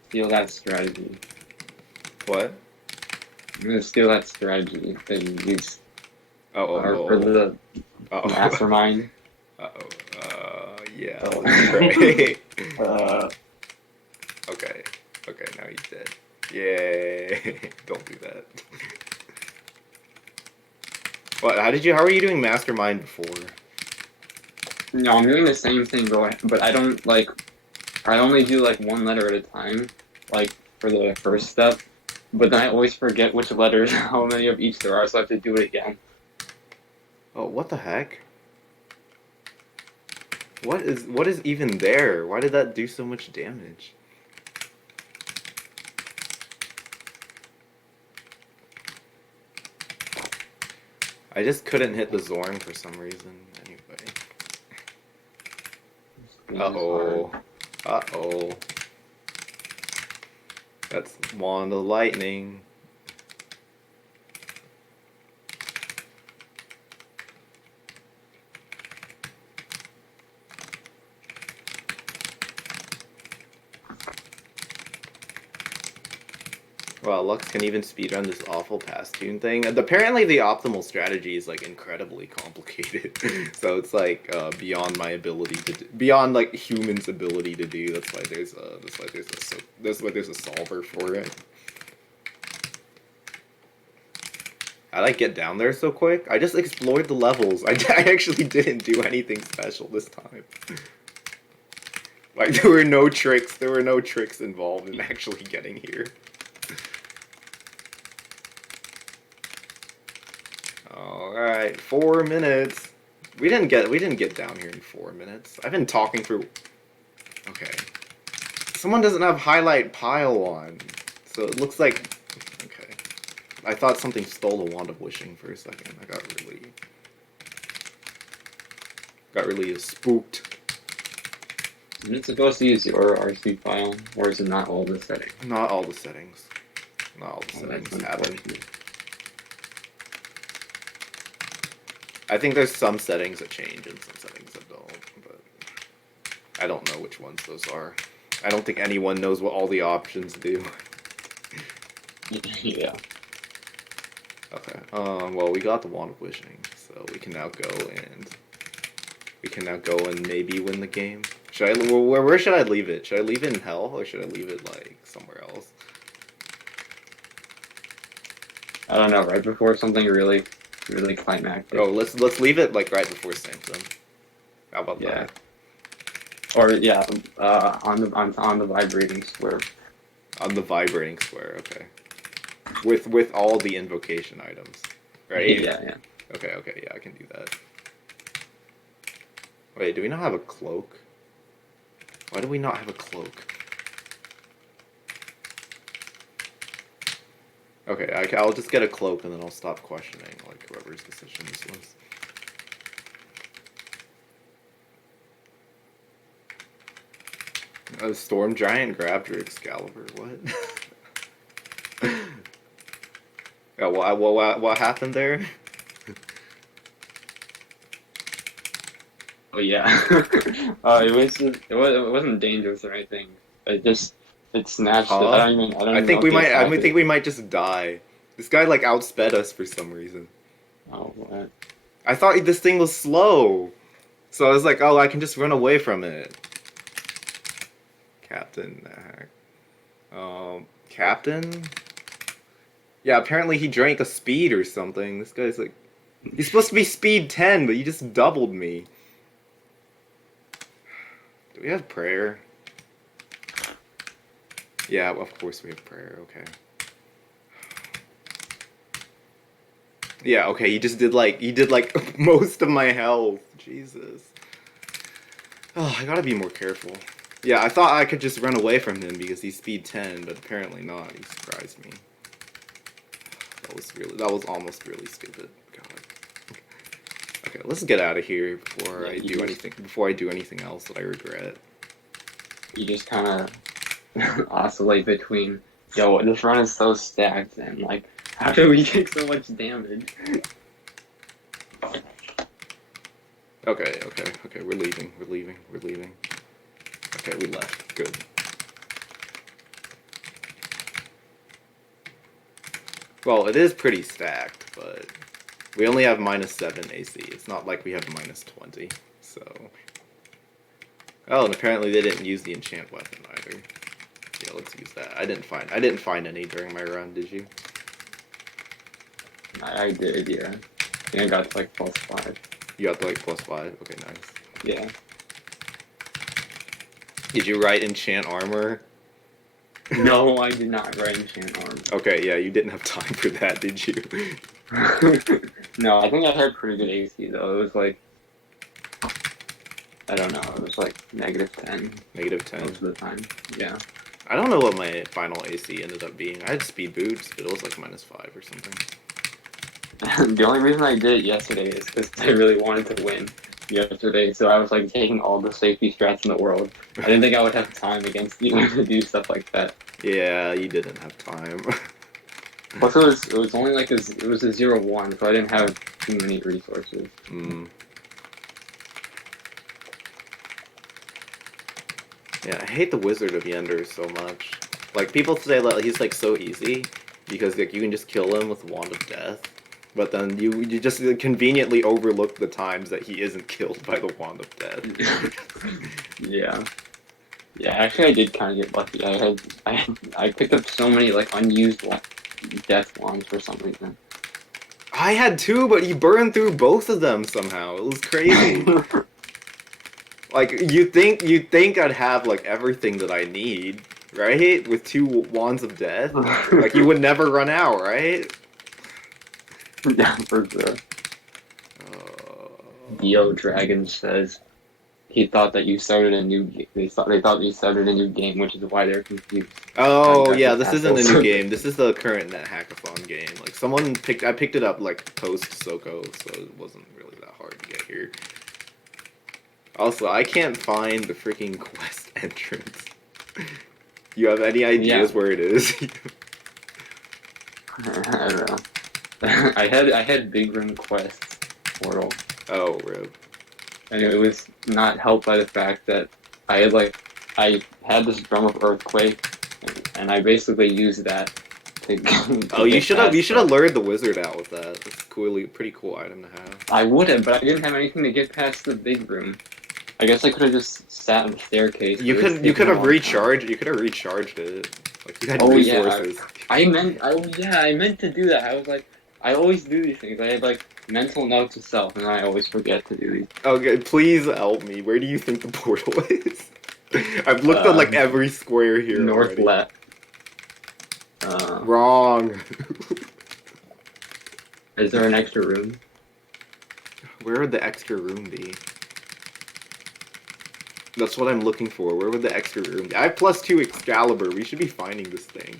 Steal that strategy. What? I'm gonna steal that strategy that you used for Oh. the Uh-oh. mastermind. Uh-oh. Yeah, Oh. that's great. Uh, Okay. Okay, now he's dead. Yay. Don't do that. What, how were you doing mastermind before? no, I'm doing the same thing, but I don't like. I only do like 1 letter at a time, like for the first step. But then I always forget which letters, how many of each there are, so I have to do it again. Oh, what the heck? What is even there? Why did that do so much damage? I just couldn't hit the Zorn for some reason. Anyway. Uh-oh. Uh-oh. That's Wand of Lightning. Wow, Lux can even speedrun this awful pass tune thing. And apparently the optimal strategy is like incredibly complicated. So it's like beyond my ability to beyond like humans' ability to do. That's why there's a solver for it. I like get down there so quick. I just explored the levels. I actually didn't do anything special this time. Like there were no tricks. There were no tricks involved in actually getting here. Alright, 4 minutes. We didn't get down here in 4 minutes. I've been talking for. Okay. Someone doesn't have highlight pile on. So it looks like. Okay. I thought something stole the Wand of Wishing for a second. I got really spooked. Is it supposed to use your RC file, or is it not all the settings? Not all the settings. Not all the Oh, settings that's happen. unfortunate. I think there's some settings that change and some settings that don't, but I don't know which ones those are. I don't think anyone knows what all the options do. Yeah. Okay. Well, we got the Wand of Wishing, so we can now go and maybe win the game. Should I? Where should I leave it? Should I leave it in hell, or should I leave it like somewhere else? I don't know, right before something really climactic. Oh, let's leave it like right before Sanctum. How about that? Or yeah, on the vibrating square. On the vibrating square, okay. With all the invocation items, right? Yeah. Okay, yeah, I can do that. Wait, do we not have a cloak? Why do we not have a cloak? Okay, I'll just get a cloak and then I'll stop questioning, like, whoever's decision this was. A storm giant grabbed your Excalibur, what? Yeah, what happened there? Oh yeah. It wasn't dangerous or anything. It snatched it. Huh? I don't I even think know we if they might. I attacked think it. we might just die. This guy like outsped us for some reason. Oh what? I thought this thing was slow, so I was like, oh, I can just run away from it. Captain NetHack. Captain? Yeah, apparently he drank a speed or something. This guy's like, he's supposed to be speed 10, but you just doubled me. Do we have prayer? Yeah, of course we have prayer, okay. Yeah, okay, he did like most of my health. Jesus. Oh, I gotta be more careful. Yeah, I thought I could just run away from him because he's speed 10, but apparently not. He surprised me. That was almost really stupid. God. Okay, let's get out of here before I do anything else that I regret. You just kind of oscillate between, yo, this run is so stacked, and like, how do we take so much damage? Okay, we're leaving. Okay, we left. Good. Well, it is pretty stacked, but we only have -7 AC. It's not like we have -20, so... Oh, and apparently they didn't use the enchant weapon either. Yeah, let's use that. I didn't find any during my run, did you? I did, yeah. I think I got to like +5. You got to like +5? Okay, nice. Yeah. Did you write enchant armor? No, I did not write enchant armor. Okay, yeah, you didn't have time for that, did you? No, I think I had pretty good AC though. It was like, I don't know, it was like -10 -10. most of the time. Yeah. I don't know what my final AC ended up being. I had speed boots, but it was like -5 or something. The only reason I did it yesterday is because I really wanted to win yesterday, so I was like taking all the safety strats in the world. I didn't think I would have time against you to do stuff like that. Yeah, you didn't have time. Plus, it was only like it was a 0-1, so I didn't have too many resources. Mm. Yeah, I hate the Wizard of Yender so much. Like, people say that he's like so easy because like you can just kill him with Wand of Death, but then you just conveniently overlook the times that he isn't killed by the Wand of Death. Yeah. Yeah, actually I did kind of get lucky. I picked up so many like unused death wands for some reason. I had 2, but he burned through both of them somehow. It was crazy. Like, you'd think I'd have, like, everything that I need, right? With 2 Wands of Death. Like, you would never run out, right? Yeah, for sure. Dio Dragon says he thought that you started a new game. They thought you started a new game, which is why they're confused. Oh, yeah, this isn't a new game. This is the current NetHackathon game. Like, I picked it up, like, post-Soko, so it wasn't really that hard to get here. Also, I can't find the freaking quest entrance. You have any ideas where it is? I don't know. I had Big Room Quest portal. Oh, rip. And it was not helped by the fact that I had this Drum of Earthquake, and I basically used that to Oh, you should have lured the wizard out with that. That's pretty cool item to have. I would have, but I didn't have anything to get past the big room. I guess I could have just sat on the staircase. You could have recharged. You could have recharged it. Like you had resources. I meant to do that. I was like, I always do these things. I had like mental note to self, and I always forget to do these. Okay, please help me. Where do you think the portal is? I've looked at like every square here. North already. left. Wrong. Is there an extra room? Where would the extra room be? That's what I'm looking for. Where would the extra room be? I have +2 Excalibur. We should be finding this thing.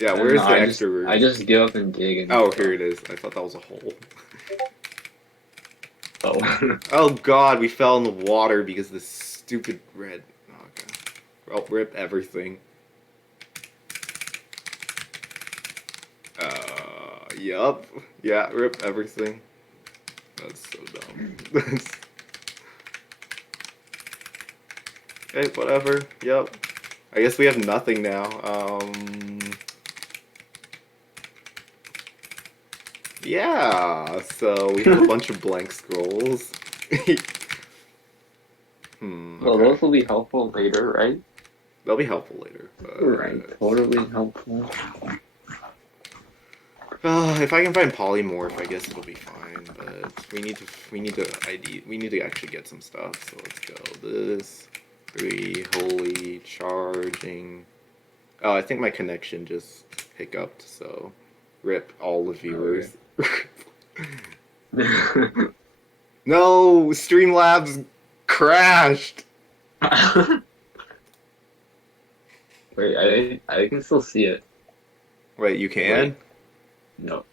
Yeah, where's the extra room? I just give up and dig. And Oh, here it is. I thought that was a hole. Oh. Oh god, we fell in the water because of this stupid red. Oh, okay. Well, rip everything. Yup. Yeah, rip everything. That's so dumb. Okay, whatever. Yup. I guess we have nothing now. Yeah, so we have a bunch of blank scrolls. Well, Okay. those will be helpful later, right? They'll be helpful later. But, Right, totally helpful. if I can find polymorph, I guess it'll be fine. But we need to actually get some stuff. So let's go. This 3 holy charging. Oh, I think my connection just hiccuped. So rip all the viewers. No, Streamlabs crashed. Wait, I can still see it. Wait, you can? Wait. No.